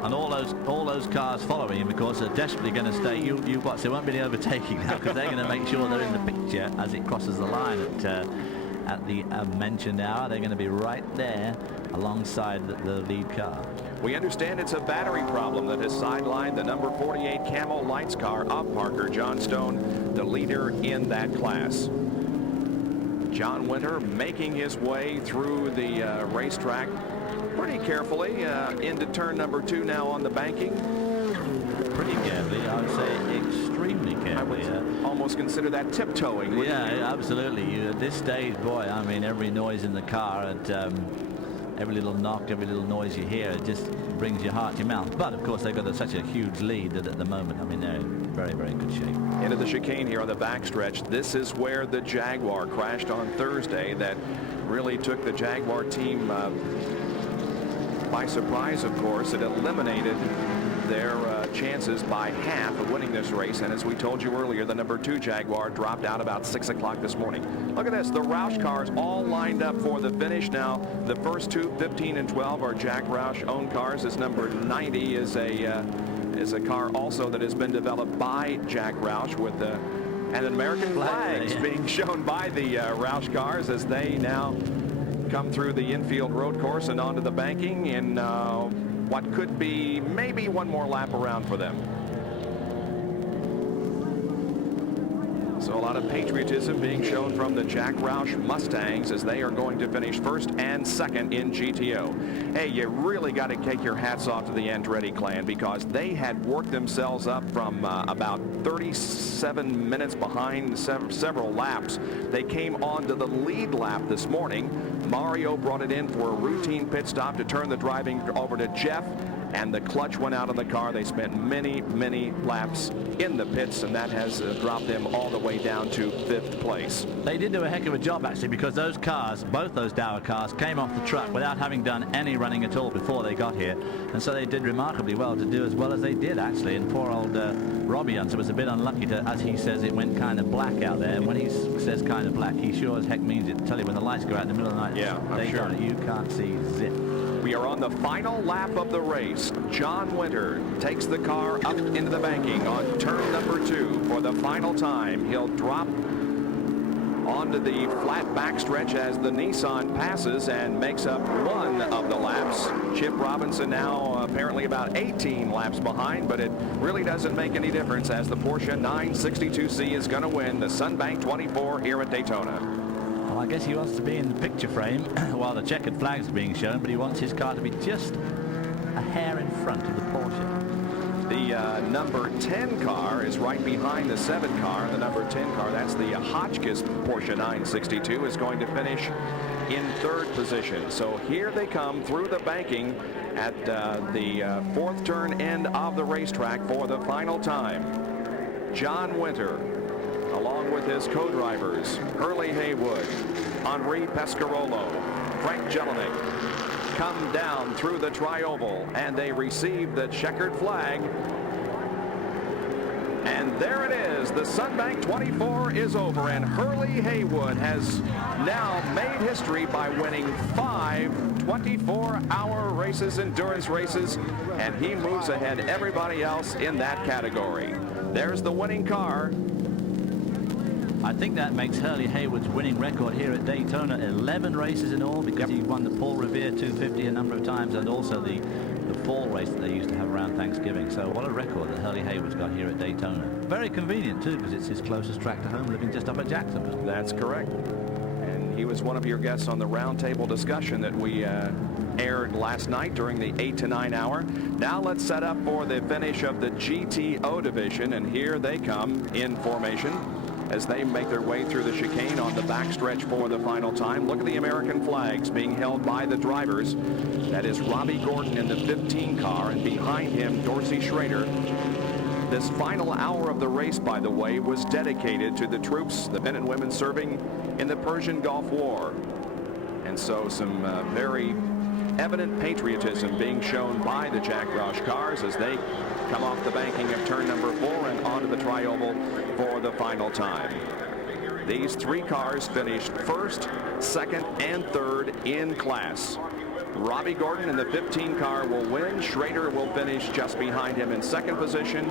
And all those cars following him, of course, are desperately going to stay. You watch, there won't be any overtaking now, because they're going to make sure they're in the picture as it crosses the line at the mentioned hour. They're going to be right there alongside the lead car. We understand it's a battery problem that has sidelined the number 48 Camel Lights car of Parker Johnstone, the leader in that class. John Winter making his way through the racetrack pretty carefully into turn number 2 now on the banking. Pretty carefully, I would say extremely carefully. I would almost consider that tiptoeing. Yeah, absolutely. At this stage, boy, I mean, every noise in the car, and every little knock, every little noise you hear, it just brings your heart to your mouth. But of course, they've got such a huge lead that at the moment, I mean, they're in very, very good shape. Into the chicane here on the backstretch. This is where the Jaguar crashed on Thursday. That really took the Jaguar team by surprise, of course. It eliminated their chances by half of winning this race, and as we told you earlier, the number 2 Jaguar dropped out about 6 o'clock this morning. Look at this, the Roush cars all lined up for the finish now. The first two, 15 and 12, are Jack Roush owned cars. His number 90 is a car also that has been developed by Jack Roush, with an American flags being shown by the Roush cars as they now come through the infield road course and onto the banking in what could be maybe one more lap around for them. So a lot of patriotism being shown from the Jack Roush Mustangs as they are going to finish first and second in GTO. Hey, you really got to take your hats off to the Andretti clan because they had worked themselves up from about 37 minutes behind several laps. They came on to the lead lap this morning. Mario brought it in for a routine pit stop to turn the driving over to Jeff, and the clutch went out of the car. They spent many laps in the pits, and that has dropped them all the way down to 5th place. They did do a heck of a job, actually, because those cars, both those Dower cars, came off the truck without having done any running at all before they got here. And so they did remarkably well to do as well as they did, actually. And poor old Robbie Unser was a bit unlucky to, as he says, it went kind of black out there. And when he says kind of black, he sure as heck means it. Tell you, when the lights go out in the middle of the night, yeah, I'm sure. You can't see zip. We are on the final lap of the race. John Winter takes the car up into the banking on turn number 2 for the final time. He'll drop onto the flat backstretch as the Nissan passes and makes up one of the laps. Chip Robinson now apparently about 18 laps behind, but it really doesn't make any difference as the Porsche 962C is going to win the Sunbank 24 here at Daytona. Well, I guess he wants to be in the picture frame while the checkered flags are being shown, but he wants his car to be just a hair in front of the Porsche. The number 10 car is right behind the 7 car. The number 10 car, that's the Hotchkiss Porsche 962, is going to finish in 3rd position. So here they come through the banking at the 4th turn end of the racetrack for the final time. John Winter, along with his co-drivers, Hurley Haywood, Henri Pescarolo, Frank Jelinek, come down through the tri-oval, and they receive the checkered flag. And there it is. The Sunbank 24 is over, and Hurley Haywood has now made history by winning 5 24-hour races, endurance races, and he moves ahead everybody else in that category. There's the winning car. I think that makes Hurley Haywood's winning record here at Daytona 11 races in all, because he won the Paul Revere 250 a number of times, and also the fall race that they used to have around Thanksgiving. So what a record that Hurley Haywood's got here at Daytona. Very convenient too, because it's his closest track to home, living just up at Jacksonville. That's correct. And he was one of your guests on the roundtable discussion that we aired last night during the 8 to 9 hour. Now let's set up for the finish of the GTO division, and here they come in formation as they make their way through the chicane on the backstretch for the final time. Look at the American flags being held by the drivers. That is Robbie Gordon in the 15 car, and behind him Dorsey Schrader. This final hour of the race, by the way, was dedicated to the troops, the men and women serving in the Persian Gulf War. And so some very evident patriotism being shown by the Jack Roush cars as they come off the banking of turn number 4 and onto the tri-oval for the final time. These 3 cars finished 1st, 2nd, and 3rd in class. Robbie Gordon in the 15 car will win. Schrader will finish just behind him in 2nd position.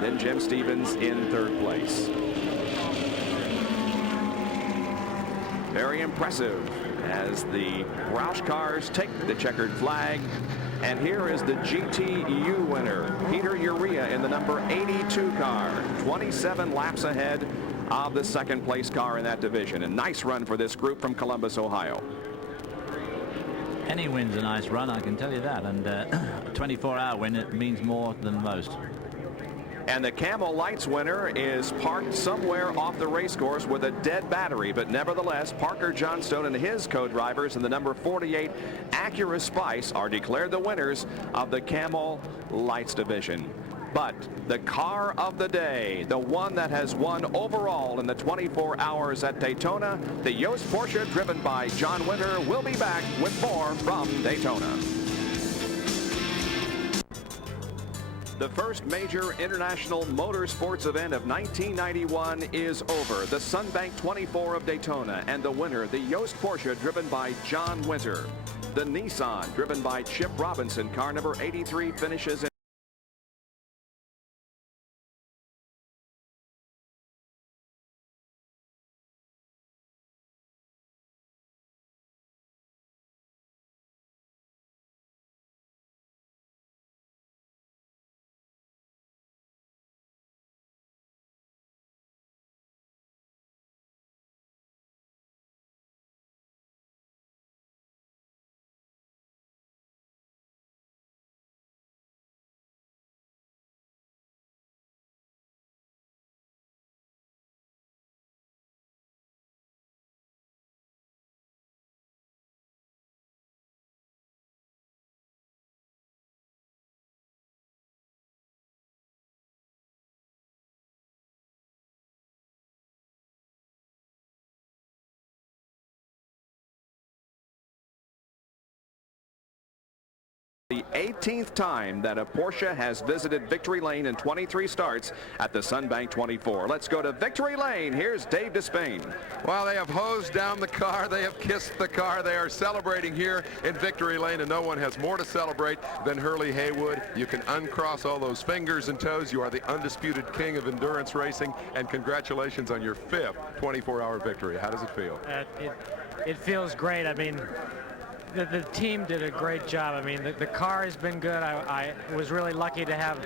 Then Jim Stevens in 3rd place. Very impressive as the Roush cars take the checkered flag. And here is the GTU winner, Peter Urea in the number 82 car, 27 laps ahead of the 2nd place car in that division. A nice run for this group from Columbus, Ohio. Any win's a nice run, I can tell you that, and a 24-hour win, it means more than most. And the Camel Lights winner is parked somewhere off the race course with a dead battery, but nevertheless, Parker Johnstone and his co-drivers in the number 48 Acura Spice are declared the winners of the Camel Lights division. But the car of the day, the one that has won overall in the 24 hours at Daytona, the Yost Porsche driven by John Winter, will be back with more from Daytona. The first major international motorsports event of 1991 is over. The Sunbank 24 of Daytona, and the winner, the Yost Porsche driven by John Winter. The Nissan driven by Chip Robinson, car number 83, finishes in 18th time that a Porsche has visited Victory Lane in 23 starts at the Sunbank 24. Let's go to Victory Lane. Here's Dave Despain. Well, they have hosed down the car. They have kissed the car. They are celebrating here in Victory Lane, and no one has more to celebrate than Hurley Haywood. You can uncross all those fingers and toes. You are the undisputed king of endurance racing, and congratulations on your 5th 24-hour victory. How does it feel? It feels great. I mean, the team did a great job. I mean, the car has been good. I was really lucky to have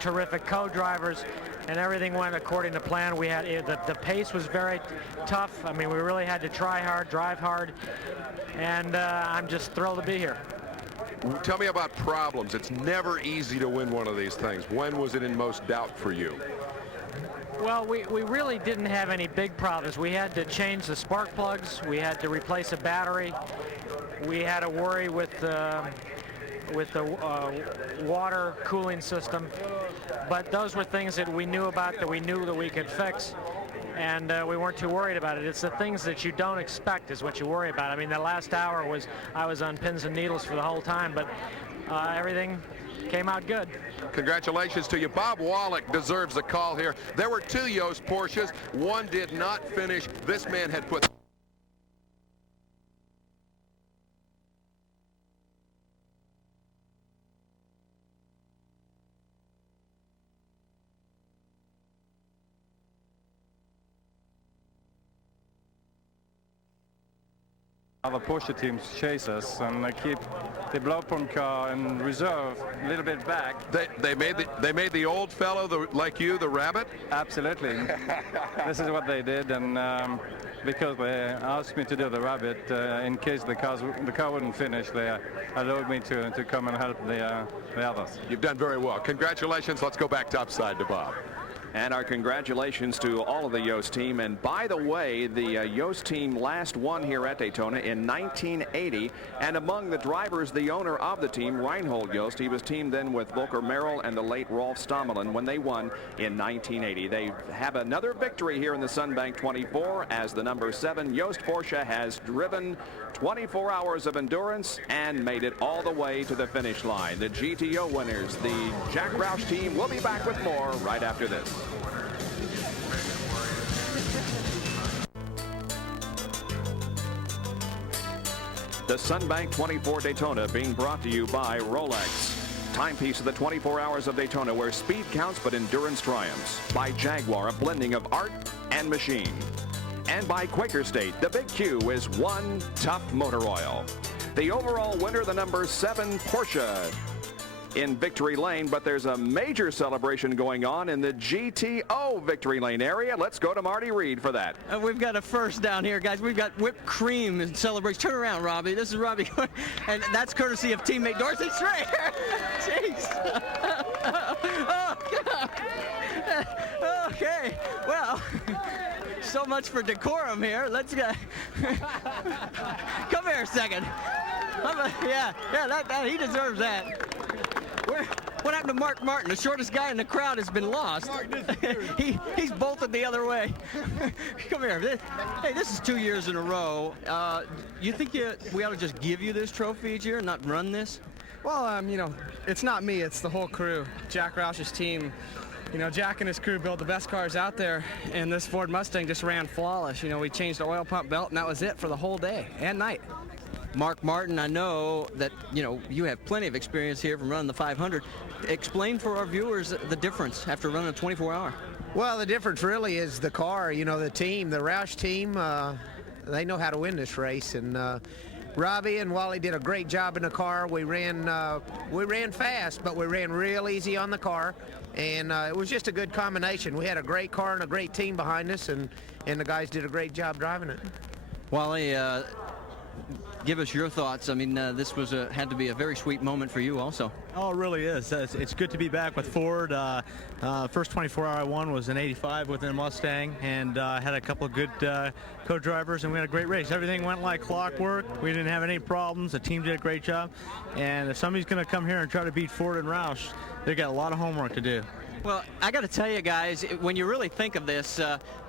terrific co-drivers, and everything went according to plan. We had the pace was very tough. I mean, we really had to try hard, drive hard, and I'm just thrilled to be here. Tell me about problems. It's never easy to win one of these things. When was it in most doubt for you? Well, we really didn't have any big problems. We had to change the spark plugs. We had to replace a battery. We had to worry with the water cooling system. But those were things that we knew about, that we knew that we could fix. And we weren't too worried about it. It's the things that you don't expect is what you worry about. I mean, the last hour I was on pins and needles for the whole time, but everything came out good. Congratulations to you. Bob Wallach deserves a call here. There were 2 Yost Porsches. One did not finish. This man had put other Porsche teams chase us, and they keep the blow-up car in reserve a little bit back. They made the old fellow like you the rabbit? Absolutely. This is what they did, and because they asked me to do the rabbit in case the car wouldn't finish, they allowed me to come and help the others. You've done very well. Congratulations. Let's go back topside to Bob. And our congratulations to all of the Yost team. And by the way, the Yost team last won here at Daytona in 1980. And among the drivers, the owner of the team, Reinhold Yost, he was teamed then with Volker Merrill and the late Rolf Stommelen when they won in 1980. They have another victory here in the Sunbank 24 as the number 7 Yost Porsche has driven 24 hours of endurance and made it all the way to the finish line. The GTO winners, the Jack Roush team, will be back with more right after this. The Sunbank 24 Daytona being brought to you by Rolex. Timepiece of the 24 Hours of Daytona, where speed counts but endurance triumphs. By Jaguar, a blending of art and machine. And by Quaker State, the Big Q is one tough motor oil. The overall winner, the number 7 Porsche in Victory Lane, but there's a major celebration going on in the GTO Victory Lane area. Let's go to Marty Reed for that. We've got a first down here, guys. We've got whipped cream in celebration. Turn around, Robbie. This is Robbie. And that's courtesy of teammate Dorsey Strayer. Jeez. Oh, God. Okay. Well, so much for decorum here. Let's go. Come here a second. Yeah, that he deserves that. What happened to Mark Martin? The shortest guy in the crowd has been lost. He's bolted the other way. Come here. Hey, this is 2 years in a row. You think we ought to just give you this trophy each year and not run this? Well, you know, it's not me. It's the whole crew. Jack Roush's team. You know, Jack and his crew built the best cars out there, and this Ford Mustang just ran flawless. You know, we changed the oil pump belt, and that was it for the whole day and night. Mark Martin, I know that, you know, you have plenty of experience here from running the 500. Explain for our viewers the difference after running a 24-hour. Well, the difference really is the car. You know, the team, the Roush team, they know how to win this race. And Robbie and Wally did a great job in the car. We ran fast, but we ran real easy on the car. And it was just a good combination. We had a great car and a great team behind us, and the guys did a great job driving it. Wally, give us your thoughts. I mean, this had to be a very sweet moment for you also. Oh, it really is. It's good to be back with Ford. First 24-hour I won was in '85 with a Mustang, and had a couple of good co-drivers, and we had a great race. Everything went like clockwork. We didn't have any problems. The team did a great job. And if somebody's going to come here and try to beat Ford and Roush, they've got a lot of homework to do. Well, I got to tell you guys, when you really think of this,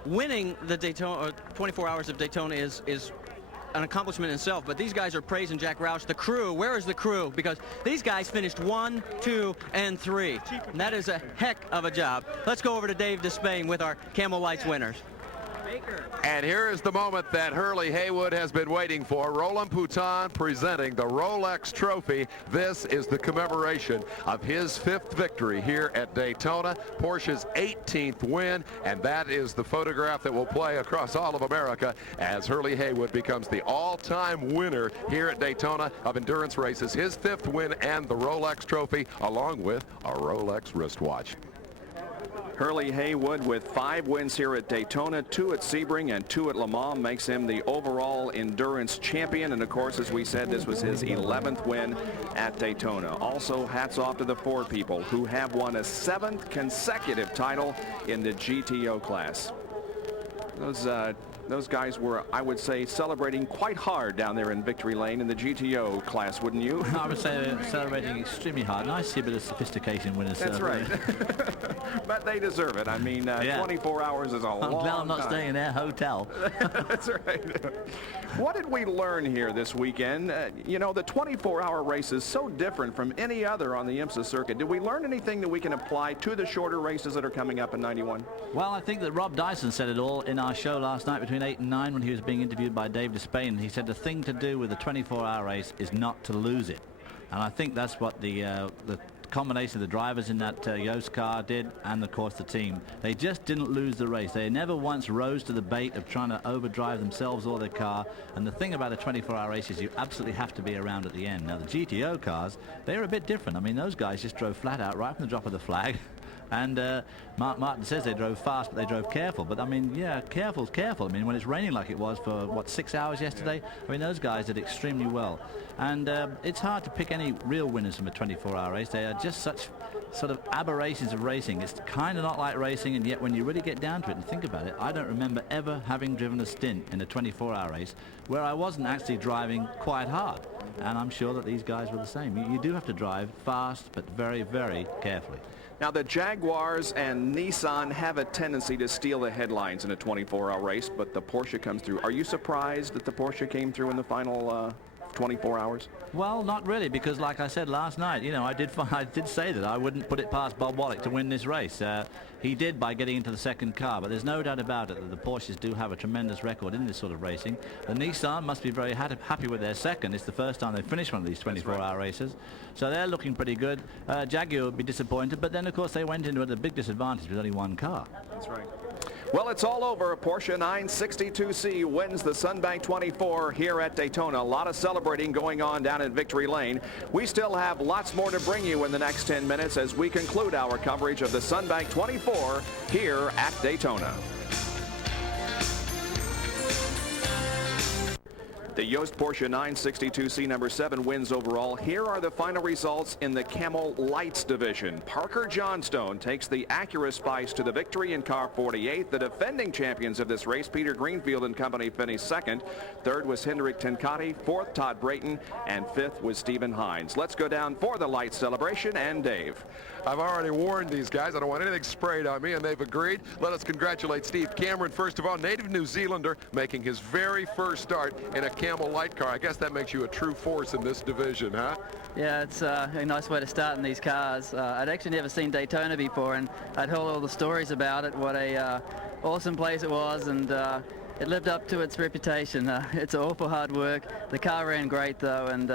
winning the Daytona, 24 Hours of Daytona is an accomplishment in itself, but these guys are praising Jack Roush. The crew, where is the crew? Because these guys finished 1, 2, and 3. And that is a heck of a job. Let's go over to Dave Despain with our Camel Lights winners. And here is the moment that Hurley Haywood has been waiting for. Roland Pouton presenting the Rolex Trophy. This is the commemoration of his 5th victory here at Daytona, Porsche's 18th win, and that is the photograph that will play across all of America as Hurley Haywood becomes the all-time winner here at Daytona of endurance races. His 5th win and the Rolex Trophy, along with a Rolex wristwatch. Hurley Haywood with 5 wins here at Daytona, 2 at Sebring and 2 at Le Mans, makes him the overall endurance champion. And of course, as we said, this was his 11th win at Daytona. Also, hats off to the Ford people who have won a 7th consecutive title in the GTO class. Those guys were, I would say, celebrating quite hard down there in Victory Lane in the GTO class, wouldn't you? I would say they're celebrating extremely hard. Nice to see a bit of sophistication winners. That's right. But they deserve it. I mean, 24 hours is a long time. I'm glad I'm not staying in their hotel. That's right. What did we learn here this weekend? You know, the 24-hour race is so different from any other on the IMSA circuit. Did we learn anything that we can apply to the shorter races that are coming up in 91? Well, I think that Rob Dyson said it all in our show last night between 8 and 9 when he was being interviewed by Dave Despain. He said the thing to do with the 24-hour race is not to lose it. And I think that's what the combination of the drivers in that Yost car did, and of course the team. They just didn't lose the race. They never once rose to the bait of trying to overdrive themselves or their car. And the thing about a 24-hour race is you absolutely have to be around at the end. Now the GTO cars, they're a bit different. I mean, those guys just drove flat out right from the drop of the flag. And Mark Martin says they drove fast, but they drove careful. But I mean, yeah, careful's careful. I mean, when it's raining like it was for, what, 6 hours yesterday? I mean, those guys did extremely well. And it's hard to pick any real winners from a 24-hour race. They are just such sort of aberrations of racing. It's kind of not like racing, and yet when you really get down to it and think about it, I don't remember ever having driven a stint in a 24-hour race where I wasn't actually driving quite hard. And I'm sure that these guys were the same. You do have to drive fast, but very, very carefully. Now, the Jaguars and Nissan have a tendency to steal the headlines in a 24-hour race, but the Porsche comes through. Are you surprised that the Porsche came through in the final 24 hours? Well, not really, because like I said last night, you know, I did say that I wouldn't put it past Bob Wallach to win this race. He did by getting into the second car, but there's no doubt about it that the Porsches do have a tremendous record in this sort of racing. The Nissan must be very happy with their second. It's the first time they've finished one of these 24-hour races. So they're looking pretty good. Jaguar would be disappointed, but then, of course, they went into it at a big disadvantage with only one car. That's right. Well, it's all over. Porsche 962C wins the Sunbank 24 here at Daytona. A lot of celebrating going on down at Victory Lane. We still have lots more to bring you in the next 10 minutes as we conclude our coverage of the Sunbank 24 here at Daytona. The Yost Porsche 962C number 7 wins overall. Here are the final results in the Camel Lights division. Parker Johnstone takes the Acura Spice to the victory in car 48. The defending champions of this race, Peter Greenfield and company, finished second. Third was Hendrik Tenkati. Fourth, Todd Brayton. And fifth was Stephen Hines. Let's go down for the lights celebration. And Dave. I've already warned these guys I don't want anything sprayed on me, and they've agreed. Let us congratulate Steve Cameron, first of all, native New Zealander, making his very first start in a Camel Light car. I guess that makes you a true force in this division, huh? Yeah, it's a nice way to start in these cars. I'd actually never seen Daytona before, and I'd heard all the stories about it, what a awesome place it was, and it lived up to its reputation. It's awful hard work. The car ran great, though, and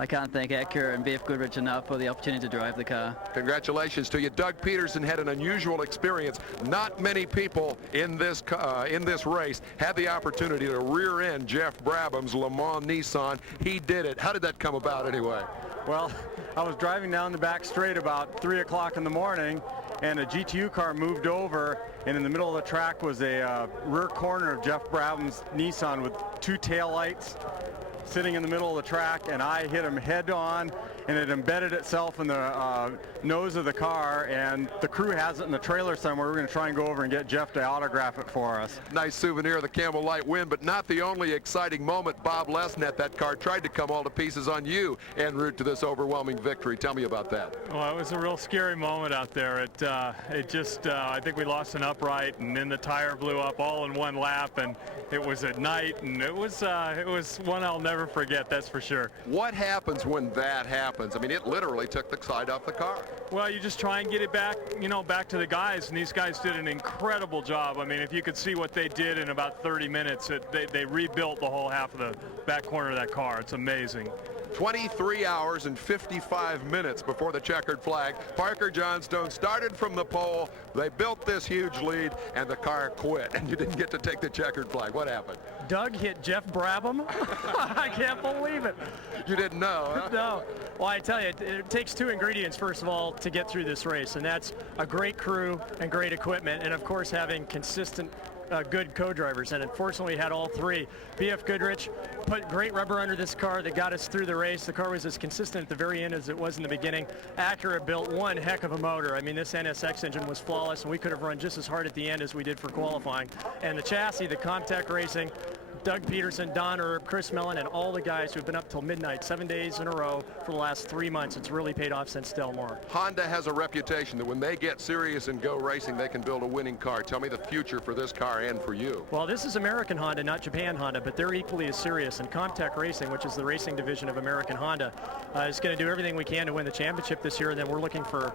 I can't thank Acura and BF Goodrich enough for the opportunity to drive the car. Congratulations to you. Doug Peterson had an unusual experience. Not many people in this race had the opportunity to rear end Jeff Brabham's Le Mans Nissan. He did it. How did that come about anyway? Well, I was driving down the back straight about 3 o'clock in the morning, and a GTU car moved over, and in the middle of the track was a rear corner of Jeff Brabham's Nissan with 2 taillights sitting in the middle of the track, and I hit him head on, and it embedded itself in the nose of the car, and the crew has it in the trailer somewhere. We're going to try and go over and get Jeff to autograph it for us. Nice souvenir of the Camel Light win, but not the only exciting moment. Bob Lesnett, that car tried to come all to pieces on you en route to this overwhelming victory. Tell me about that. Well, it was a real scary moment out there. I think we lost an right, and then the tire blew up all in one lap, and it was at night, and it was one I'll never forget, that's for sure. What happens when that happens? I mean, it literally took the side off the car. Well, you just try and get it back, back to the guys, and these guys did an incredible job. I mean, if you could see what they did in about 30 minutes, they rebuilt the whole half of the back corner of that car. It's amazing. 23 hours and 55 minutes before the checkered flag. Parker Johnstone started from the pole. They built this huge lead, and the car quit, and you didn't get to take the checkered flag. What happened? Doug hit Jeff Brabham. I can't believe it. You didn't know, huh? No. Well, I tell you, it takes two ingredients, first of all, to get through this race, and that's a great crew and great equipment, and, of course, having consistent good co-drivers, and unfortunately had all three. B.F. Goodrich put great rubber under this car that got us through the race. The car was as consistent at the very end as it was in the beginning. Acura built one heck of a motor. I mean, this NSX engine was flawless, and we could have run just as hard at the end as we did for qualifying. And the chassis, the Comtech Racing, Doug Peterson, Don Erb, Chris Mellon, and all the guys who've been up till midnight 7 days in a row for the last 3 months. It's really paid off since Del Mar. Honda has a reputation that when they get serious and go racing, they can build a winning car. Tell me the future for this car and for you. Well, this is American Honda, not Japan Honda, but they're equally as serious. And Comtech Racing, which is the racing division of American Honda, is going to do everything we can to win the championship this year. And then we're looking for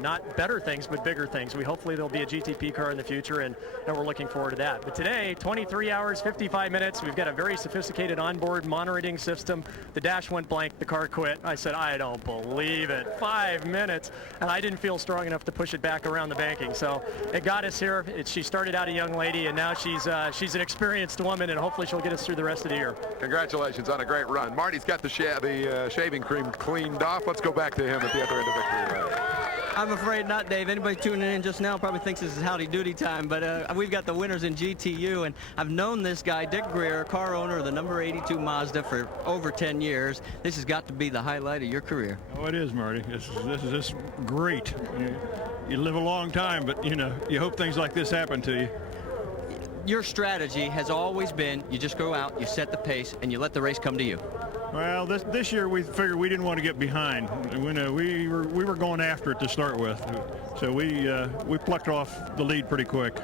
not better things, but bigger things. Hopefully there'll be a GTP car in the future, and we're looking forward to that. But today, 23 hours, 55 minutes. We've got a very sophisticated onboard monitoring system. The dash went blank. The car quit. I said, I don't believe it. 5 minutes. And I didn't feel strong enough to push it back around the banking. So it got us here. She started out a young lady, and now she's an experienced woman, and hopefully she'll get us through the rest of the year. Congratulations on a great run. Marty's got the shaving cream cleaned off. Let's go back to him at the other end of victory lane. I'm afraid not, Dave. Anybody tuning in just now probably thinks this is howdy doody time, but we've got the winners in GTU, and I've known this guy, Dick Greer, car owner of the number 82 Mazda, for over 10 years. This has got to be the highlight of your career. Oh, it is, Marty. This is just great. You live a long time, but you hope things like this happen to you. Your strategy has always been you just go out, you set the pace, and you let the race come to you. Well, this year we figured we didn't want to get behind. We were going after it to start with, so we plucked off the lead pretty quick.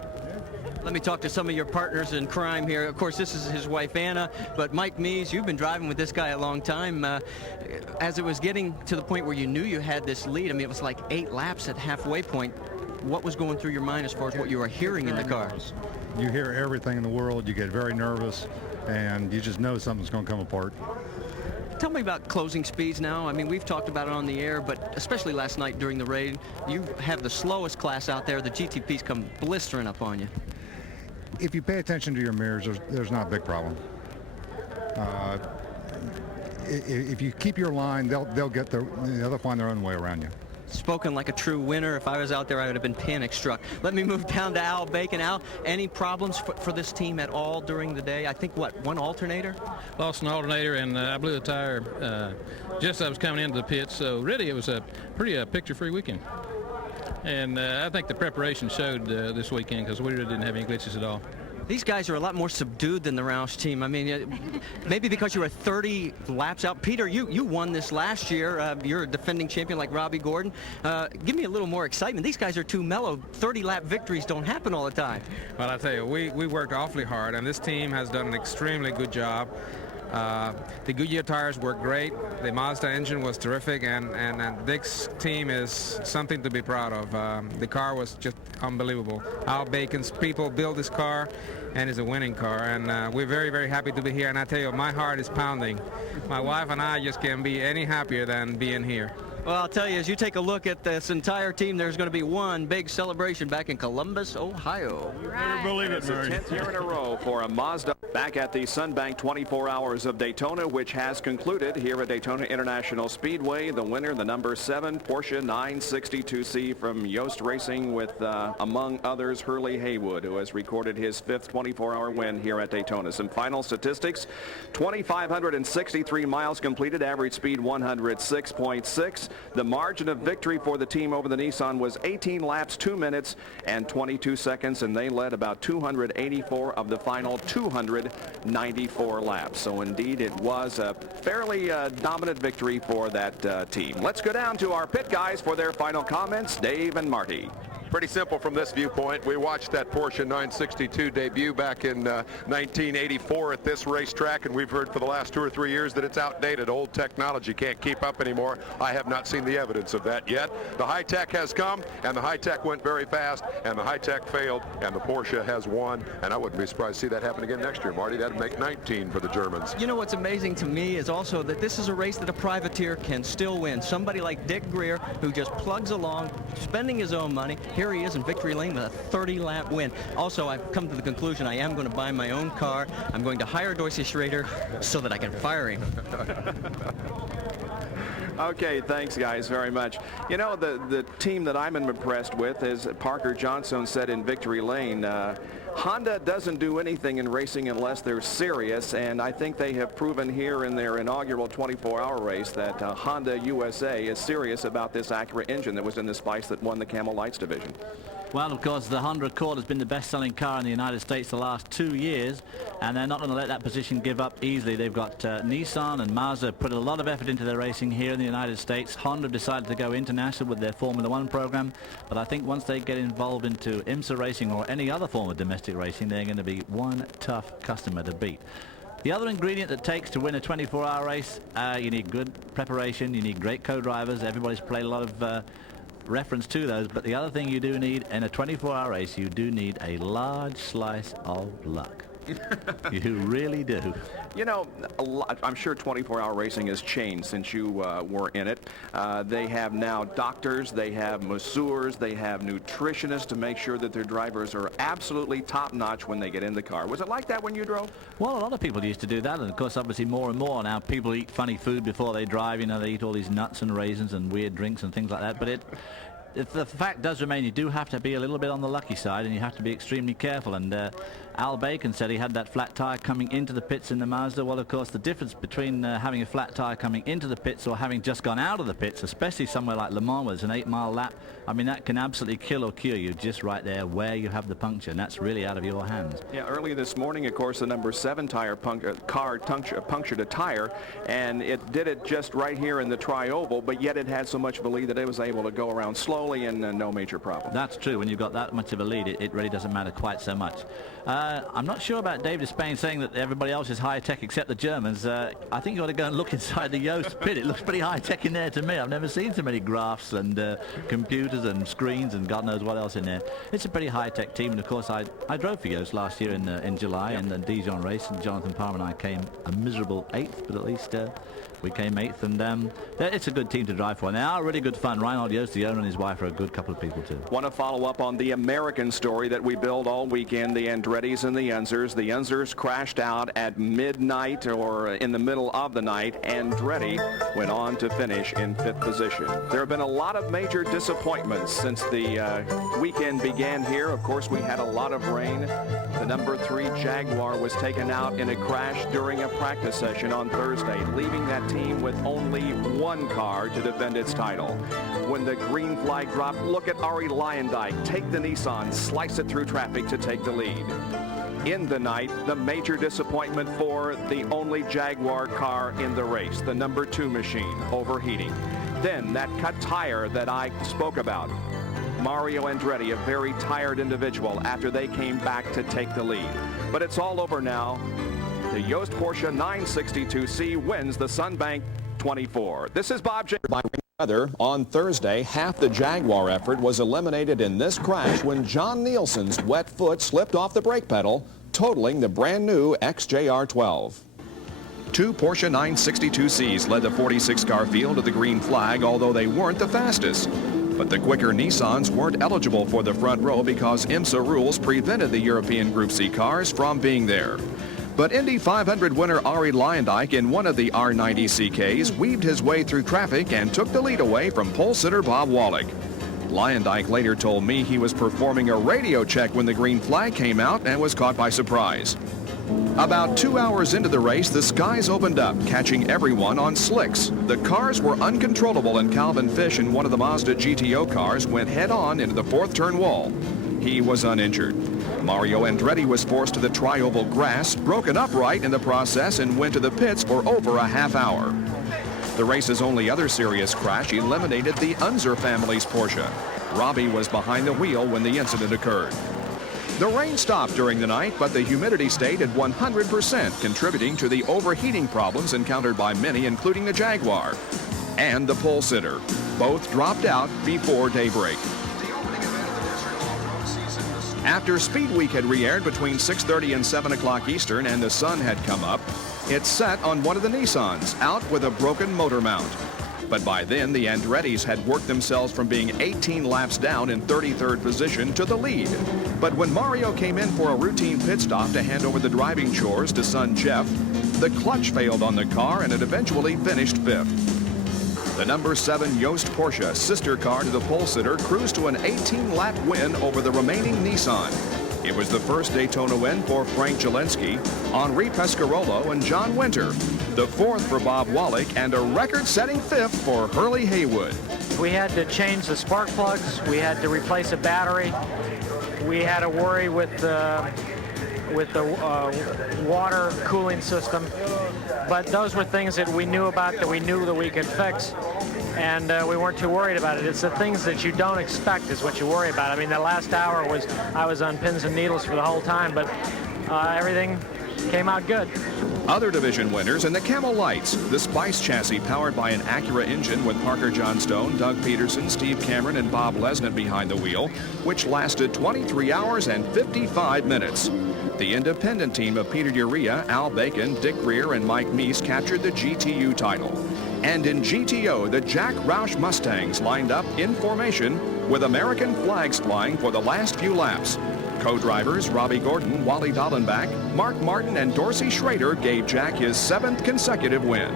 Let me talk to some of your partners in crime here. Of course, this is his wife, Anna, but Mike Mees, you've been driving with this guy a long time. As it was getting to the point where you knew you had this lead, I mean, it was like 8 laps at halfway point. What was going through your mind as far as what you were hearing in the car? You hear everything in the world, you get very nervous, and you just know something's going to come apart. Tell me about closing speeds now. I mean, we've talked about it on the air, but especially last night during the raid, you have the slowest class out there. The GTPs come blistering up on you. If you pay attention to your mirrors, there's not a big problem. If you keep your line, they'll find their own way around you. Spoken like a true winner. If I was out there, I would have been panic struck. Let me move down to Al Bacon. Al, any problems for this team at all during the day? I think, one alternator? Lost an alternator, and I blew the tire just as I was coming into the pits. So really, it was a pretty picture-free weekend. And I think the preparation showed this weekend because we really didn't have any glitches at all. These guys are a lot more subdued than the Roush team. I mean, maybe because you were 30 laps out. Peter, you won this last year. You're a defending champion like Robbie Gordon. Give me a little more excitement. These guys are too mellow. 30-lap victories don't happen all the time. Well, I tell you, we worked awfully hard, and this team has done an extremely good job. The Goodyear tires were great. The Mazda engine was terrific, and Dick's team is something to be proud of. The car was just unbelievable. Al Bacon's people built this car, and it's a winning car, and we're very, very happy to be here. And I tell you, my heart is pounding. My wife and I just can't be any happier than being here. Well, I'll tell you, as you take a look at this entire team, there's going to be one big celebration back in Columbus, Ohio. You better believe it, It's the 10th year in a row for a Mazda back at the Sunbank 24 Hours of Daytona, which has concluded here at Daytona International Speedway. The winner, the number 7 Porsche 962C from Yost Racing with, among others, Hurley Haywood, who has recorded his 5th 24-hour win here at Daytona. Some final statistics: 2,563 miles completed, average speed 106.6. The margin of victory for the team over the Nissan was 18 laps, 2 minutes, and 22 seconds, and they led about 284 of the final 294 laps. So indeed, it was a fairly dominant victory for that team. Let's go down to our pit guys for their final comments. Dave and Marty. Pretty simple from this viewpoint. We watched that Porsche 962 debut back in 1984 at this racetrack, and we've heard for the last 2 or 3 years that it's outdated. Old technology can't keep up anymore. I have not seen the evidence of that yet. The high-tech has come, and the high-tech went very fast, and the high-tech failed, and the Porsche has won. And I wouldn't be surprised to see that happen again next year, Marty. That'd make 19 for the Germans. You know what's amazing to me is also that this is a race that a privateer can still win. Somebody like Dick Greer, who just plugs along, spending his own money. Here he is in victory lane with a 30-lap win. Also, I've come to the conclusion I am going to buy my own car. I'm going to hire Dorsey Schrader so that I can fire him. Okay, thanks, guys, very much. You know, the team that I'm impressed with, as Parker Johnson said in victory lane, Honda doesn't do anything in racing unless they're serious, and I think they have proven here in their inaugural 24-hour race that Honda USA is serious about this Acura engine that was in the Spice that won the Camel Lights division. Well, of course, the Honda Accord has been the best-selling car in the United States the last 2 years, and they're not going to let that position give up easily. They've got Nissan and Mazda put a lot of effort into their racing here in the United States. Honda decided to go international with their Formula One program, but I think once they get involved into IMSA racing or any other form of domestic racing, they're going to be one tough customer to beat. The other ingredient that takes to win a 24-hour race, you need good preparation, you need great co-drivers. Everybody's played a lot of reference to those, but the other thing you do need in a 24-hour race, you do need a large slice of luck. You really do. You know, I'm sure 24-hour racing has changed since you were in it. They have now doctors, they have masseurs, they have nutritionists to make sure that their drivers are absolutely top-notch when they get in the car. Was it like that when you drove? Well, a lot of people used to do that, and of course, obviously, more and more now people eat funny food before they drive. You know, they eat all these nuts and raisins and weird drinks and things like that, but the fact does remain, you do have to be a little bit on the lucky side, and you have to be extremely careful. And Al Bacon said he had that flat tire coming into the pits in the Mazda. Well, of course, the difference between having a flat tire coming into the pits or having just gone out of the pits, especially somewhere like Le Mans where it's an 8-mile lap, I mean, that can absolutely kill or cure you just right there where you have the puncture, and that's really out of your hands. Yeah, earlier this morning, of course, the number 7 car punctured a tire, and it did it just right here in the tri-oval, but yet it had so much of a lead that it was able to go around slowly and no major problem. That's true. When you've got that much of a lead, it really doesn't matter quite so much. I'm not sure about David Spain saying that everybody else is high-tech except the Germans. I think you ought to go and look inside the Yost pit. It looks pretty high-tech in there to me. I've never seen so many graphs and computers and screens and God knows what else in there. It's a pretty high-tech team, and of course I drove for Yost last year in July in the Dijon race, and Jonathan Palmer and I came a miserable 8th, but at least we came 8th, and it's a good team to drive for, and they are really good fun. Reinhold Yost, the owner, and his wife are a good couple of people too. Want to follow up on the American story that we build all weekend, the Andrettis and the Unzers. The Unzers crashed out at midnight or in the middle of the night. Andretti went on to finish in 5th position. There have been a lot of major disappointments since the weekend began here. Of course, we had a lot of rain. The number 3 Jaguar was taken out in a crash during a practice session on Thursday, leaving that team with only 1 car to defend its title. When the green flag dropped, look at Arie Luyendyk take the Nissan, slice it through traffic to take the lead. In the night, the major disappointment for the only Jaguar car in the race, the number 2 machine, overheating. Then that cut tire that I spoke about. Mario Andretti, a very tired individual after they came back to take the lead. But it's all over now. The Yost Porsche 962C wins the Sunbank 24. This is Bob J. Weather on Thursday, half the Jaguar effort was eliminated in this crash when John Nielsen's wet foot slipped off the brake pedal, totaling the brand new XJR12. 2 Porsche 962Cs led the 46-car field to the green flag, although they weren't the fastest. But the quicker Nissans weren't eligible for the front row because IMSA rules prevented the European Group C cars from being there. But Indy 500 winner Arie Luyendyk in one of the R90 CKs weaved his way through traffic and took the lead away from pole sitter Bob Wallach. Luyendyk later told me he was performing a radio check when the green flag came out and was caught by surprise. About 2 hours into the race, the skies opened up, catching everyone on slicks. The cars were uncontrollable, and Calvin Fish in one of the Mazda GTO cars went head-on into the 4th turn wall. He was uninjured. Mario Andretti was forced to the tri-oval grass, broken upright in the process, and went to the pits for over a half hour. The race's only other serious crash eliminated the Unzer family's Porsche. Robbie was behind the wheel when the incident occurred. The rain stopped during the night, but the humidity stayed at 100%, contributing to the overheating problems encountered by many, including the Jaguar and the pole sitter. Both dropped out before daybreak. After Speed Week had re-aired between 6:30 and 7 o'clock Eastern and the sun had come up, it set on one of the Nissans, out with a broken motor mount. But by then, the Andrettis had worked themselves from being 18 laps down in 33rd position to the lead. But when Mario came in for a routine pit stop to hand over the driving chores to son Jeff, the clutch failed on the car and it eventually finished 5th. The number 7 Yost Porsche, sister car to the pole sitter, cruised to an 18-lap win over the remaining Nissan. It was the first Daytona win for Frank Jelensky, Henri Pescarolo, and John Winter, the 4th for Bob Wallach, and a record-setting 5th for Hurley Haywood. We had to change the spark plugs. We had to replace a battery. We had to worry with the water cooling system. But those were things that we knew about, that we knew that we could fix, and we weren't too worried about it. It's the things that you don't expect is what you worry about. I mean, the last hour I was on pins and needles for the whole time, but everything came out good. Other division winners in the Camel Lights, the Spice chassis powered by an Acura engine with Parker Johnstone, Doug Peterson, Steve Cameron, and Bob Lesnant behind the wheel, which lasted 23 hours and 55 minutes. The independent team of Peter Urea, Al Bacon, Dick Greer, and Mike Meese captured the GTU title. And in GTO, the Jack Roush Mustangs lined up in formation with American flags flying for the last few laps. Co-drivers Robbie Gordon, Wally Dallenbach, Mark Martin, and Dorsey Schrader gave Jack his 7th consecutive win.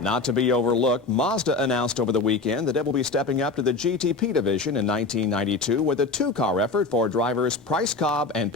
Not to be overlooked, Mazda announced over the weekend that it will be stepping up to the GTP division in 1992 with a 2-car effort for drivers Price Cobb and